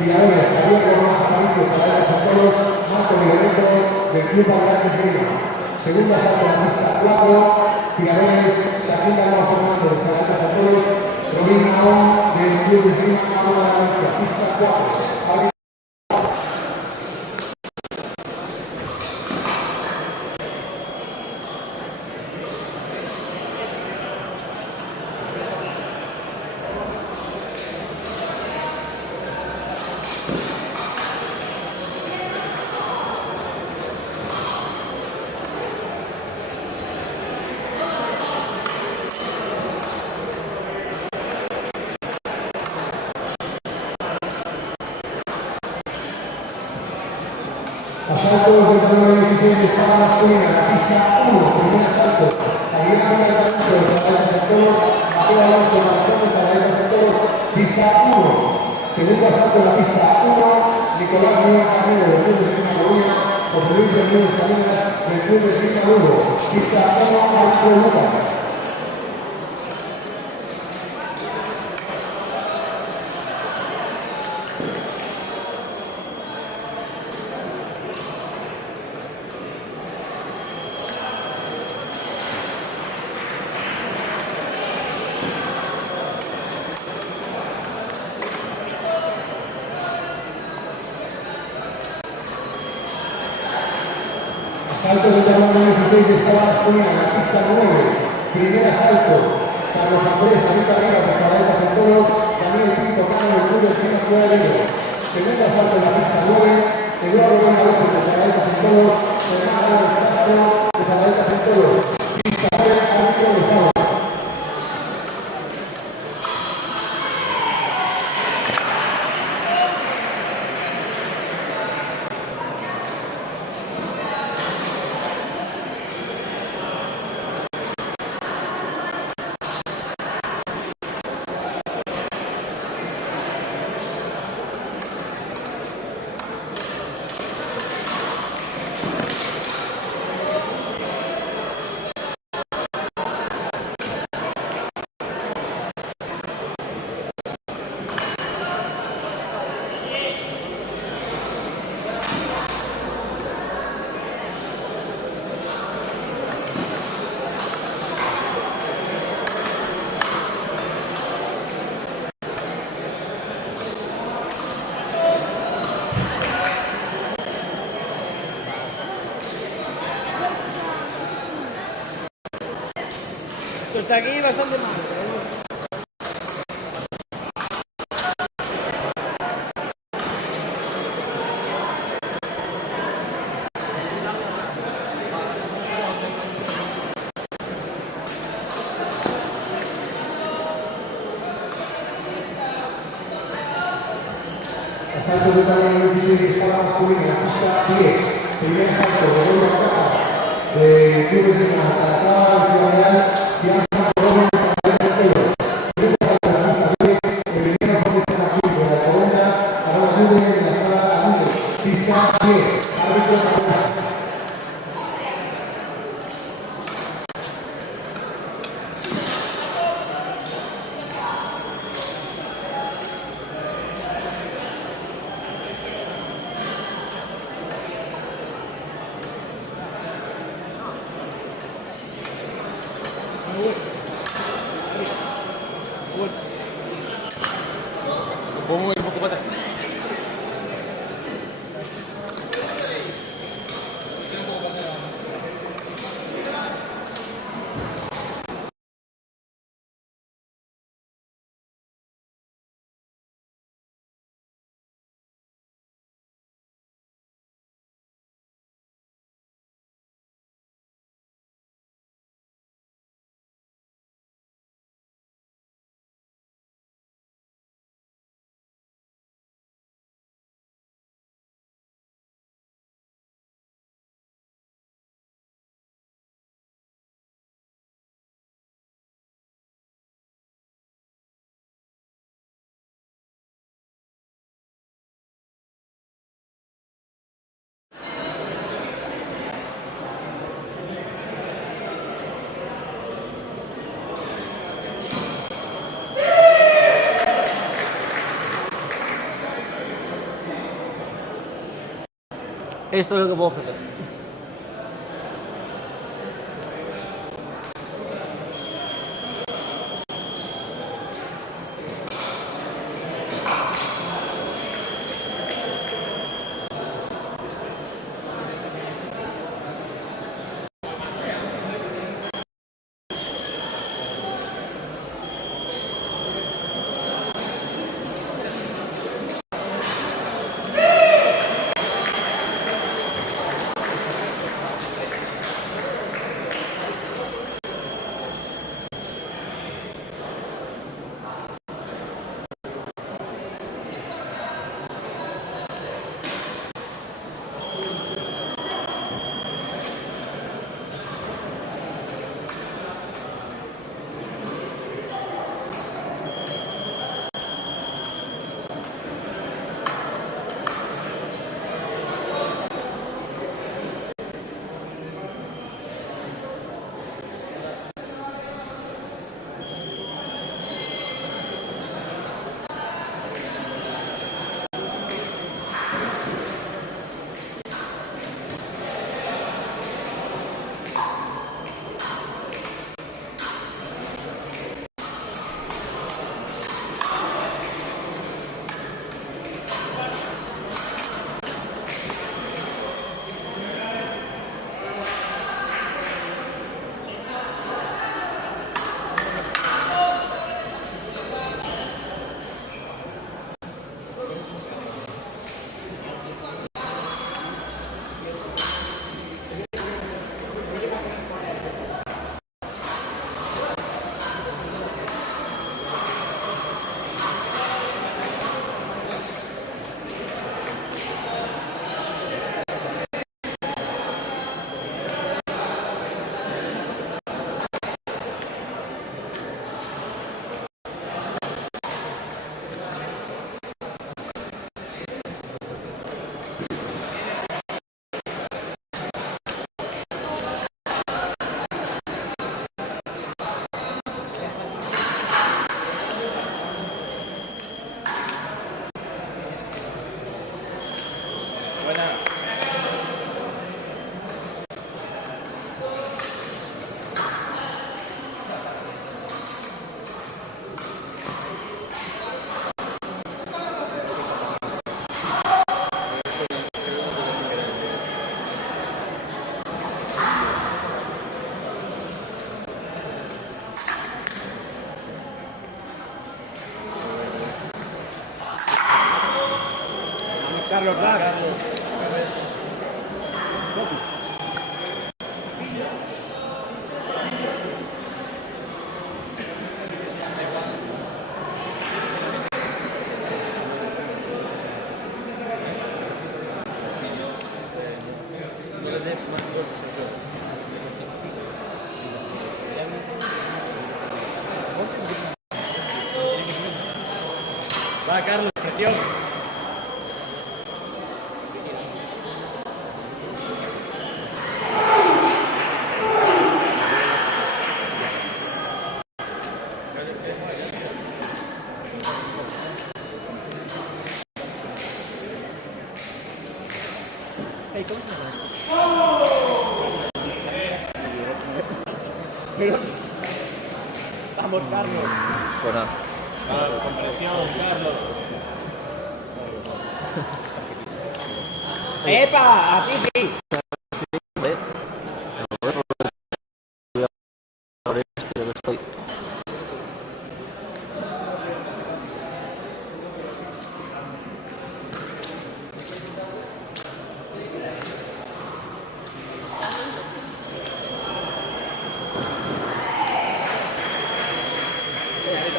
Tiradores, Javier Román Aparicio, Caballeros Santoros, Marco Violento del Club Adelante Esgrima. Segundo asalto en la pista 4. Tiradores, Joaquín Dalmau Fernando de Caballeros Santoros, Robin Naón del Club de Esgrima Adelante, pista 4. Asaltos del talón 16 de espada masculina en la pista 1. Primer asalto. Javier Román Aparicio de Caballeros Santoros, Mateo Alonso Marcón de Caballeros Santoros, pista 1. Segundo asalto en la pista 1. Nicolás León Carrero del Club de Esgrima Coruña, José Luis Bermúdez Salinas del Club de Esgrima Lugo, pista 1. Alfredo Lucas. Asalto de talón 16 de espada masculina en la pista 9. Primer asalto. Carlos Andrés Anita Riva de Caballeros Santoros, Daniel Pinto Cano del Club de Esgrima Ciudad de Vigo. Segundo asalto en la pista 9. Eduardo Rubén López de Caballeros Santoros, Fernando Álvarez Castro de Caballeros Santoros. Pista 3, árbitro de Fábula. Hasta aquí bastante mal. Asalto de talón 16 de espada masculina en la pista 10. Primer asalto de Rodrigo Capa de Club de Esgrima Talacá, Ciudad Real, Ciudad Corona de Caballeros Santoros. Segundo asalto en la pista 10. Emiliano Jorge San Gil de la Corona, Arona Nube de la Sala Agude. Pista 10. Árbitro Corona. Puedo mover un poco para atrás. Esto es lo que puedo ofrecer. Carlos Lara. Va, Carlos, presión. Vamos, Carlos. Fuera. Con presión, Carlos. ¡Epa! Así sí.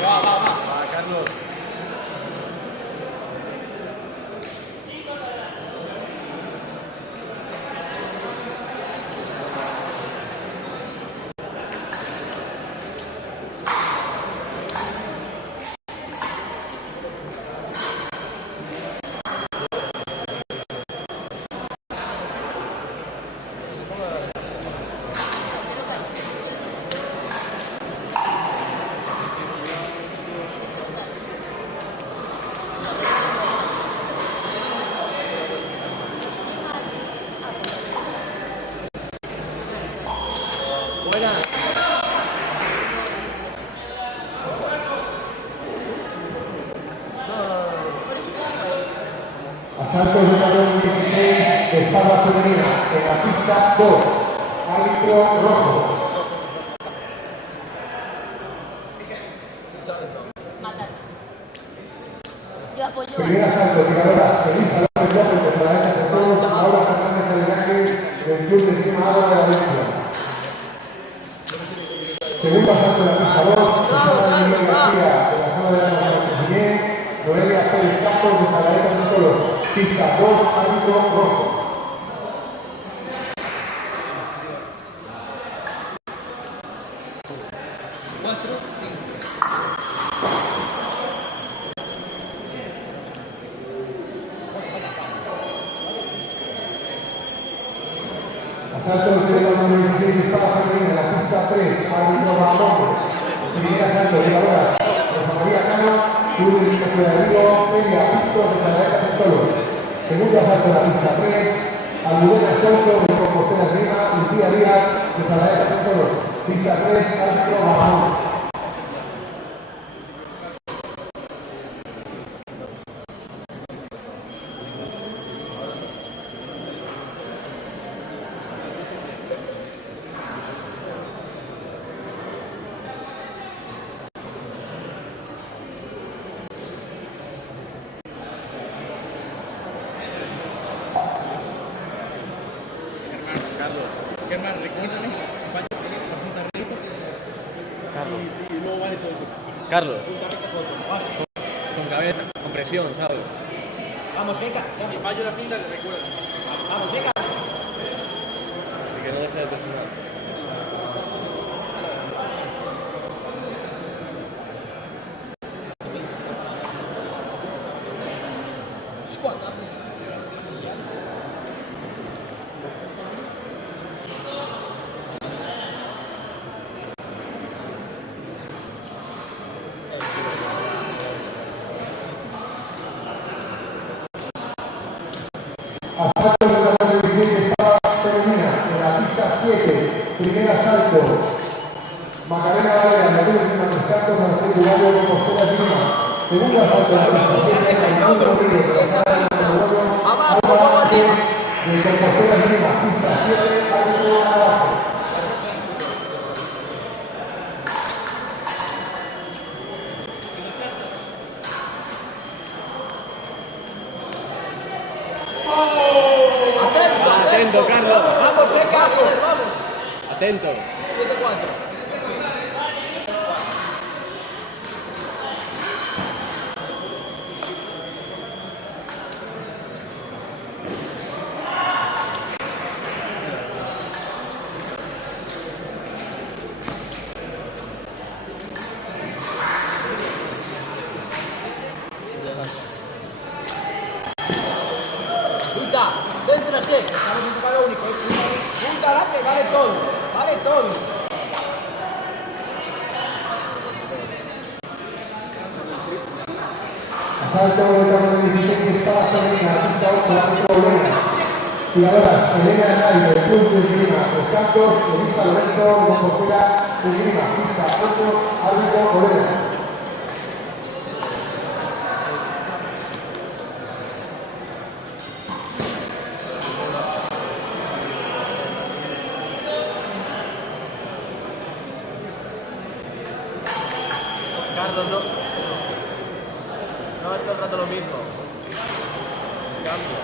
Va, Carlos. del tablón 16, espada femenina, en la pista 2, árbitro rojo. Yo apoyo. Primera salto, tiradoras, Elisa López López, de la derecha de todos, Laura Fernández de Lenaque, del Club de Esgrima Ágora de Valencia. Segundo salto de la pista 2, Susana Miguel García, de la sala de la Comunidad, Noelia Pérez Campos, de Zaragoza de Toros, pista 2, árbitro rojo. Asaltos de la número 16, espada femenina, en la pista 3, árbitro Bamonte. Primera salto, tiradoras, Rosa María Cano, Sur de Línea Fuera de Vigo, Celia Pintos, de Zaragoza de Toros. Segundo asalto de la pista 3, Almudena Soto, de Compostela Esgrima, Lucía Díaz, de Zaragoza de Toros. Pista 3, árbitro Bamonte. ¿Qué más? Recuérdame, España tiene la punta recta. Carlos. Y luego vale todo. Carlos. Punta recta todo. Vale. Con cabeza, con presión, ¿sabes? Vamos, seca. Si fallo la pinta, te recuerdo. Vamos, seca. Así que no dejes de presionar. Asalto de la número 16, espada femenina, en la pista 7, primer asalto. Macarena Valera, de Club de Maniscatos, al Club de Compostela Esgrima. Segundo asalto de la pista 7, Raimundo Rodríguez, de la sala de Álvaro de Compostela Esgrima. Pista 7, árbitro abajo. Atento, Carlos. Vamos, Carlos, vamos. Atento. 7-4. Punta, céntrate. Estamos en un palo único. Punta adelante, vale todo. Vale todo. Asalto de la número 16, espada femenina, pista 8, árbitro Olena. Tiradoras, Elena Hernández, del Club de Esgrima, Los Cantos, Elisa Lorenzo, de Compostela Esgrima. Pista 8, árbitro Olena. Carlos, no. No es todo el rato lo mismo. Cambia.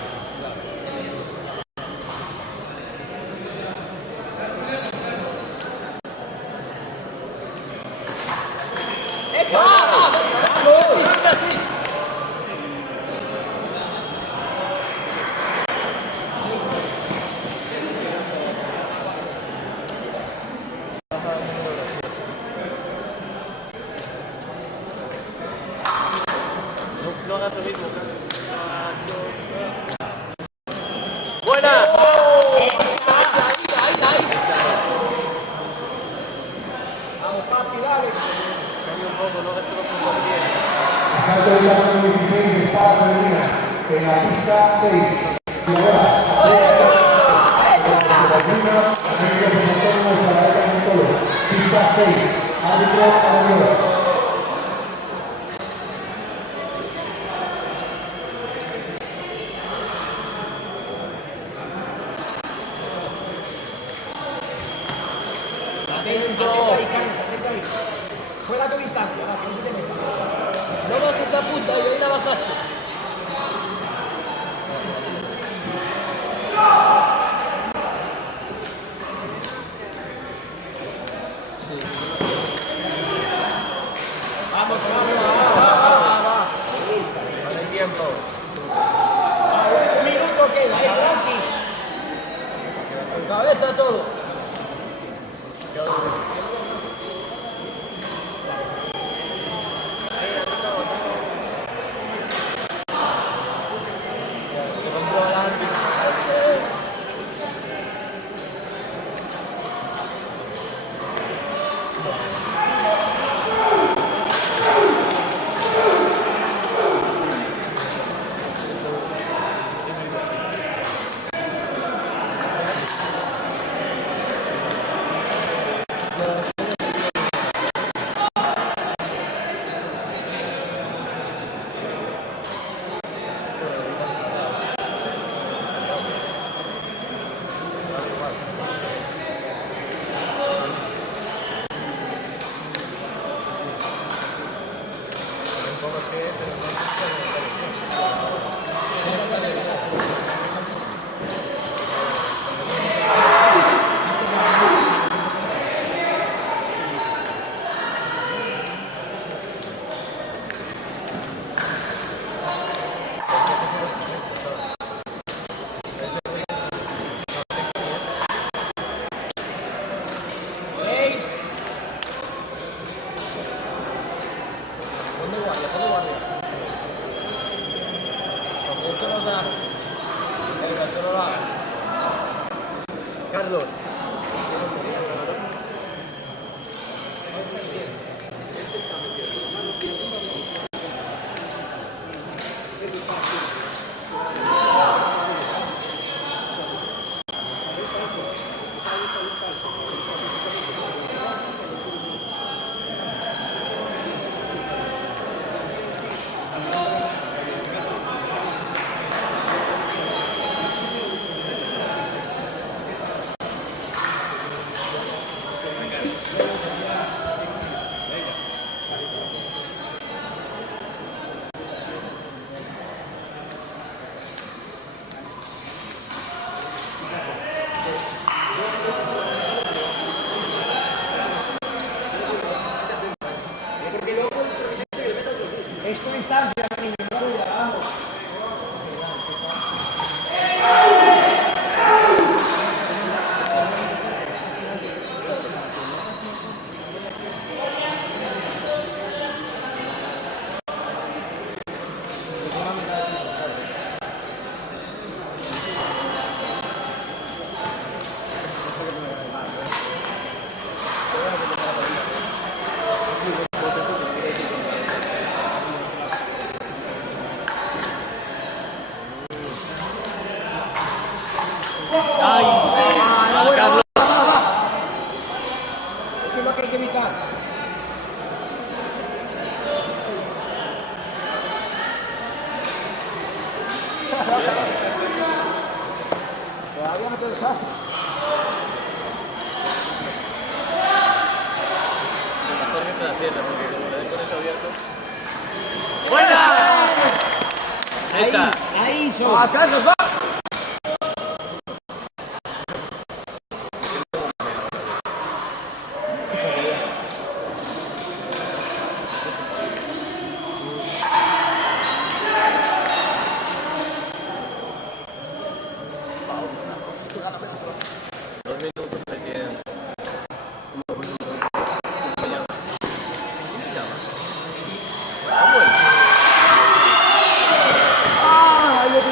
No hagas lo mismo, ¡buena! Vamos, papi, dale. Cambia un poco, no hagas lo bien. Asalto de la número 16, espada femenina, en la pista 6. Tiradoras, pista 6, árbitro Arañolas. Juega tu distancia, va, que no se te meta. No bajes la punta, ahí la bajaste. Vamos, va. Vale tiempo. Un minuto queda, tranqui. Con cabeza todo. Carlos. Es tu instancia, niño, no tuya, vamos. Todavía no te dejas. Mejor que se la cierre, porque como le den con eso abierto. ¡Buena! Ahí está. Ahí, ¡va, Carlos, va!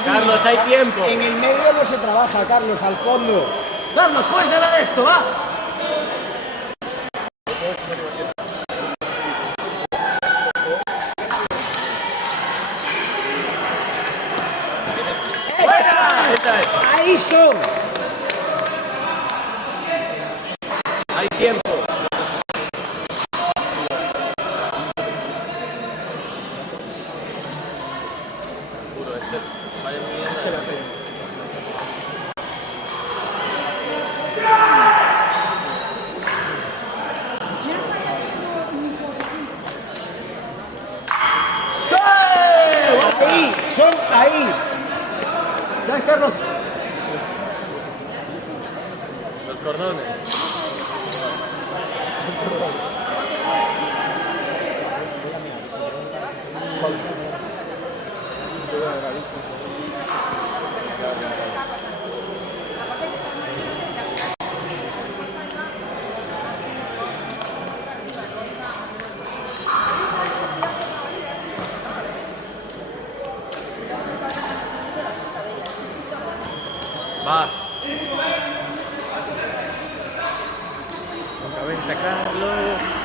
Carlos, hay tiempo. En el medio no se trabaja, Carlos, al fondo. Carlos, cuélgala de esto, va. Ahí son. Hay tiempo. Puro, vaya muy bien. ¿Sabes, Carlos? Los cordones. Va. Con cabeza Carlos.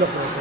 Entonces,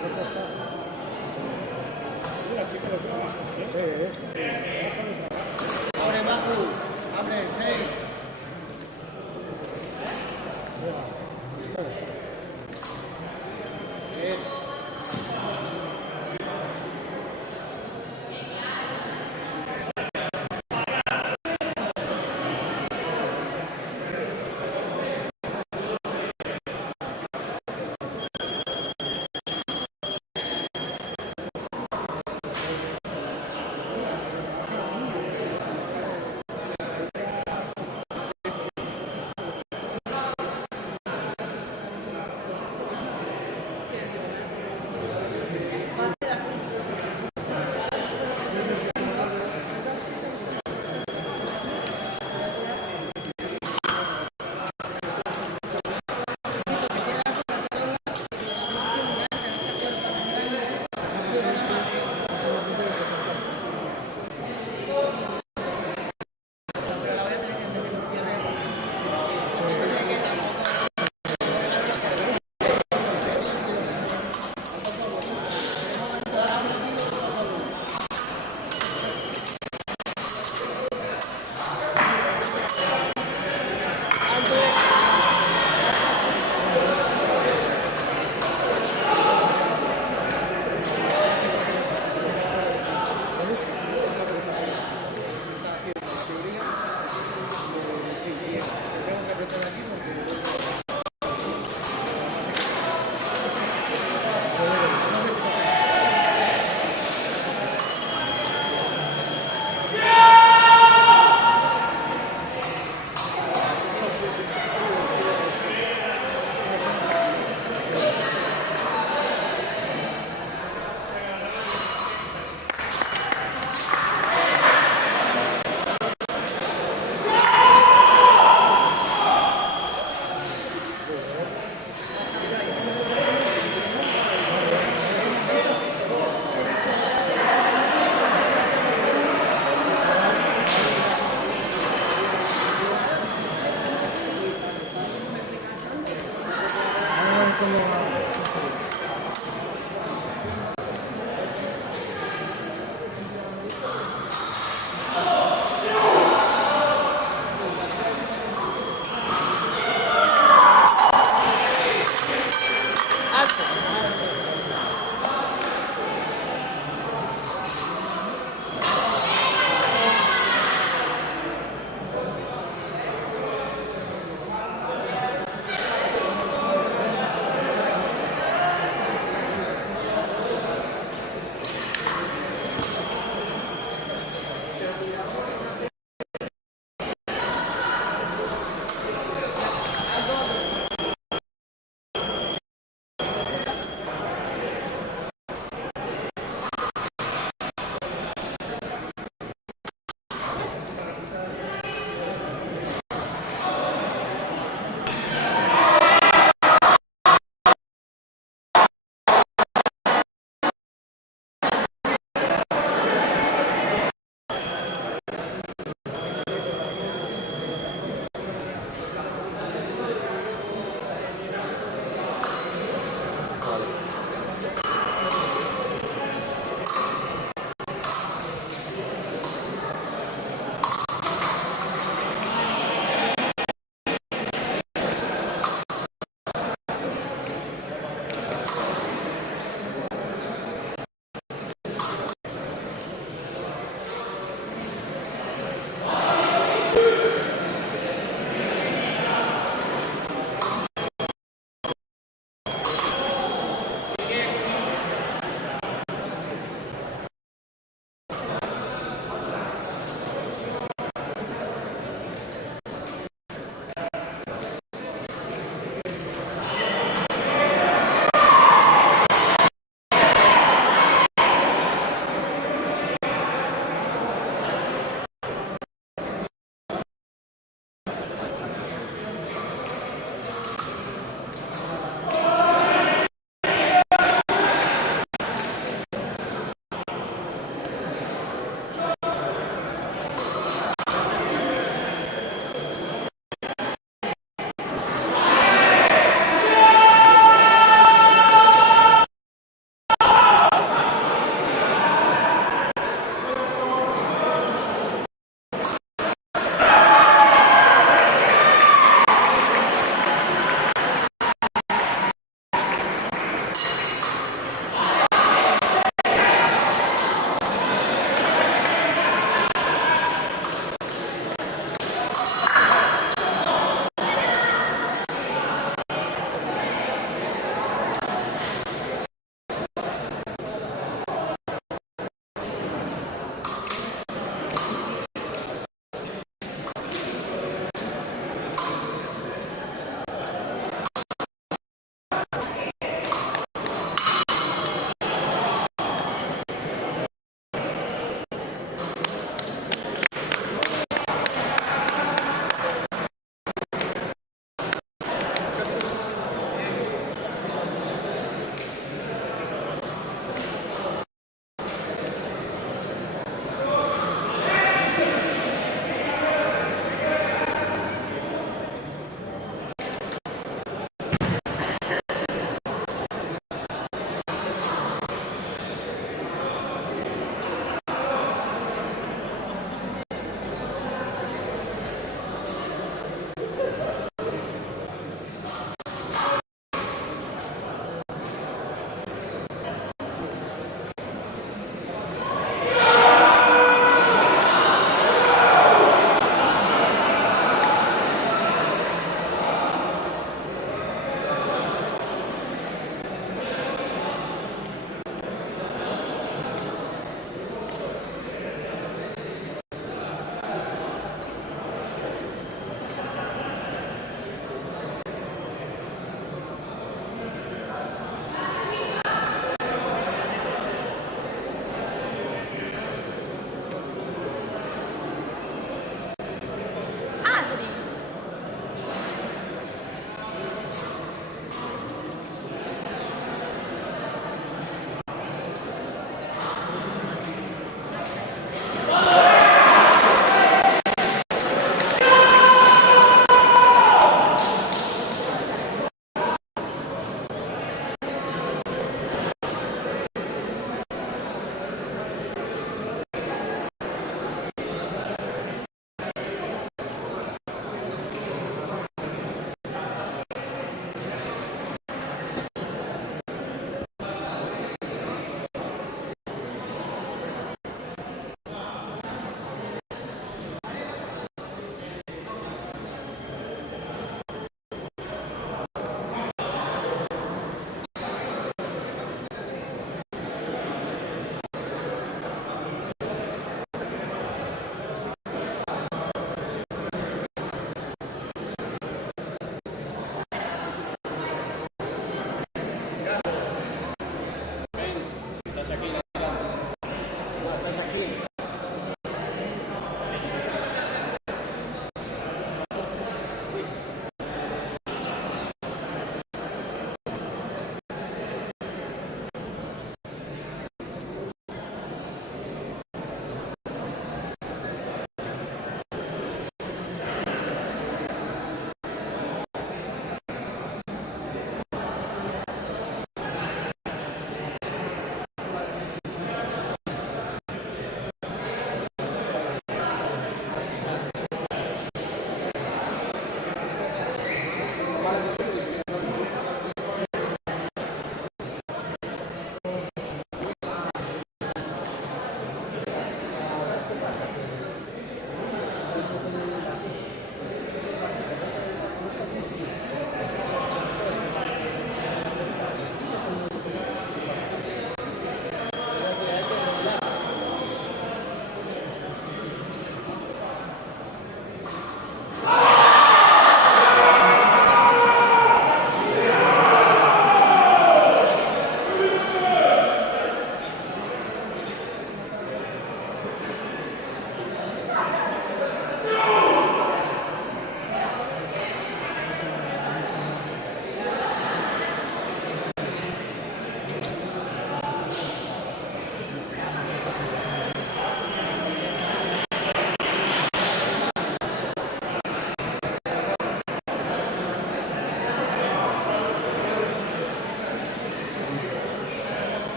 Abre, Macu. Abre, 6.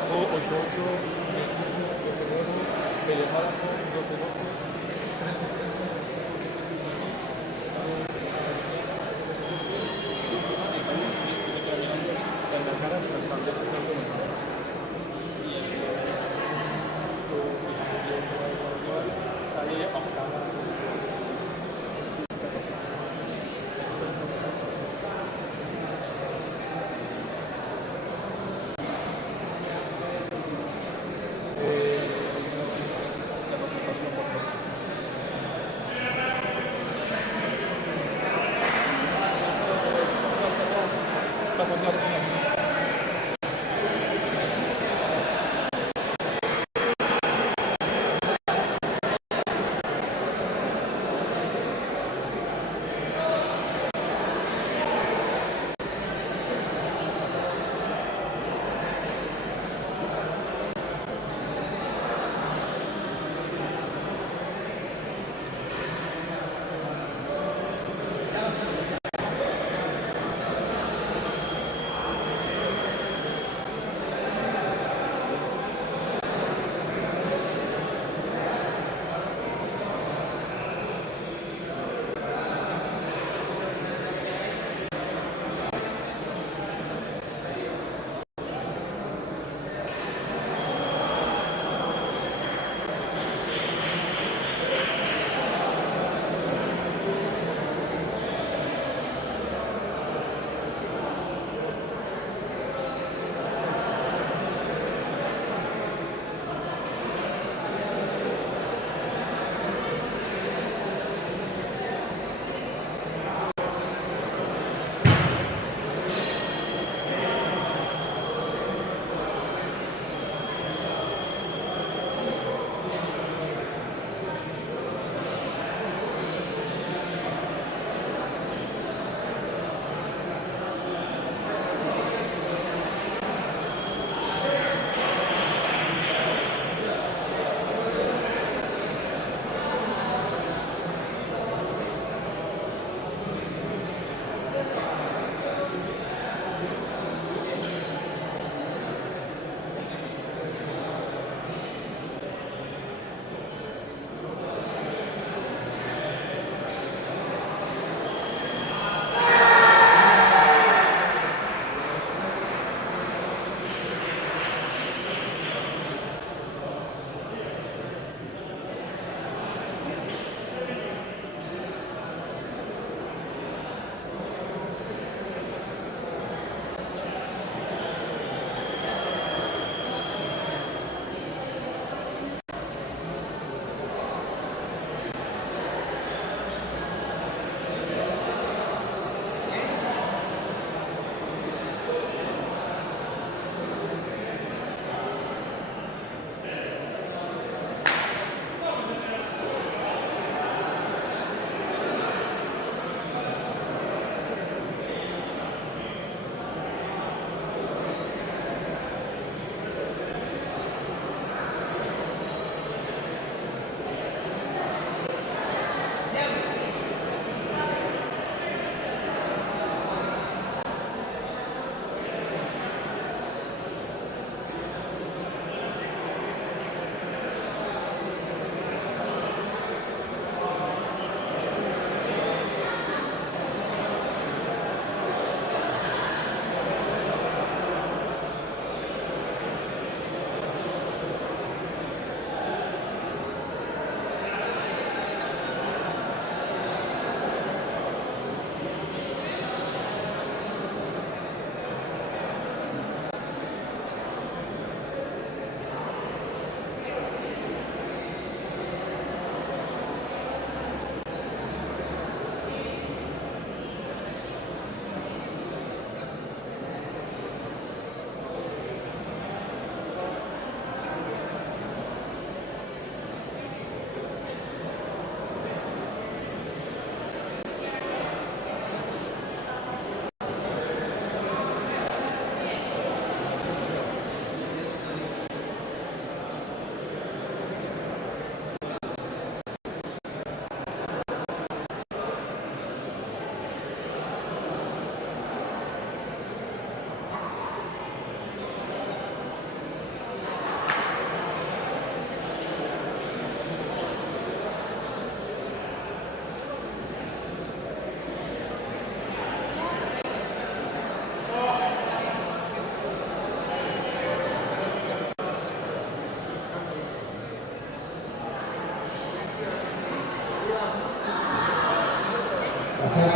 abajo, 8-8, 12-9, Pérez abajo, 12-12, 13-13. Sale octava. Ya no se pasó por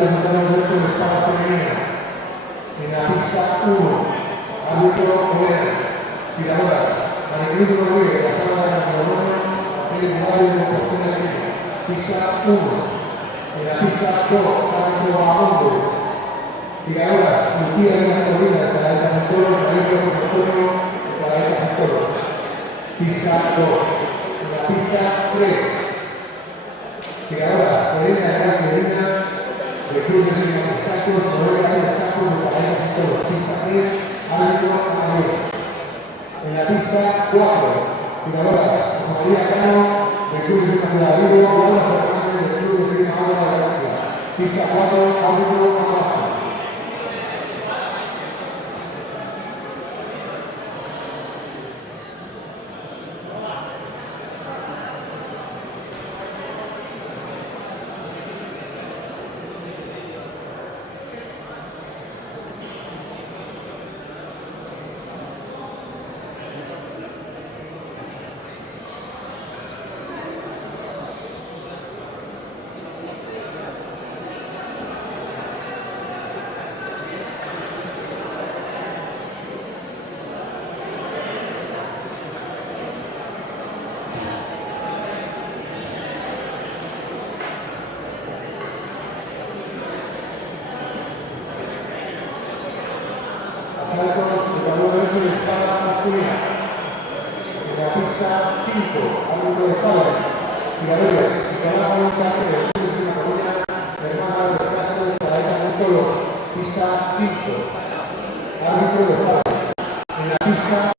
Asalto de terreno derecho de espada femenina. En la pista 1, árbitro Moreno. Tiradoras, Maricruz Rodríguez, la sala de la Colonia, el horario de deporte de la pista 1. En la pista 2, árbitro Bahamonde. Tiradoras, Lucía de la Colina, de la Eta Centoros, Mauricio Conservatorio, de la Eta Centoros. Pista 2. En la pista 3. Tiradoras, Serena de la Colina, de Cruz de Silva Campos, Noruega de los Campos, de la Eta Centoros. Pista 3, árbitro Amadeus. En la pista 4, tiradoras, José María Cano, de Cruz de Silva Ciudad de Vigo, Laura Fernández, de Cruz de Silva Ahora de Galicia. Pista 4, árbitro Amadeus. Asaltos de terreno derecho de espada masculina. En la pista 5, árbitro de padre. Tiradores, Nicolás Monta, de Cruz de la Colina, hermana de los Castros, de la Eta Montoro. Pista 5, árbitro de padre. En la pista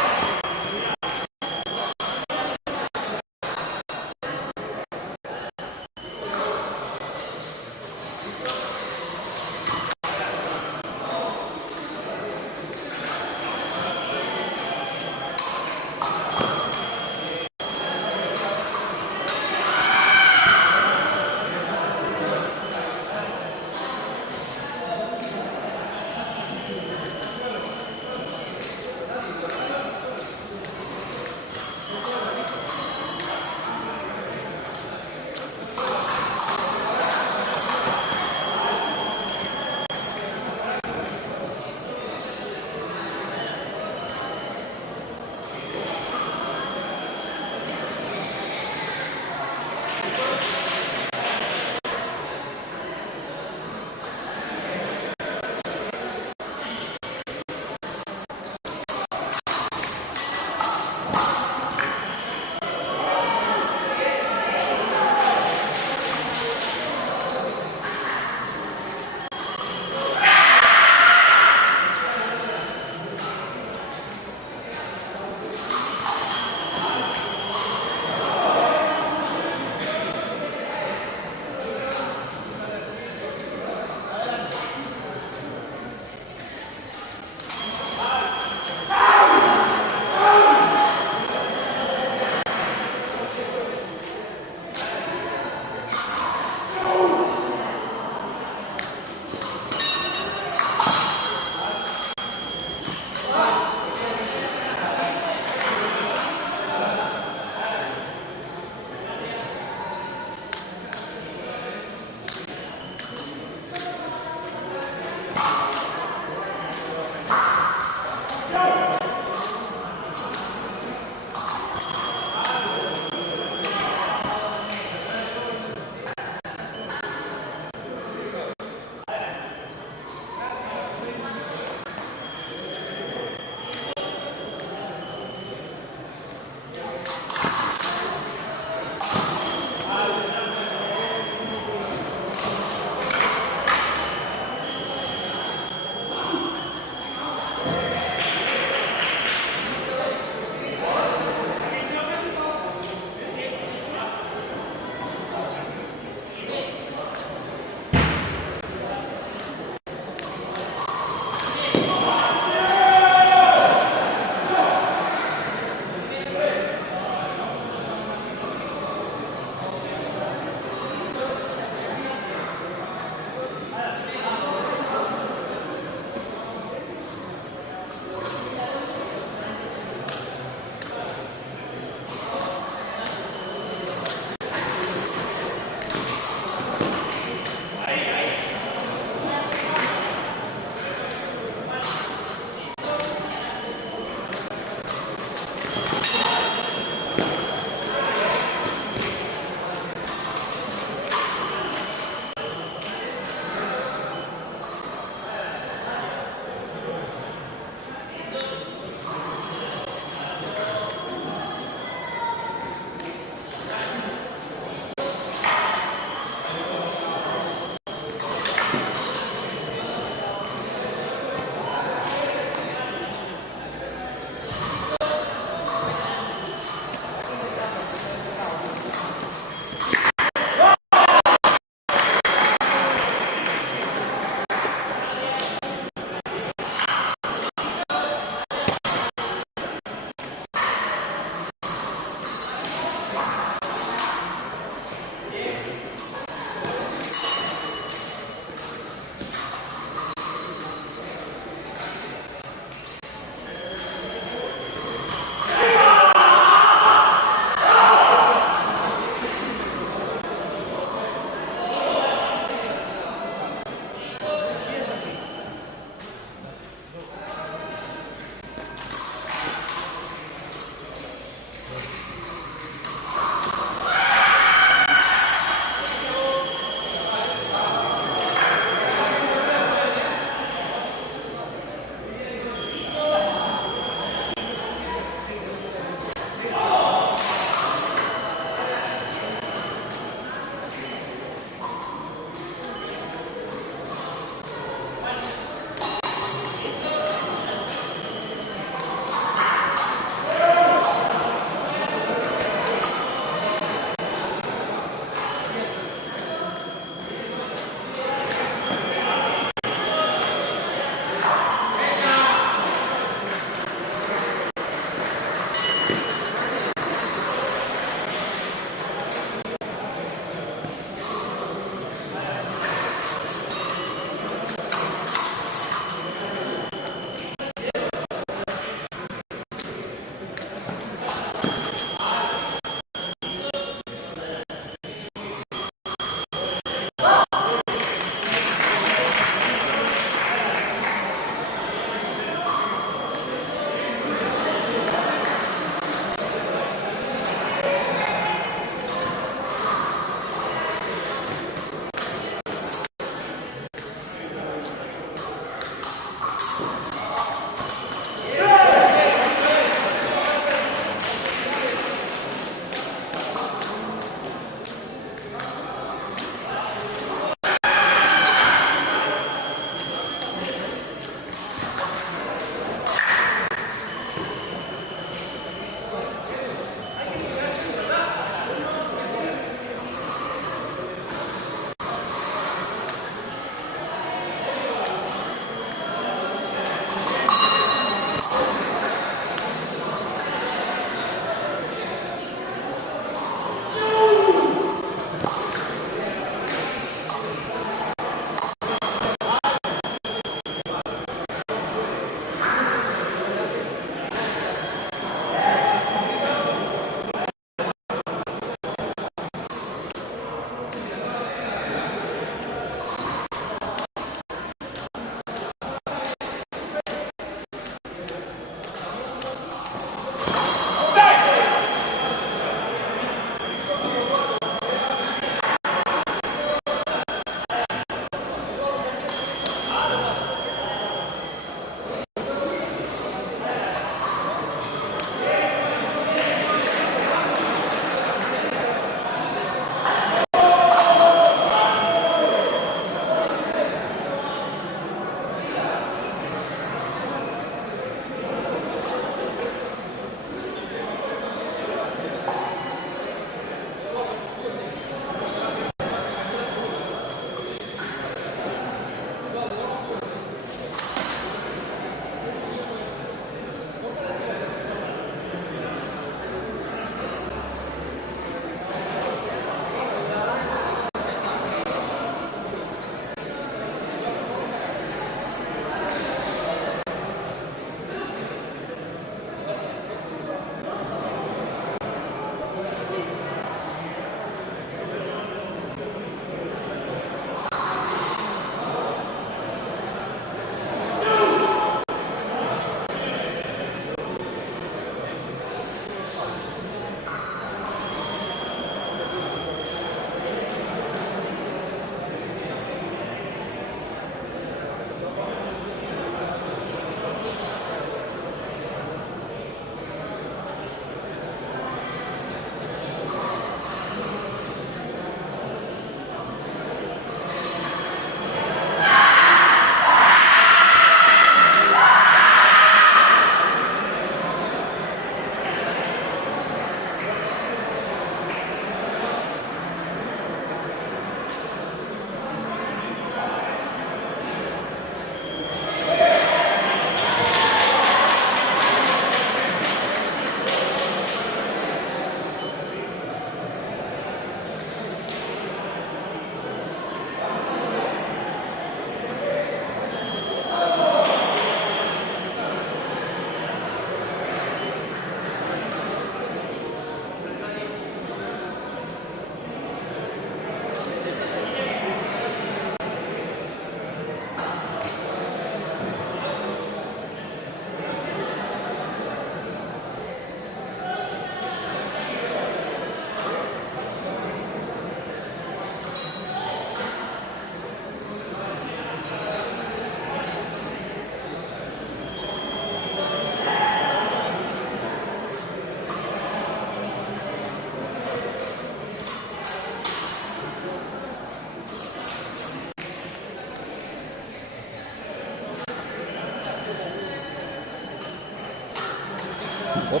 Voy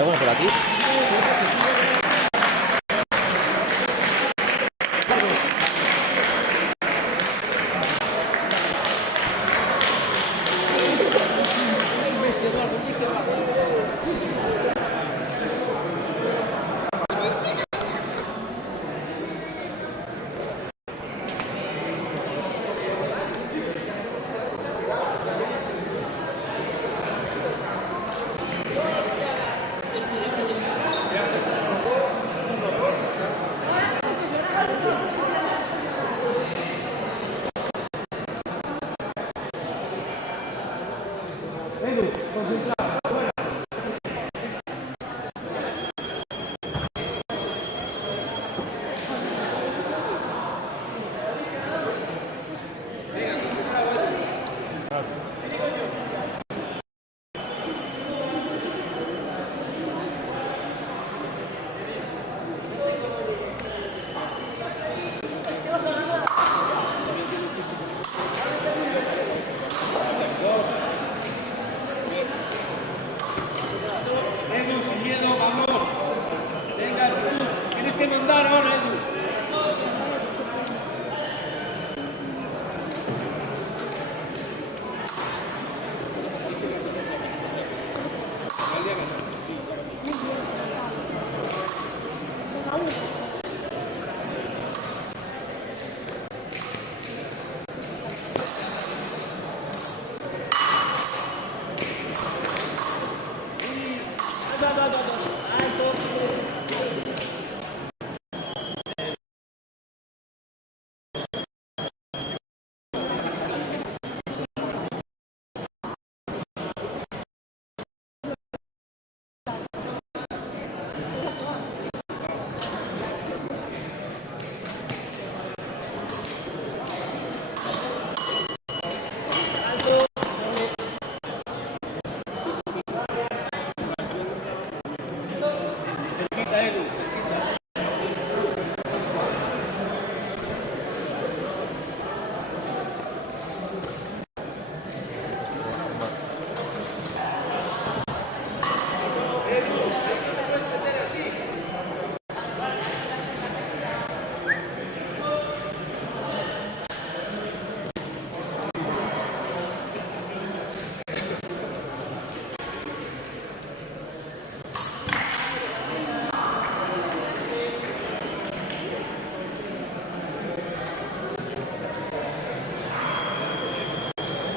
a poner por aquí.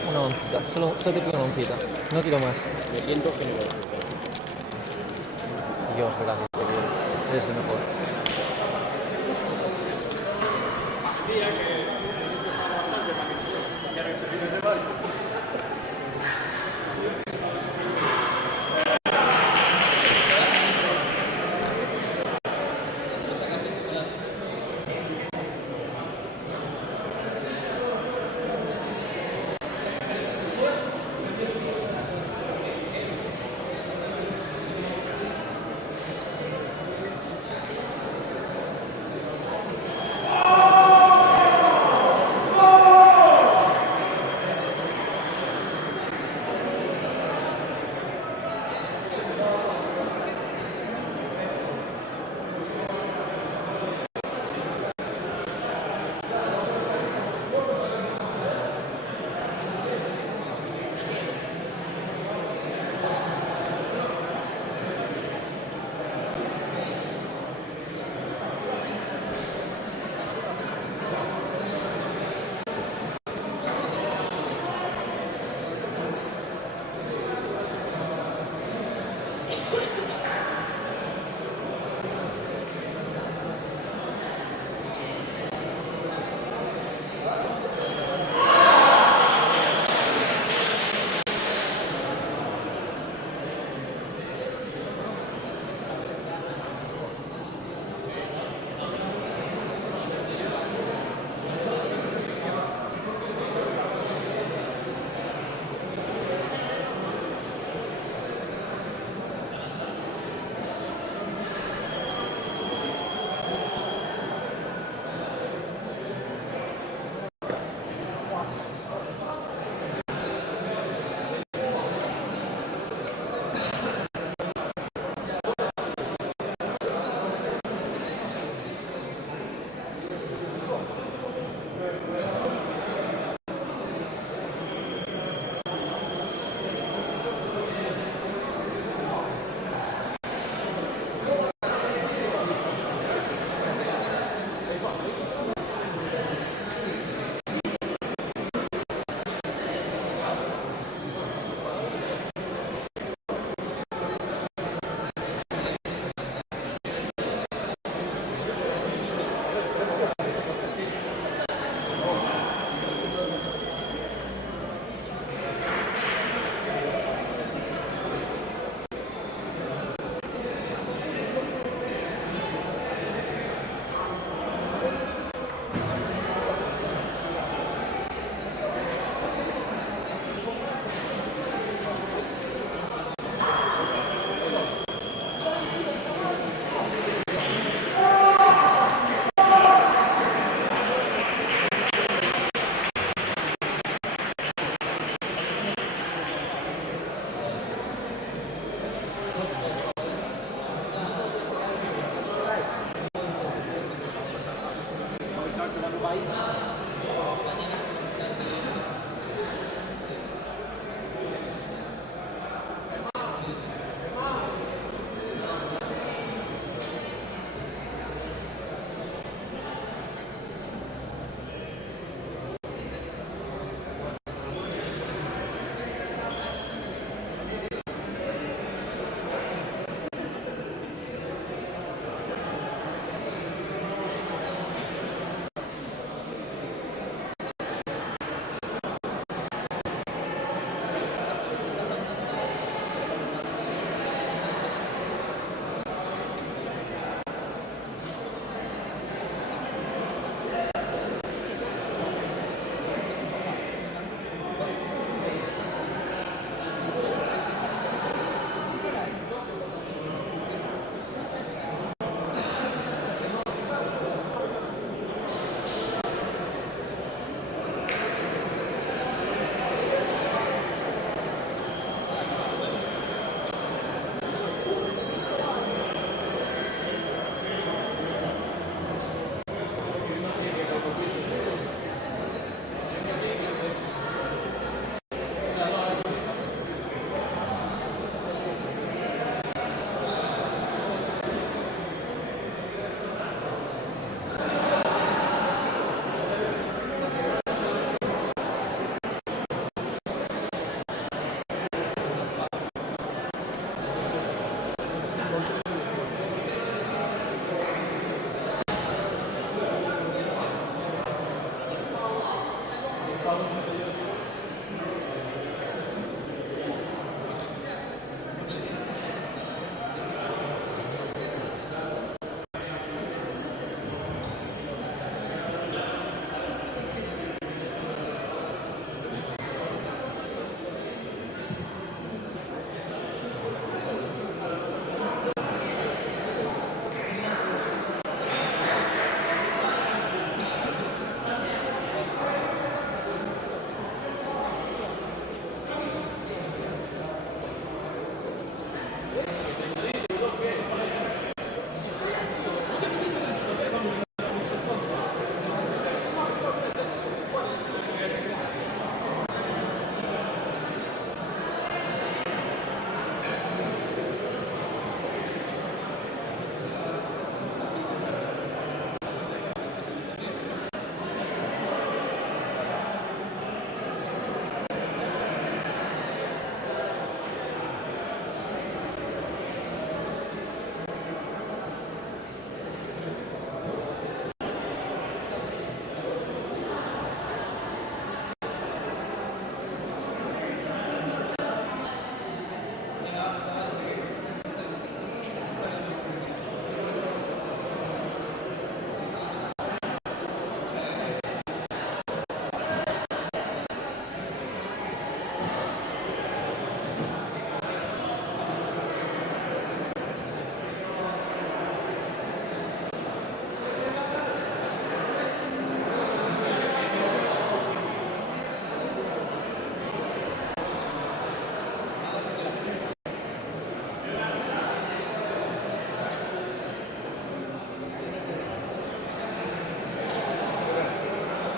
Una oncita, solo te pido una oncita, no quiero más. Me siento generoso. Dios, gracias, eres el mejor.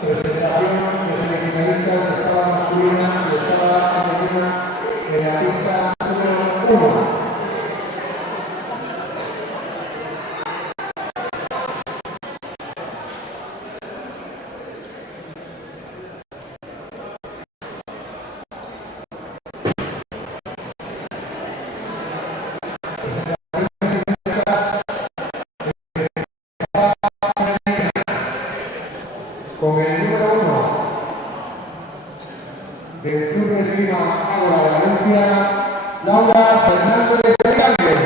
Presentación de semifinalistas de escala masculina y escala femenina en la pista número 1. Con el número 1 del Club de Esgrima Ágora de Valencia, Laura Fernández Fernández.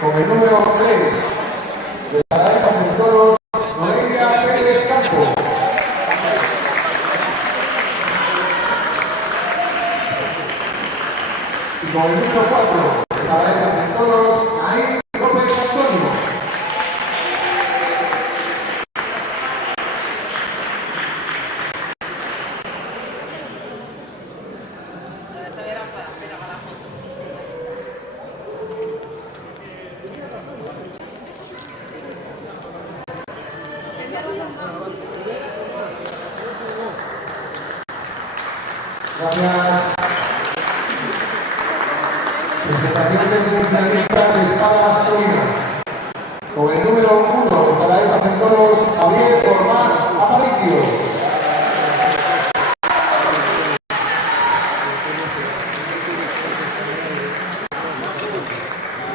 Con el número 3 de la Gaeta de Toros, Noelia Pérez Campos. Y con el número 4 de la Gaeta de Toros, Gracias. Presentación de semifinalista de espada masculina. Con el número 1 de Calaveras en Toros, Javier Cormán Aparicio.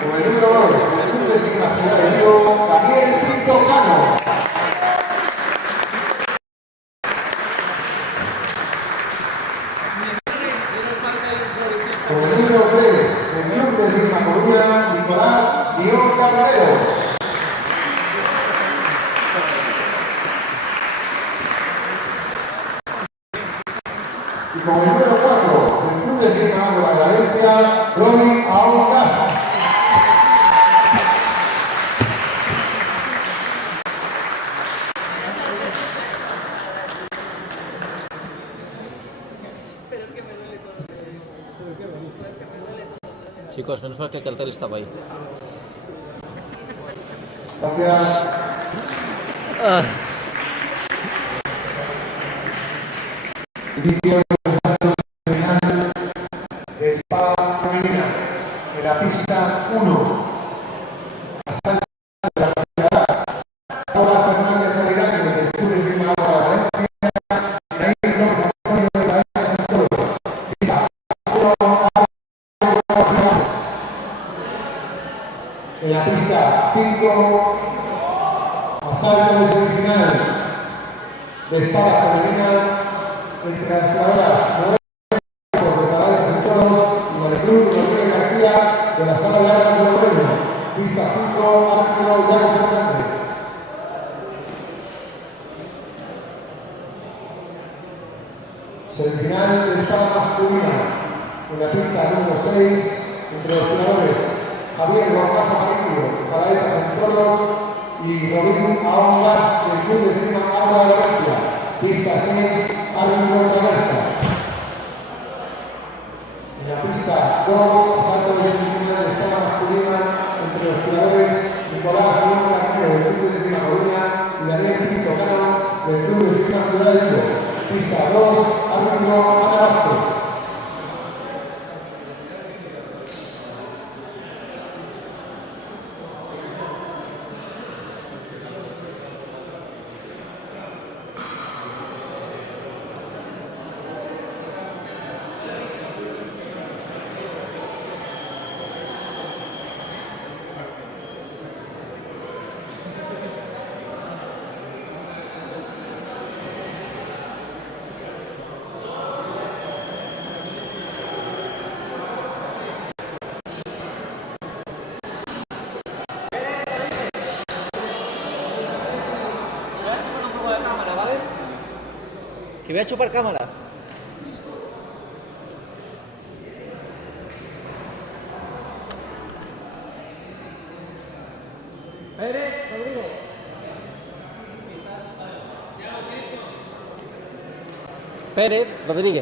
Con el número 2, el club de Signatura de Río, Daniel Pinto Cano. Con el número 3, el club de Signa Coruña, Nicolás Guión Carreros. Y con el número 4, el club de Signa Ángela de Valencia, Ronnie Aón Casa. Chicos, menos mal que el cartel estaba ahí. Gracias. Inicio de la final de espada femenina en la pista 1. Asalto de las ciudades. Laura Fernández Aguilar, del Club de Esgrima de Valencia. Y ahí Antonio de Valencia en todos. Pista 1. En la pista 5. Asalto de semifinal de espada femenina entre las jugadoras de Calaveras en Toros y Maricruz Rodríguez García de la Sala de Armas de Logroño. Pista 5, árbitro Yago Fernández. Semifinal de espada masculina en la pista número 6 entre los jugadores Javier Gornaza Marín, Calaveras en Toros y Robin Aongas del Club de Esgrima Ángela de Valencia. Pista 6, árbitro Traversa. En la pista 2, asalto de semifinal de espada masculina entre los jugadores Nicolás Guión Carreño del Club de Esgrima Coruña y Daniel Pinto Cano del Club de Esgrima Ciudad de Vigo. Pista 2, árbitro Ana Vázquez. Que voy a chupar cámara. Rodrigo. Pérez Rodríguez.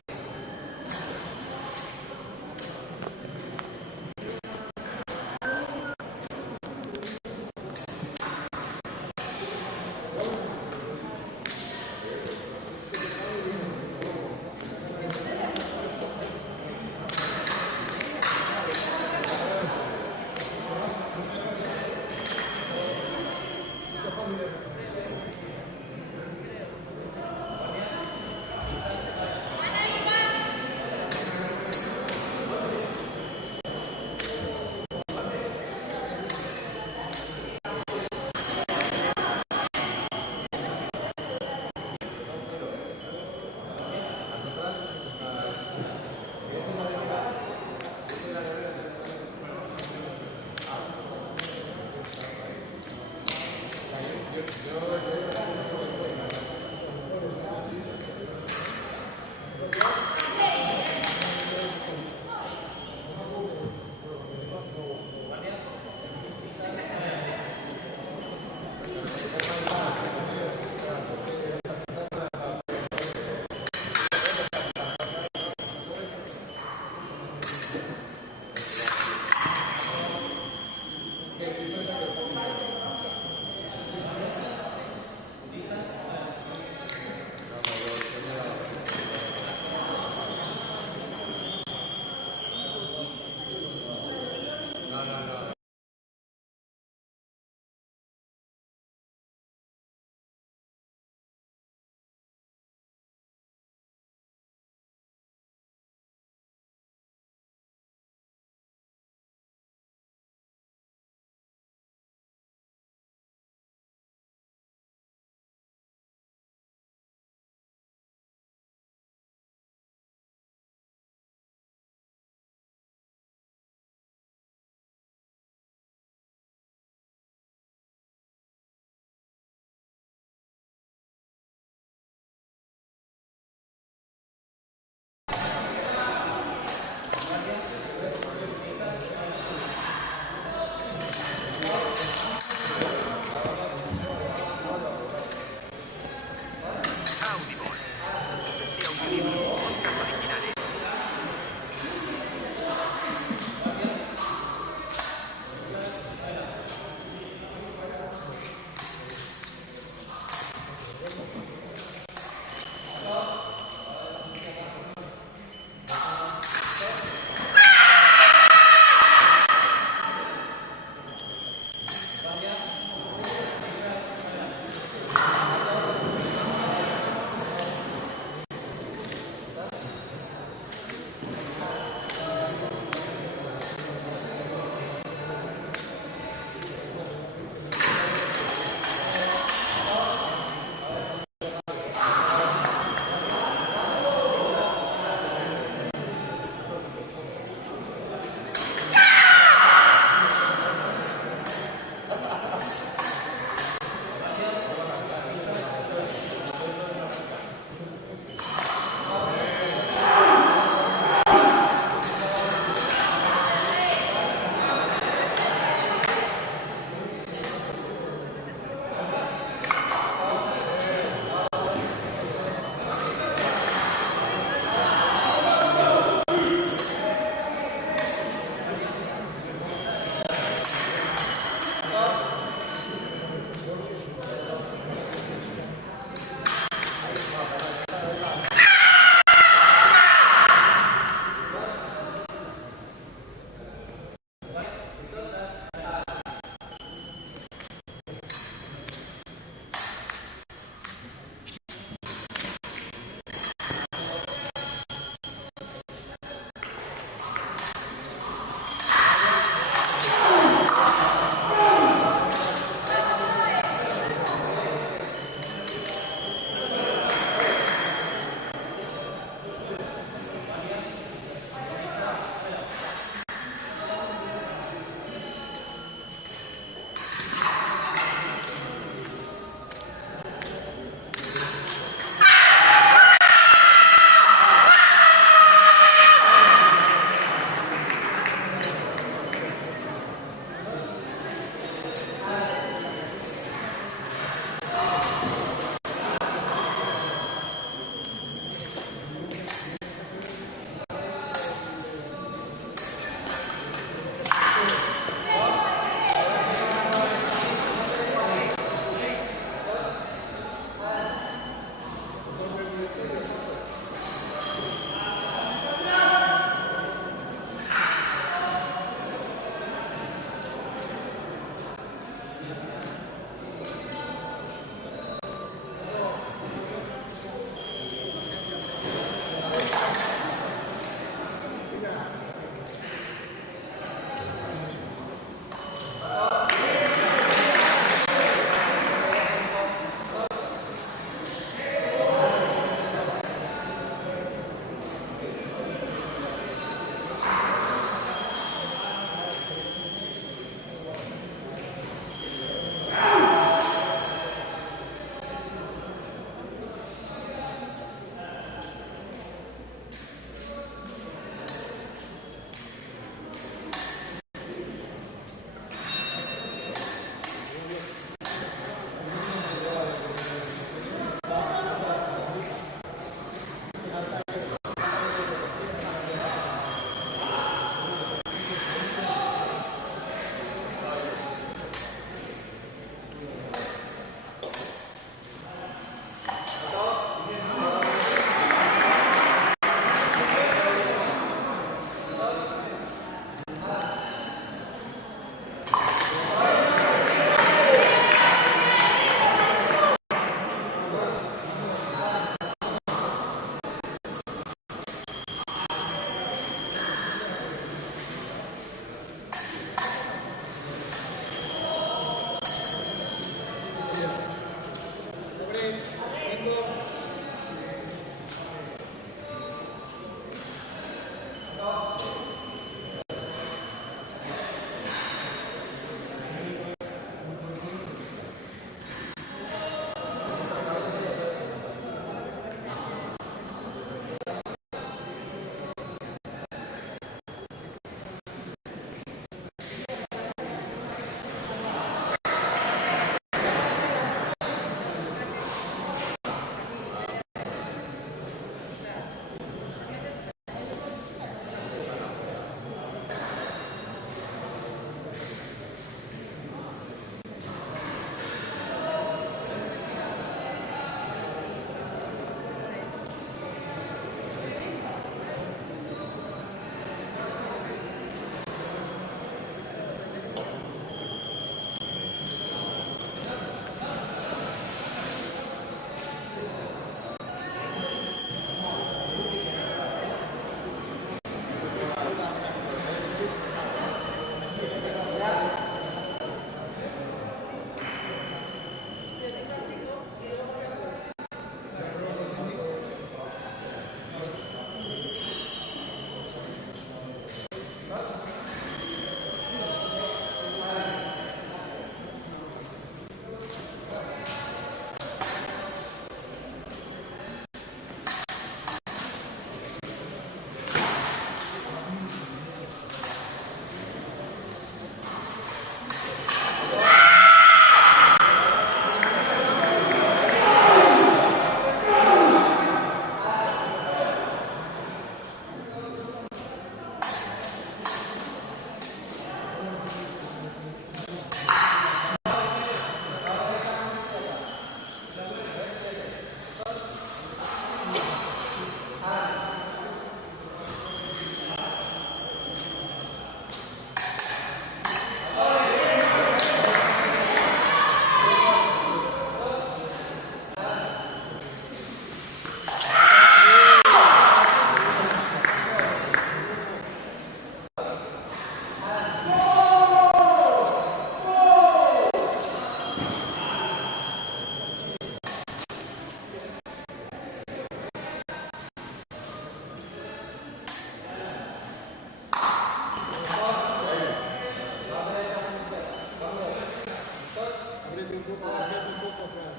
grupo básquet es un poco atrás.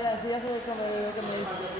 Ya, sí, ya sé lo que me dices.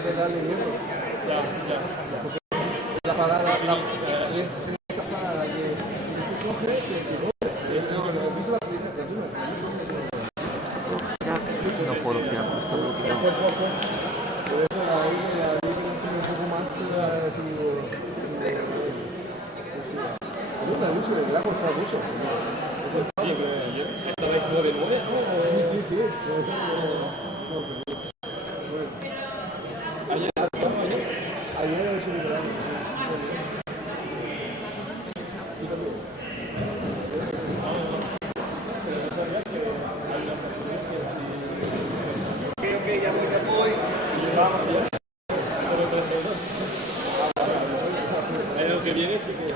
hay que darle miedo. La parada, la parada que coge, es que No puedo girar porque está bloqueado. un poco más la luz le ha costado mucho. Sí, esta vez 9-9. Sí. Ayer he hecho un gran. Ok, ya voy. El año que viene sí que...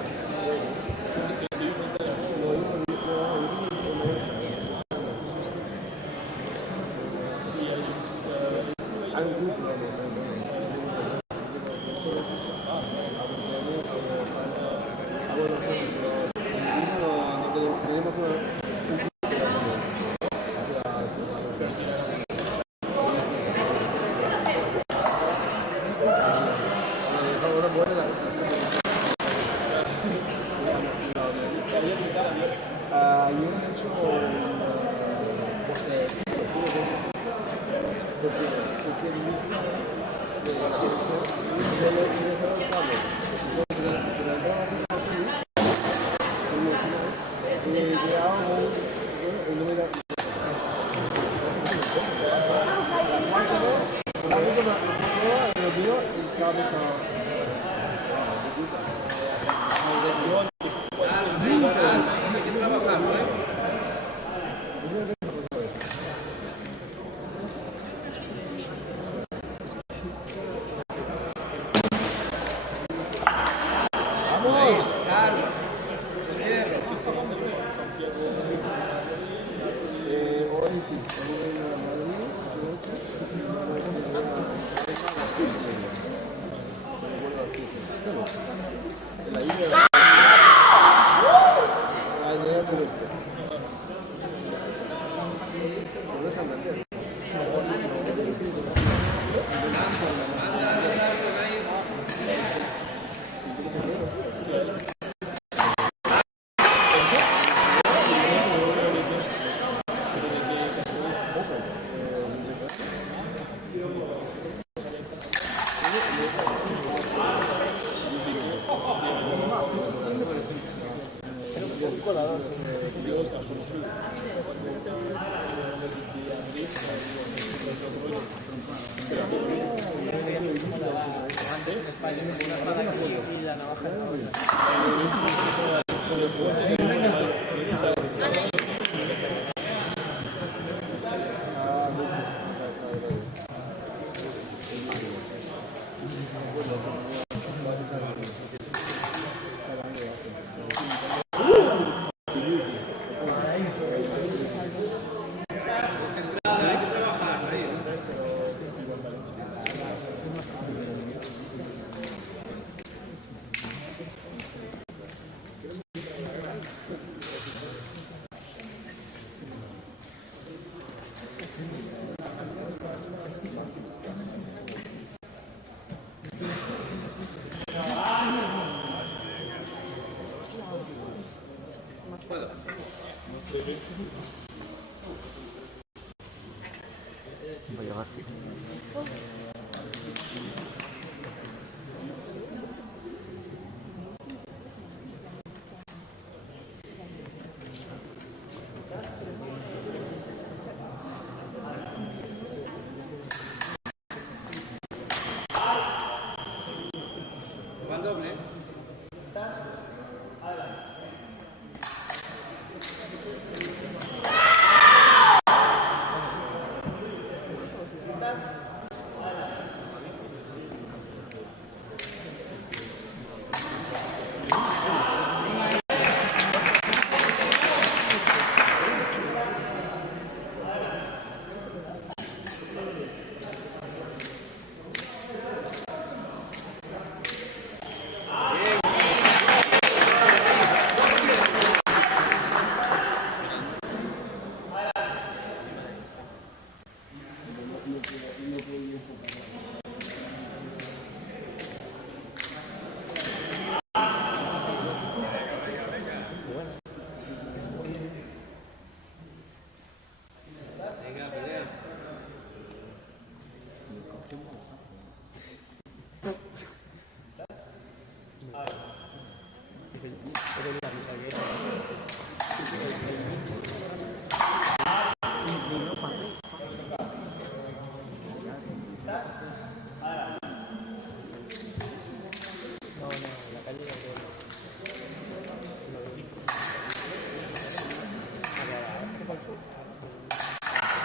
Voy a llevar.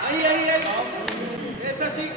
Ahí, ahí, ahí. Es así.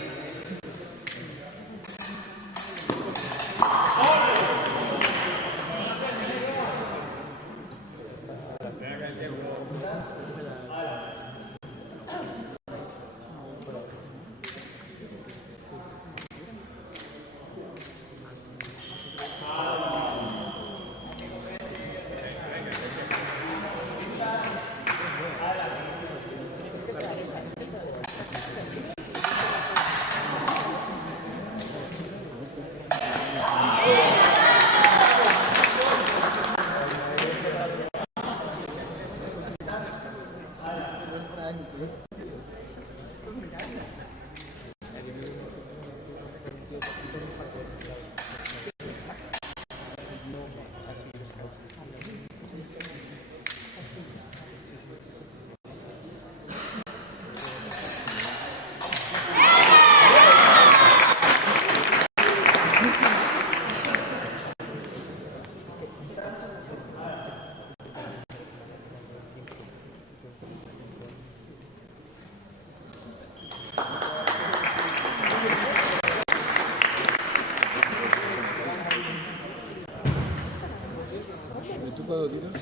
¿Tú cuándo tiras?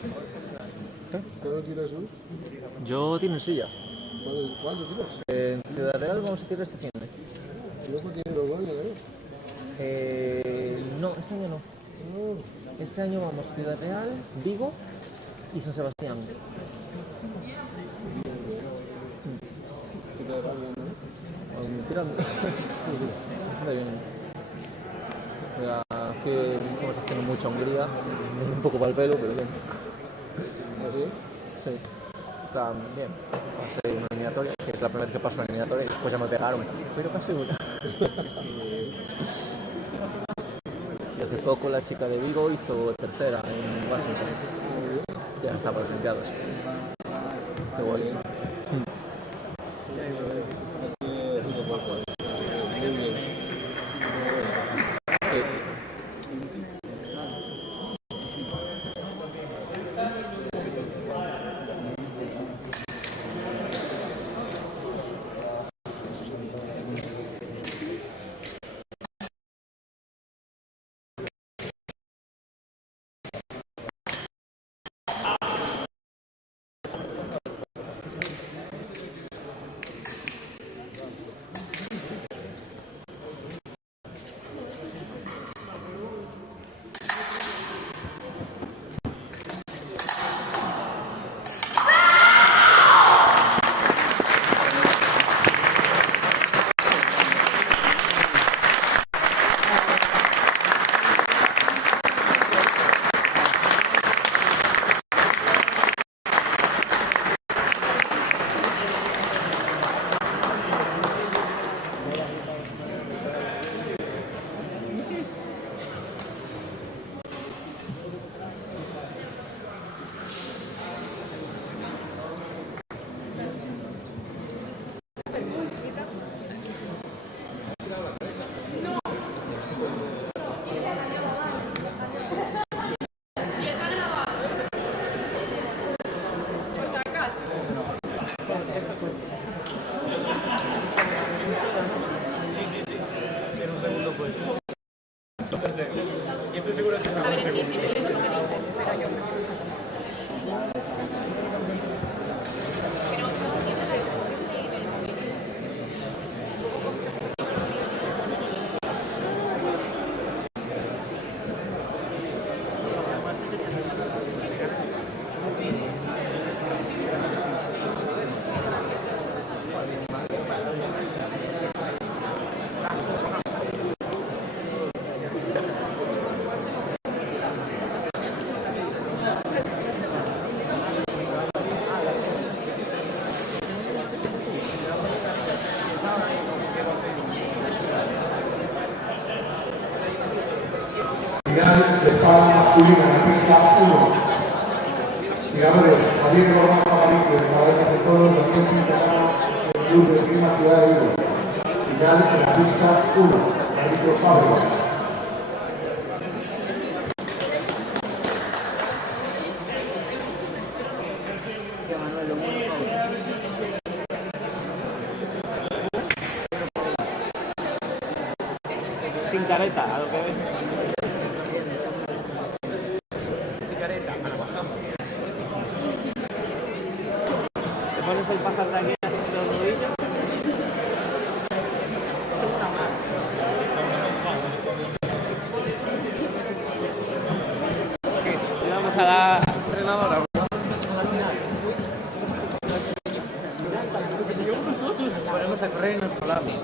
¿Cuándo tiras hoy? Yo tiro en silla. ¿Cuándo tiras? En Ciudad Real vamos a tirar este fin de. Luego tiene los goles, ¿no? No, este año no. Este año vamos Ciudad Real, Vigo y San Sebastián. Se te va bien, ¿no? Tirando. Anda bien. Ya fuimos haciendo mucha Hungría, un poco para el pelo, pero bien. ¿Así? Sí. Está bien. Pasé una eliminatoria, que es la primera vez que paso una eliminatoria y después ya me pegaron. Pero pasé una. Y hace poco la chica de Vigo hizo tercera en Washington. Ya está para los Olimpiadas. Qué guay. Muy bien. Final de espada masculina en la pista 1. Tiradores, Javier Gormaz Aparicio, en cabeza de toros, del Club Internacional del Club de Esgrima Ciudad de Vigo. Final en la pista 1. Árbitro Fábregas. Sin careta, a lo que ves. Sin careta, te pones el pasatraque así de los nudillos. Le vamos a la entrenadora. Ponemos a correr y nos colamos.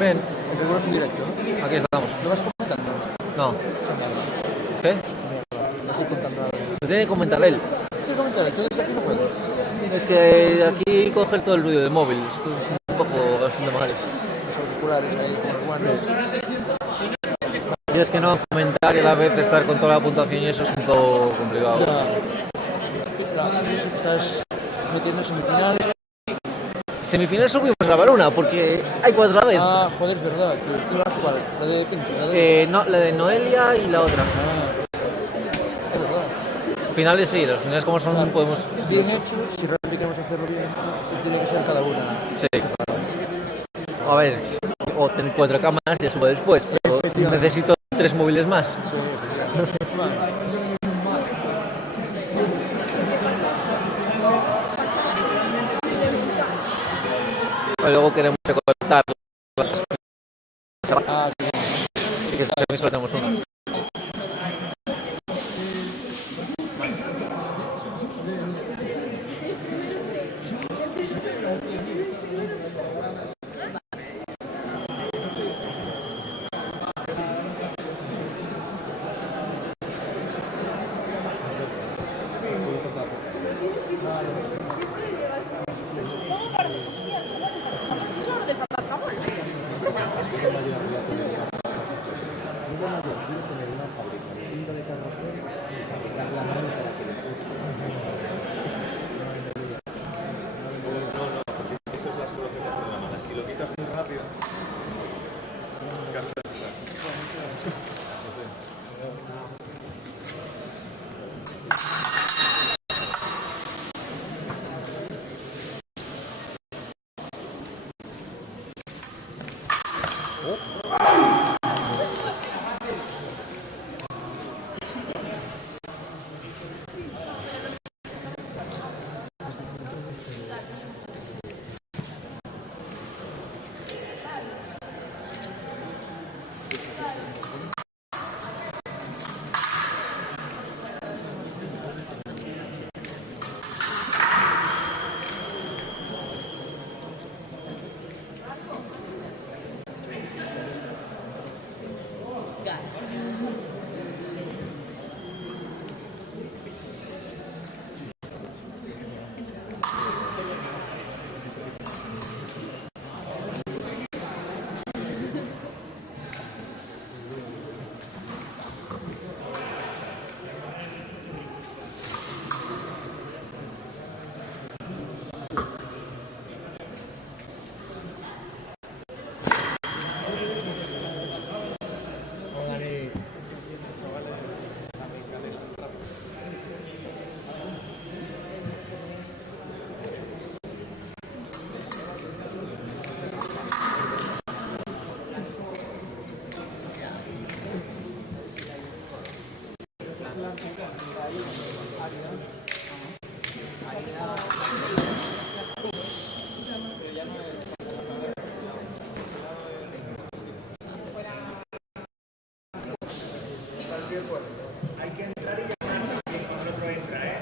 Ven, empezamos en directo, ¿no? Aquí estamos. ¿Lo vas comentando? No. ¿Qué? No estoy contando nada. Lo tiene que comentar él. ¿Qué comentar? Entonces aquí no puedes. Es que aquí coge todo el ruido del móvil. Es un poco bastante mal. Los auriculares ahí, como buenos. Y es que no comentar y a la vez estar con toda la puntuación y eso es un poco complicado. Eso que estás metiendo semifinales. Semifinal subimos a la luna porque hay 4 a la vez. Ah, joder, es verdad. ¿Qué vas a jugar? La de Pinto. No, la de Noelia y la otra. Es verdad. Finales sí, los finales como son podemos... Bien hecho, si realmente queremos hacerlo bien, sí tiene que ser cada una. Sí. A ver, o tener 4 cámaras y subo después, pero necesito 3 móviles más. Sí, efectivamente. Luego queremos recortar las... Ah, sí. Y que solo tenemos uno. Hay que entrar y llamar también cuando el otro entra, ¿eh?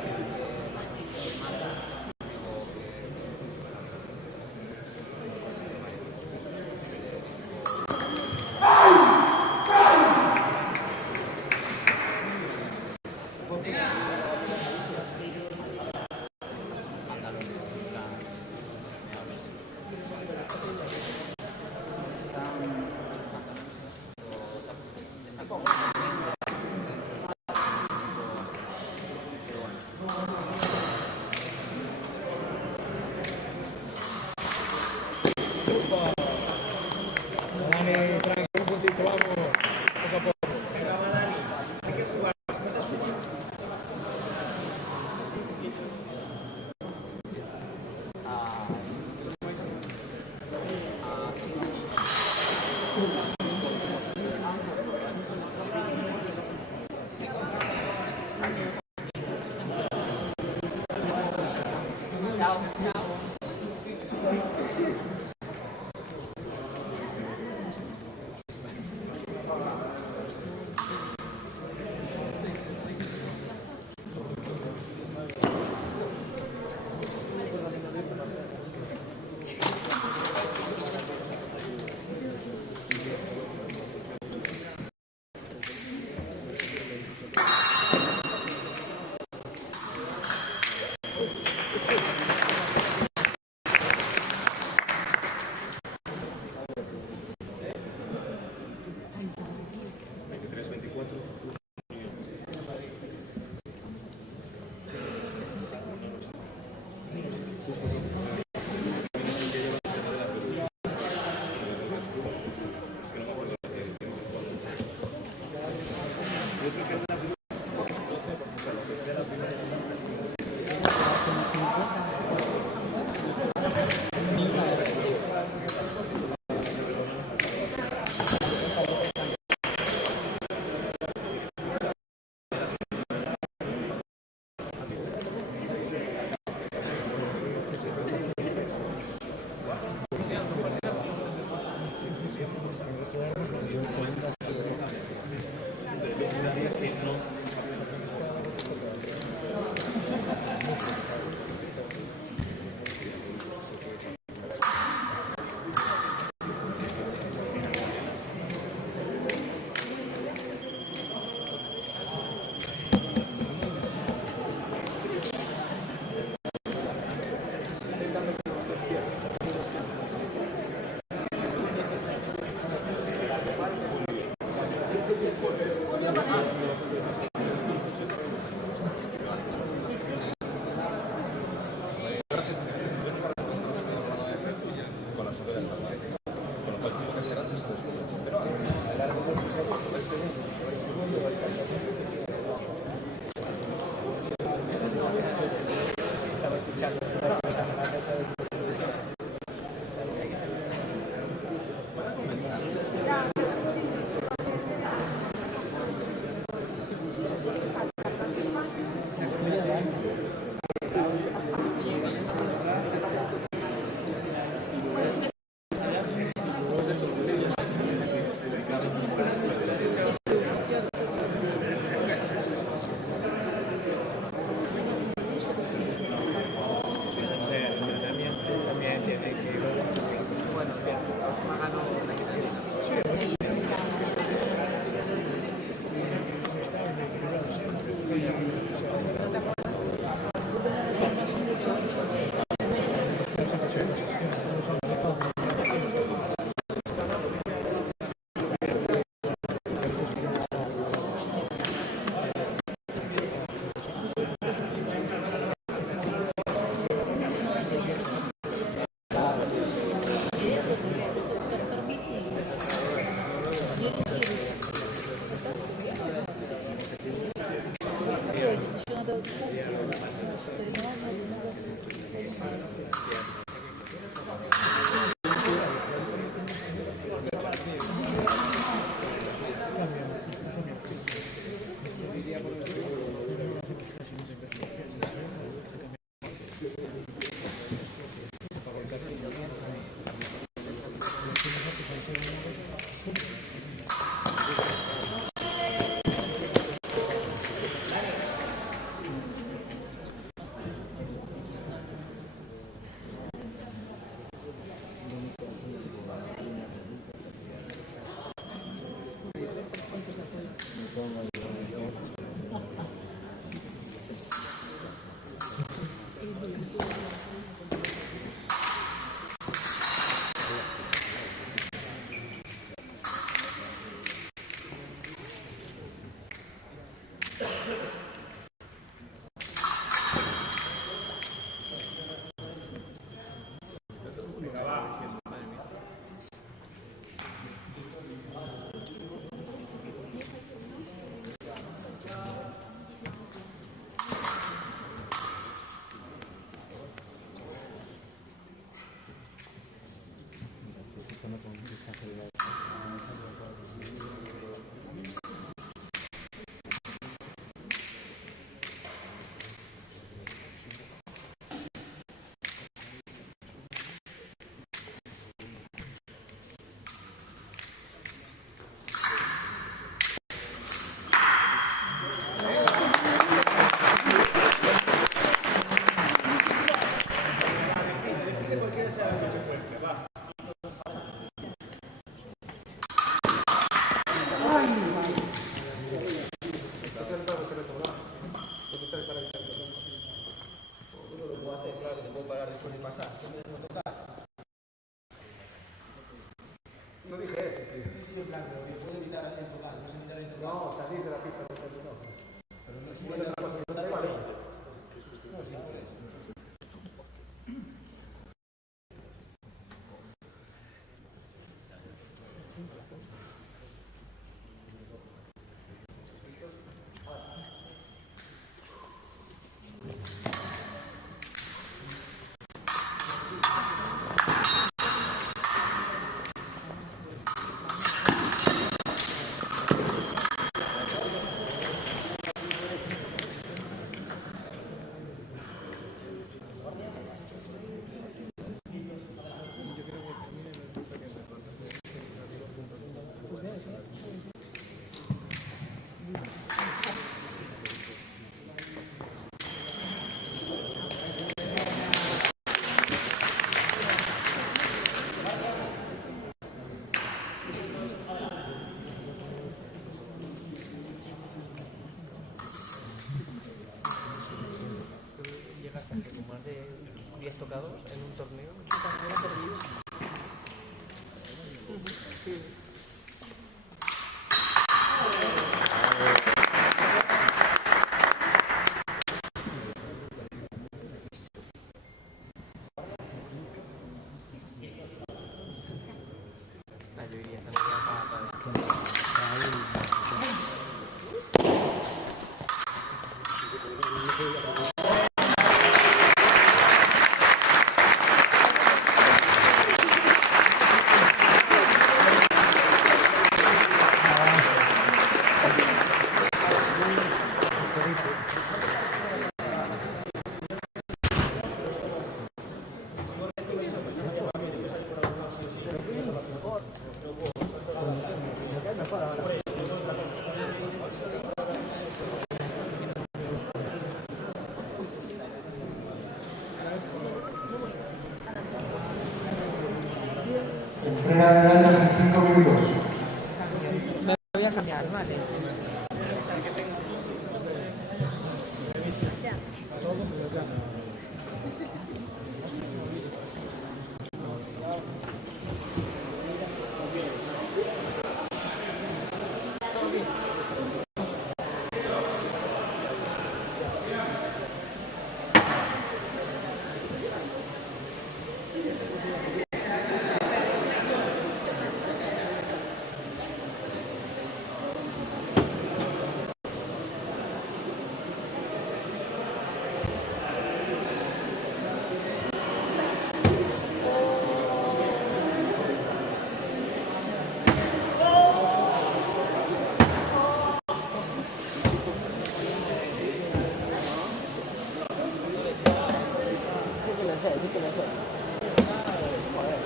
Dani, tranquilo, un puntito, vamos. Poco a poco. Venga, va Dani. Hay que jugar. No estás jugando. No dije eso, tío. Sí, sí, en plan, pero que puedo evitar así enfocar, no se evitar enfocar. No, salir de la pista por el no. Pero no, si puede dar igual. No, sí, puedes. Llega casi con más de 10 tocados en un torneo. Yo iría Entrega de daños en 5 minutos. Me voy a cambiar, vale. Sí que lo sé. Joder.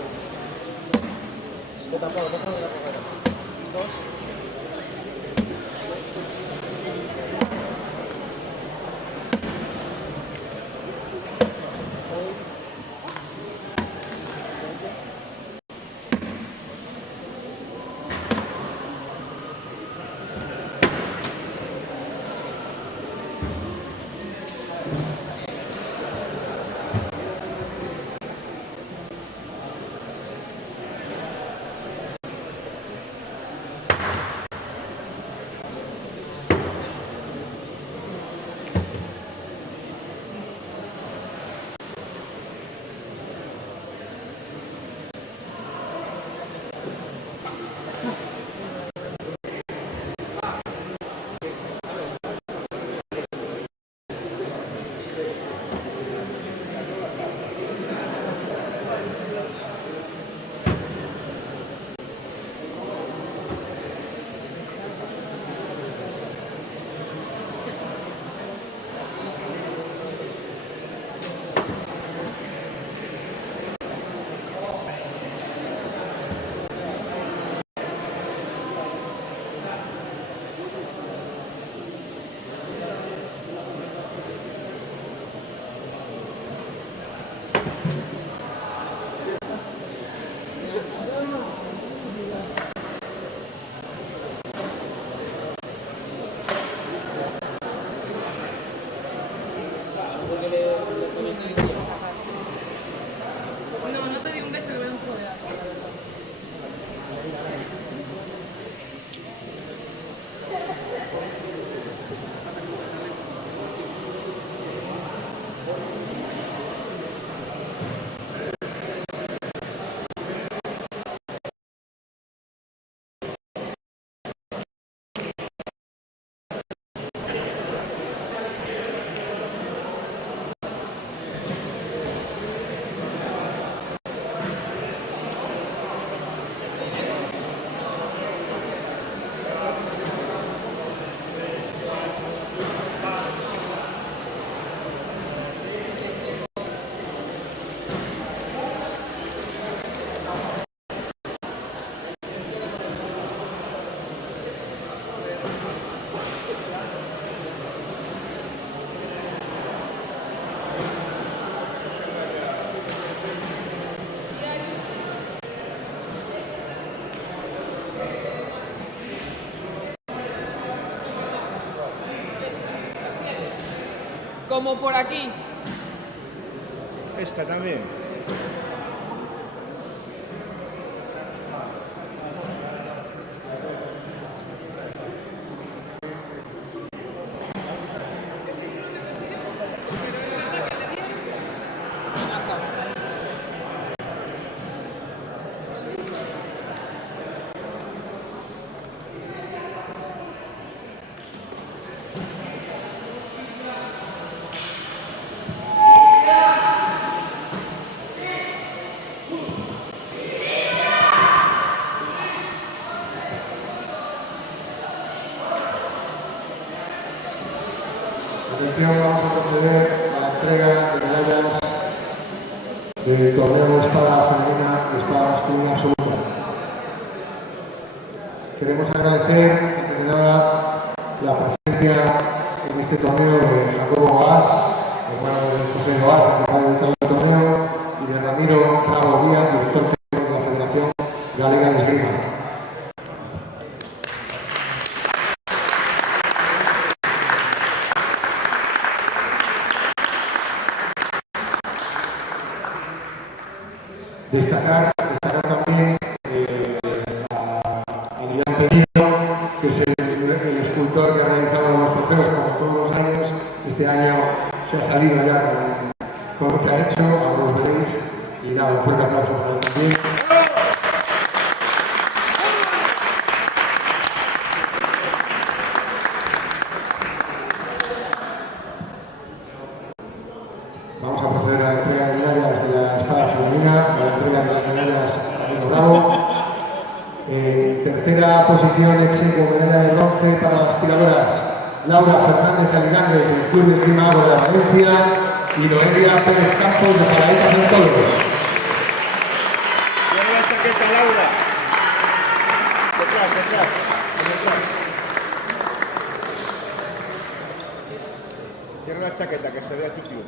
Yo tampoco, déjame la carrera. 2. No, no te di un beso, le voy a dar un poco de asco, la verdad. como por aquí. Esta también. Atención, vamos a proceder a la entrega de medallas del torneo de espada femenina y espada masculina absoluta. Queremos agradecer, antes de nada, la presencia en este torneo de Jacobo Goaz, hermano de José Goaz, secretario del torneo, y de Ramiro Bravo Díaz, director técnico de la Federación Galega de Esgrima. Destacar también a Adrián Peñino, que es el escultor que ha realizado los trofeos como todos los años. Este año se ha salido ya con lo que ha hecho, ahora los veréis, y nada, un fuerte aplauso para él también. Vamos a proceder a la entrega de medallas de la espada femenina, a la entrega de las medallas a Ramiro Bravo. Tercera posición, execuo, medalla de bronce para las tiradoras Laura Fernández Aligandes del Club de Esgrima Ágora de Valencia y Noelia Pérez Campos de Paraíba de Todos. Lleva la chaqueta, Laura. Detrás. Cierra la chaqueta, que se vea tu club.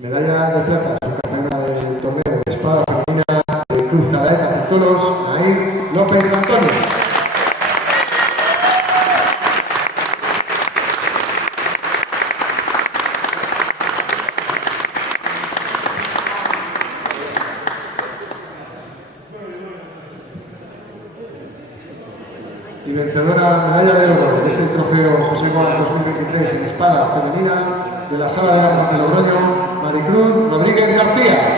Medalla de plata, subcampeona del torneo de espada femenina del Club Zaraeta Centolos, Nair López Antonio. Y vencedora medalla de oro de este trofeo José Guas 2023 en espada femenina de la Sala de Armas de Logroño, Maricruz Rodríguez García.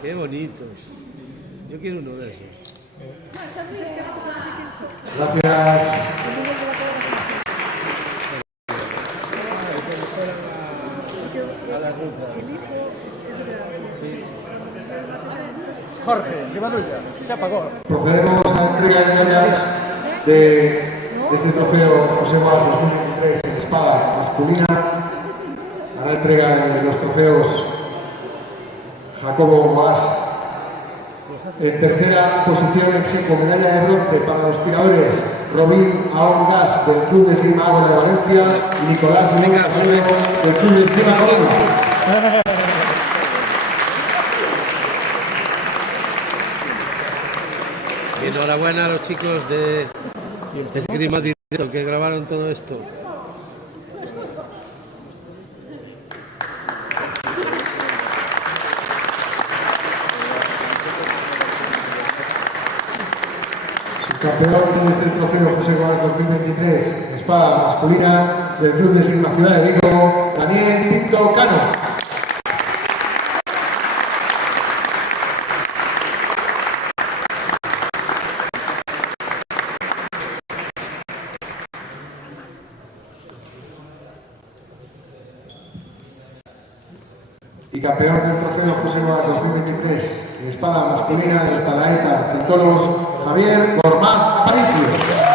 Qué bonitos. Yo quiero uno de esos. Gracias. Jorge, llévalo ya. Se apagó. Procedemos a la entrega de medallas de este trofeo José Guas 2023 en espada masculina. A la entrega de los trofeos Jacobo Guas. En tercera posición, execuo, medalla de bronce para los tiradores Robín Aón Gas del Club de Esgrima Ágora de Valencia y Nicolás Menga del Club de Esgrima Colombia. Enhorabuena a los chicos de Esgrima Directo que grabaron todo esto. Campeón de este trofeo José Guas 2023 en espada masculina del Club de Esgrima Ciudad de Vigo, Daniel Pinto Cano. y campeón del trofeo José Boas 2023 en espada masculina de Zalaeta, centólogos Javier Gormaz Aparicio.